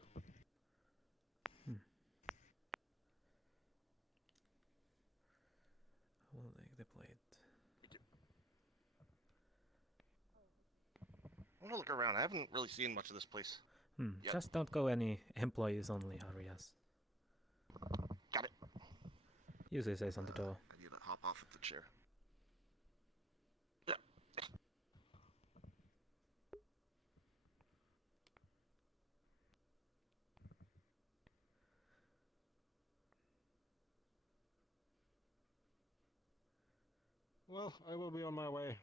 I will take the plate. I want to look around. I haven't really seen much of this place. Yep. Just don't go any employees only areas. Got it. Usually says on the door. I need to hop off of the chair. Yeah. Well, I will be on my way.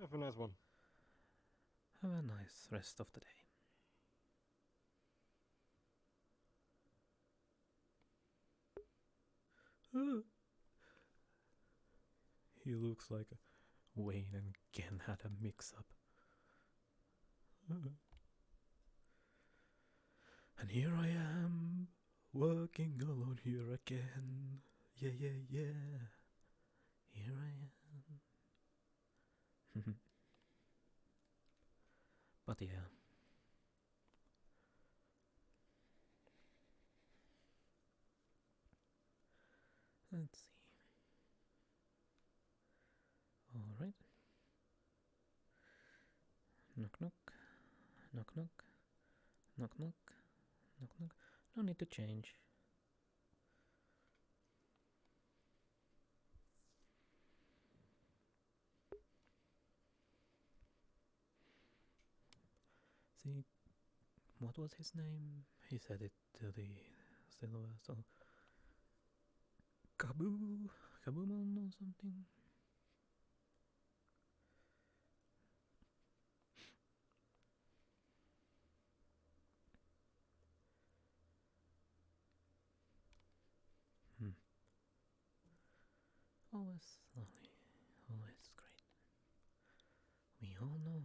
Have a nice one. Have a nice rest of the day. He looks like Wayne and Ken had a mix-up. And here I am, working alone here again. Yeah, yeah, yeah. Here I am. But yeah. Let's see. Alright. Knock knock. Knock knock. Knock knock. Knock knock. No need to change. the... What was his name? He said it to the silver, so... Kaboomon or something? Always lovely, always great. We all know.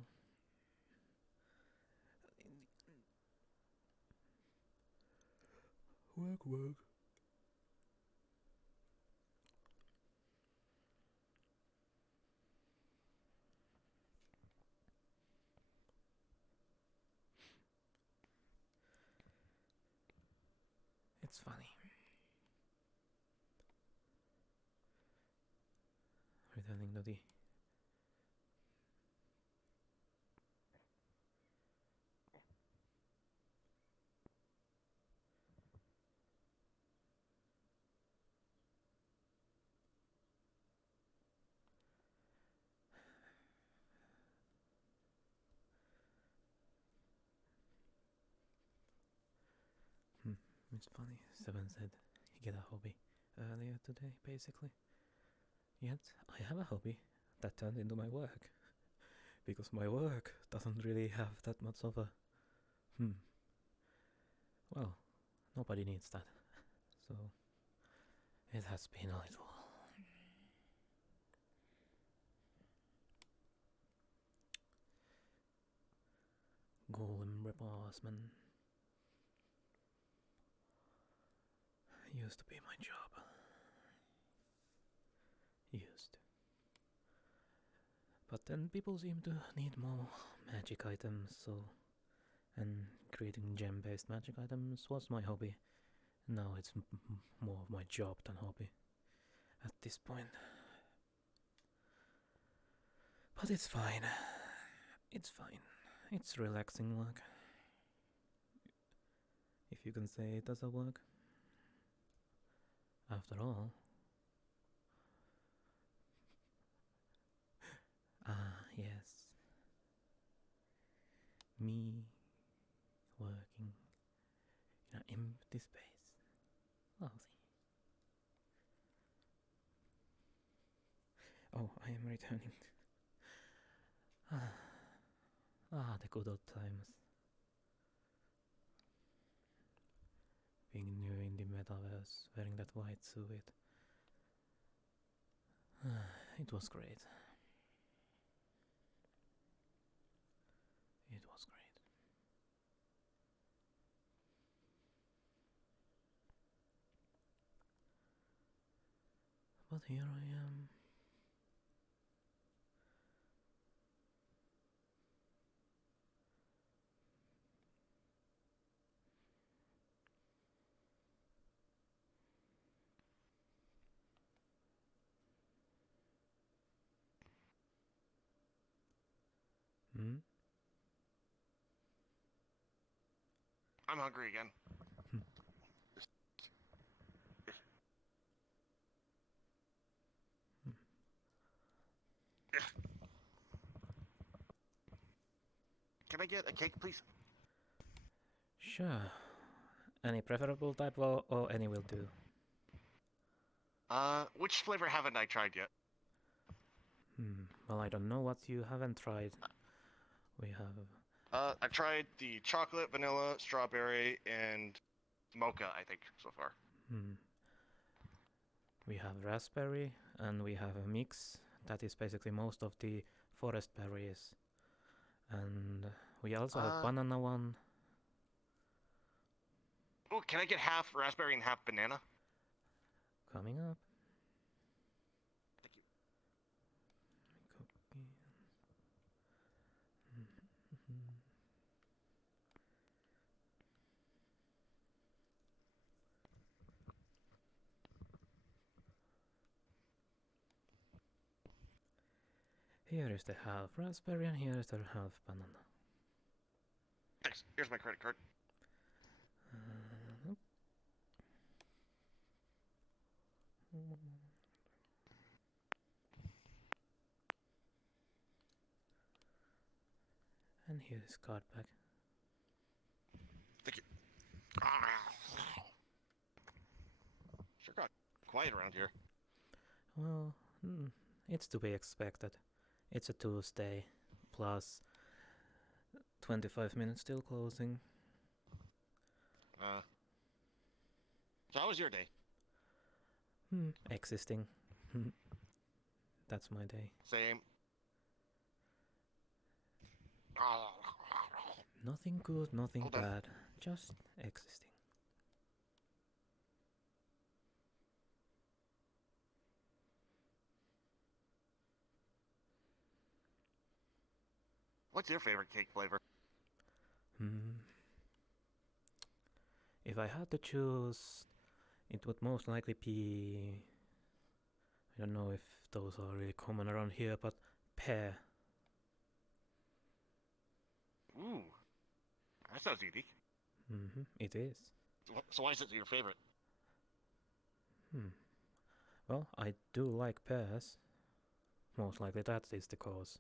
Work. It's funny. Returning to the... It's funny, Seven said he get a hobby earlier today, basically. Yet, I have a hobby that turned into my work. Because my work doesn't really have that much of a... Well, nobody needs that. So, it has been a little... Golem replacement. Used to be my job. Used. But then people seem to need more magic items, so... And creating gem-based magic items was my hobby. Now it's more of my job than hobby. At this point. But it's fine. It's fine. It's relaxing work. If you can say it as a work. After all. Yes. Me working in an empty space. Lousy. Oh, I am returning. The good old times. Being new in the Metaverse, wearing that white suit. It was great. It was great. But here I am. I'm hungry again. Can I get a cake, please? Sure. Any preferable type or any will do? Which flavor haven't I tried yet? Well, I don't know what you haven't tried. We have... I tried the chocolate, vanilla, strawberry, and mocha, I think, so far. We have raspberry, and we have a mix that is basically most of the forest berries. And we also have banana one. Oh, can I get half raspberry and half banana? Coming up. Thank you. Here is the half raspberry and here is the half banana. Thanks. Here's my credit card. And here is card back. Sure got quiet around here. Well, it's to be expected. It's a Tuesday, plus 25 minutes till closing. So how was your day? Existing. That's my day. Same. Nothing good, nothing bad. Just existing. What's your favorite cake flavor? If I had to choose, it would most likely be... I don't know if those are really common around here, but pear. Ooh, that sounds unique. It is. So why is it your favorite? Well, I do like pears. Most likely that is the cause.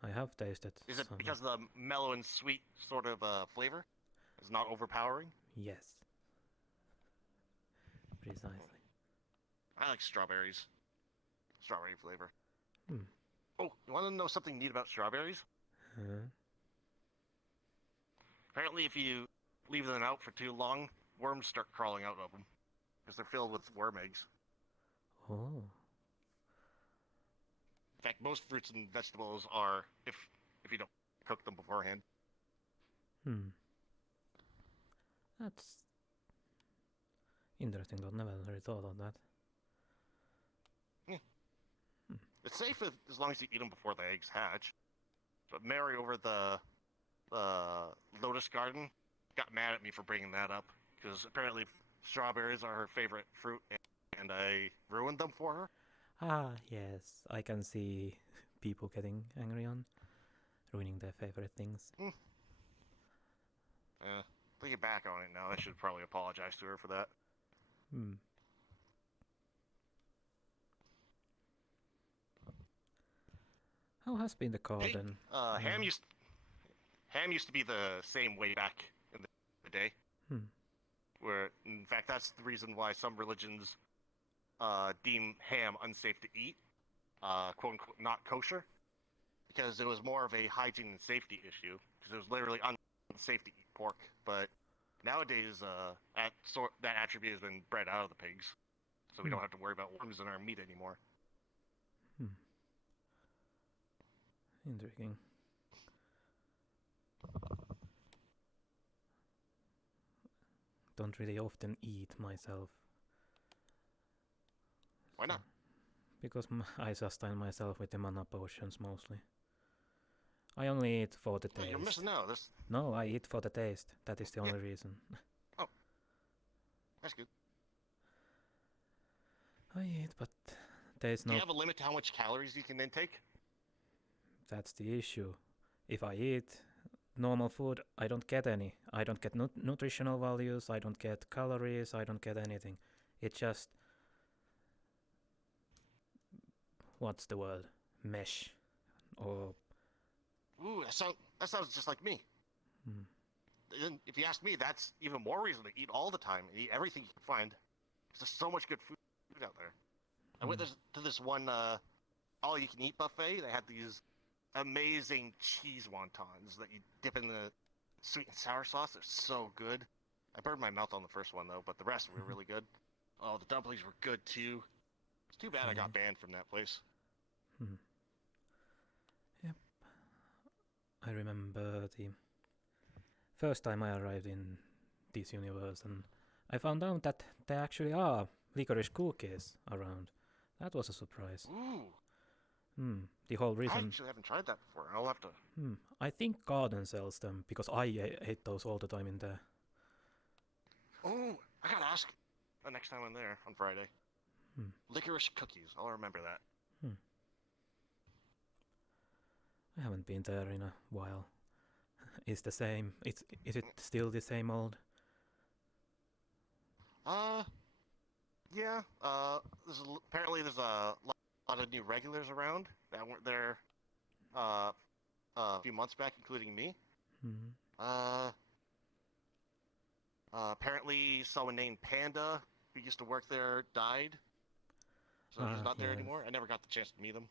I have tasted Is it some. because of the mellow and sweet sort of flavor? It's not overpowering? Yes. Precisely. I like strawberries. Strawberry flavor. Oh, you want to know something neat about strawberries? Apparently if you leave them out for too long, worms start crawling out of them. Because they're filled with worm eggs. Oh. In fact, most fruits and vegetables are, if you don't cook them beforehand. That's interesting. I've never really thought of that. Yeah. It's safe as long as you eat them before the eggs hatch. But Mary over the Lotus Garden got mad at me for bringing that up. Because apparently strawberries are her favorite fruit, and I ruined them for her. Ah, yes. I can see people getting angry on ruining their favorite things. Thinking back on it now, I should probably apologize to her for that. How has been the garden? Ham used to be the same way back in the day. Where, in fact, that's the reason why some religions deem ham unsafe to eat, quote unquote, not kosher, because it was more of a hygiene and safety issue. Because it was literally unsafe to eat pork. But nowadays, that attribute has been bred out of the pigs, so we don't have to worry about worms in our meat anymore. Intriguing. Don't really often eat myself. Why not? Because I sustain myself with the mana potions mostly. I only eat for the taste. You're missing out. No, I eat for the taste. That is the only reason. Oh, that's good. I eat, but there's no... Do you have a limit to how much calories you can intake? That's the issue. If I eat normal food, I don't get any. I don't get nutritional values, I don't get calories, I don't get anything. It just... What's the word? Mesh. Or... Ooh, that sounds just like me. If you ask me, that's even more reason to eat all the time and eat everything you can find. There's so much good food out there. I went to this one all-you-can-eat buffet. They had these amazing cheese wontons that you dip in the sweet and sour sauce. They're so good. I burned my mouth on the first one, though, but the rest were really good. Oh, the dumplings were good, too. It's too bad I got banned from that place. Yep. I remember the first time I arrived in this universe, and I found out that there actually are licorice cookies around. That was a surprise. Ooh. The whole reason... I actually haven't tried that before. I'll have to... I think Garden sells them, because I ate those all the time in there. Oh, I gotta ask the next time I'm there on Friday. Licorice cookies. I'll remember that. I haven't been there in a while. Is it still the same old? Yeah. Apparently there's a lot of new regulars around that weren't there a few months back, including me. Apparently, someone named Panda, who used to work there, died. So he's not there anymore. I never got the chance to meet him.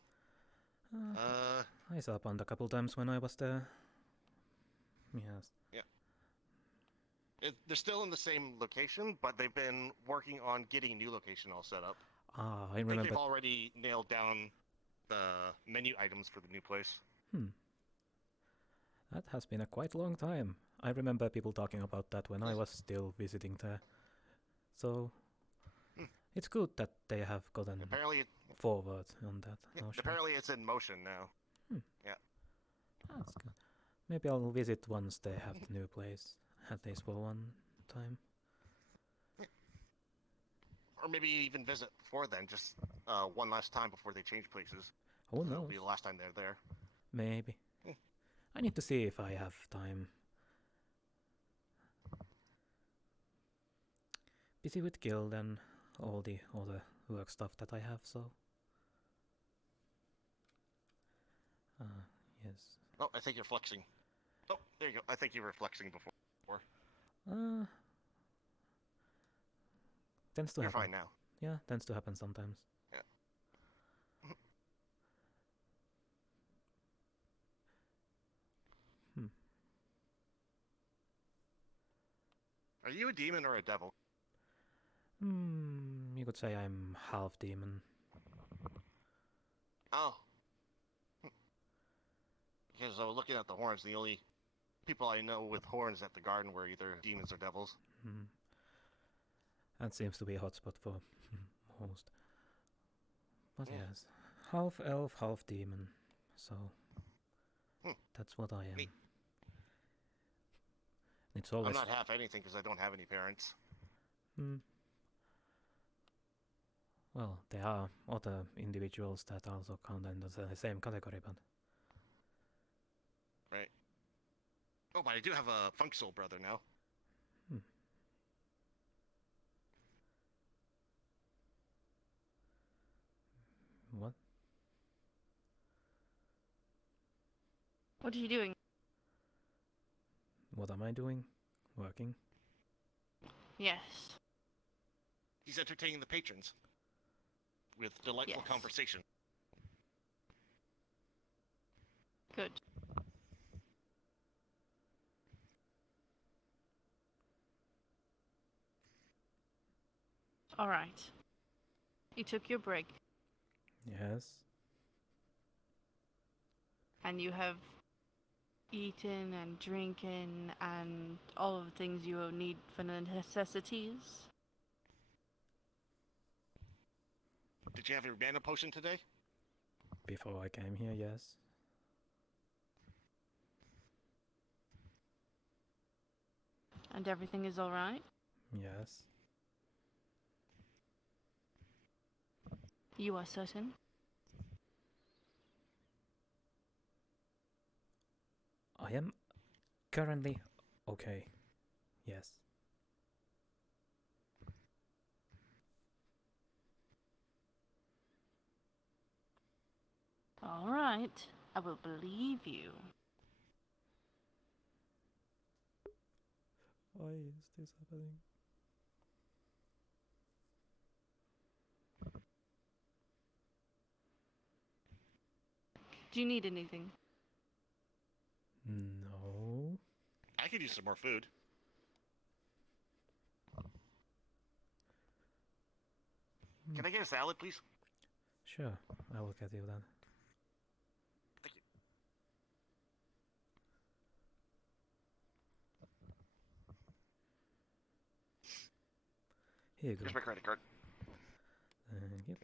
I saw Panda a couple times when I was there. Yes. Yeah. They're still in the same location, but they've been working on getting a new location all set up. I I think remember. they've already nailed down the menu items for the new place. That has been a quite long time. I remember people talking about that when I was still visiting there. So it's good that they have gotten forward on that. Apparently it's in motion now. Yeah. That's good. Maybe I'll visit once they have the new place, at least for one time. Or maybe even visit before then, just one last time before they change places. Who knows? It'll be the last time they're there. Maybe. I need to see if I have time. Busy with guild and all the other work stuff that I have, so... yes. Oh, I think you're flexing. Oh, there you go. I think you were flexing before. Tends to You're happen. fine now. Yeah, tends to happen sometimes. Yeah. Are you a demon or a devil? You could say I'm half demon. Oh. Because I was looking at the horns, the only people I know with horns at the garden were either demons or devils. That seems to be a hotspot for most. But yes, half elf, half demon. So that's what I am. Neat. It's always... I'm not half anything because I don't have any parents. Well, there are other individuals that also count under the same category, but... Right. Oh, but I do have a Funk Soul brother now. What? What are you doing? What am I doing? Working? Yes. He's entertaining the patrons with delightful conversation. Good. All right. You took your break. Yes. And you have eaten and drinking and all of the things you need for the necessities. Did you have your mana potion today? Before I came here, yes. And everything is all right? Yes. You are certain? I am currently okay. Yes. All right. I will believe you. Why is this happening? Do you need anything? No. I could use some more food. Can I get a salad, please? Sure, I will get you that. Thank you. Here you go. Here's my credit card. Thank you.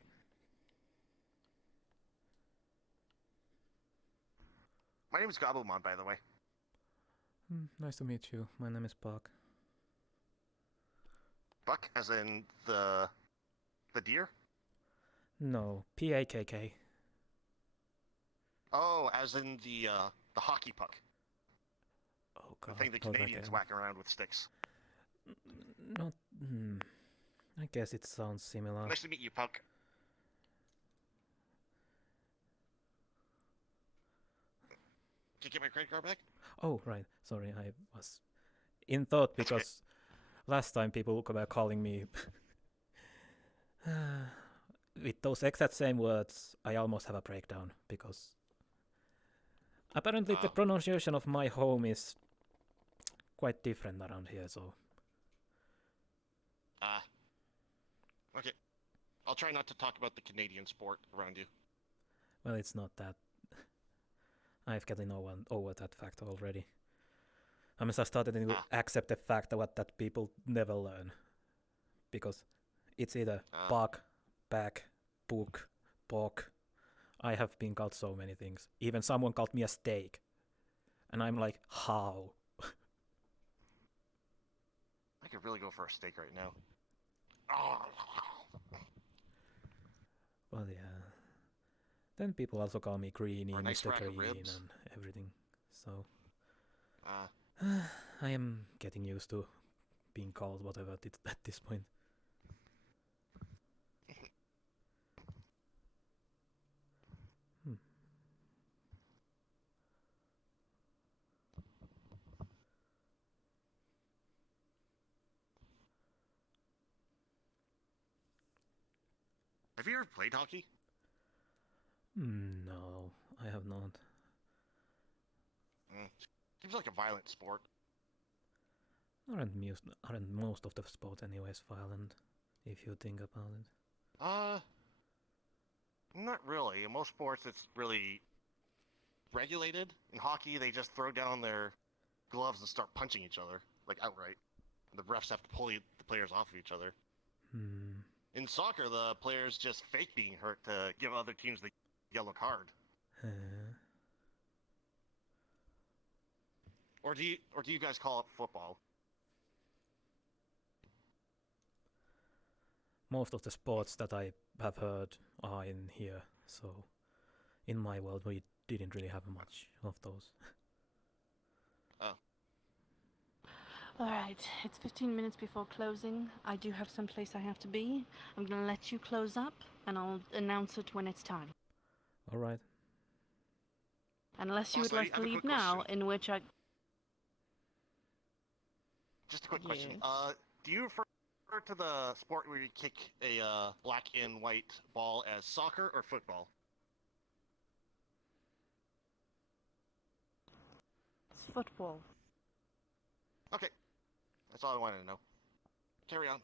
My name is Gabumon, by the way. Nice to meet you. My name is Pakk. Buck, as in the deer? No, P-A-K-K. Oh, as in the hockey puck. Oh god. The thing the Canadians whack around with sticks. Not. I guess it sounds similar. Nice to meet you, Puck. Can you get my credit card back? Oh, right. Sorry, I was in thought because last time people were calling me with those exact same words, I almost have a breakdown because apparently the pronunciation of my home is quite different around here, so. Okay. I'll try not to talk about the Canadian sport around you. Well, it's not that. I've gotten over that fact already. I mean, I started to accept the fact that people never learn. Because it's either bug, back, book, bog. I have been called so many things. Even someone called me a steak. And I'm like, how? I could really go for a steak right now. Well, yeah. Then people also call me Greenie, nice Mr. Green, ribs. and everything. So I am getting used to being called whatever at this point. Have you ever played hockey? No, I have not. Seems like a violent sport. Aren't most of the sports anyways violent, if you think about it? Not really. In most sports, it's really regulated. In hockey, they just throw down their gloves and start punching each other, like outright. The refs have to pull the players off of each other. In soccer, the players just fake being hurt to give other teams the yellow card. Or do you guys call it football? Most of the sports that I have heard are in here, so in my world we didn't really have much of those. Alright, it's 15 minutes before closing. I do have some place I have to be. I'm gonna let you close up, and I'll announce it when it's time. Alright. Unless you would like to leave now, in which I... Just a quick question. Do you refer to the sport where you kick a black and white ball as soccer or football? It's football. Okay. That's all I wanted to know. Carry on.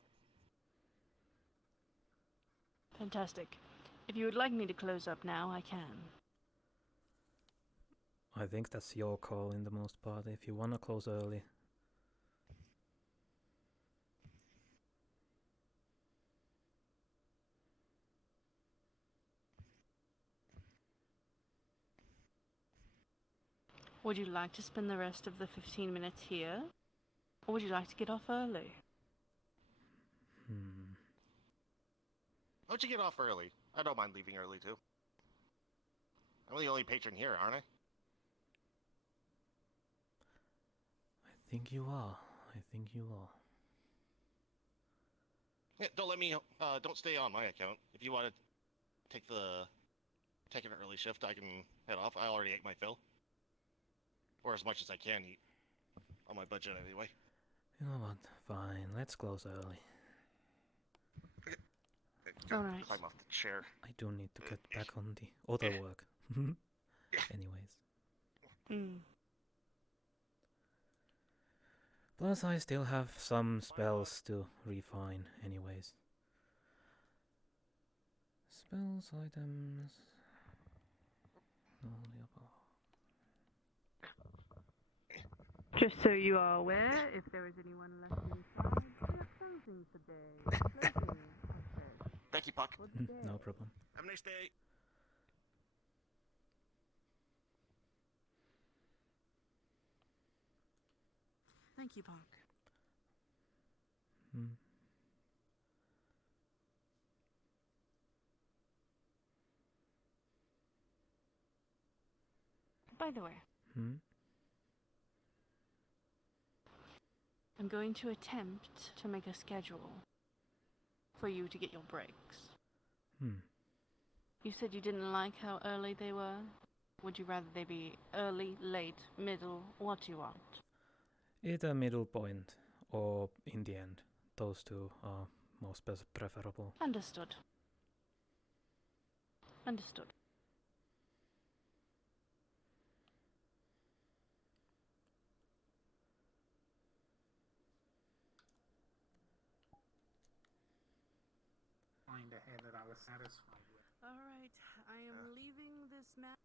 Fantastic. If you would like me to close up now, I can. I think that's your call in the most part, if you wanna close early. Would you like to spend the rest of the 15 minutes here? Or would you like to get off early? Why don't you get off early? I don't mind leaving early, too. I'm the only patron here, aren't I? I think you are. Yeah, don't stay on my account. If you want to take an early shift, I can head off. I already ate my fill. Or as much as I can eat. On my budget, anyway. You know what? Fine, let's close early. Alright. Climb off the chair. I do need to get back on the other work. Anyways. Plus I still have some spells to refine anyways. Spells, items... all the above. Just so you are aware, if there is anyone left inside, we are closing today. Closing, I said. Thank you, Puck. No problem. Have a nice day. Thank you, Park. By the way, I'm going to attempt to make a schedule for you to get your breaks. You said you didn't like how early they were. Would you rather they be early, late, middle? What do you want? Either middle point or in the end, those two are most preferable. Understood. Understood. Find a head that I was satisfied with. Alright, I am leaving this map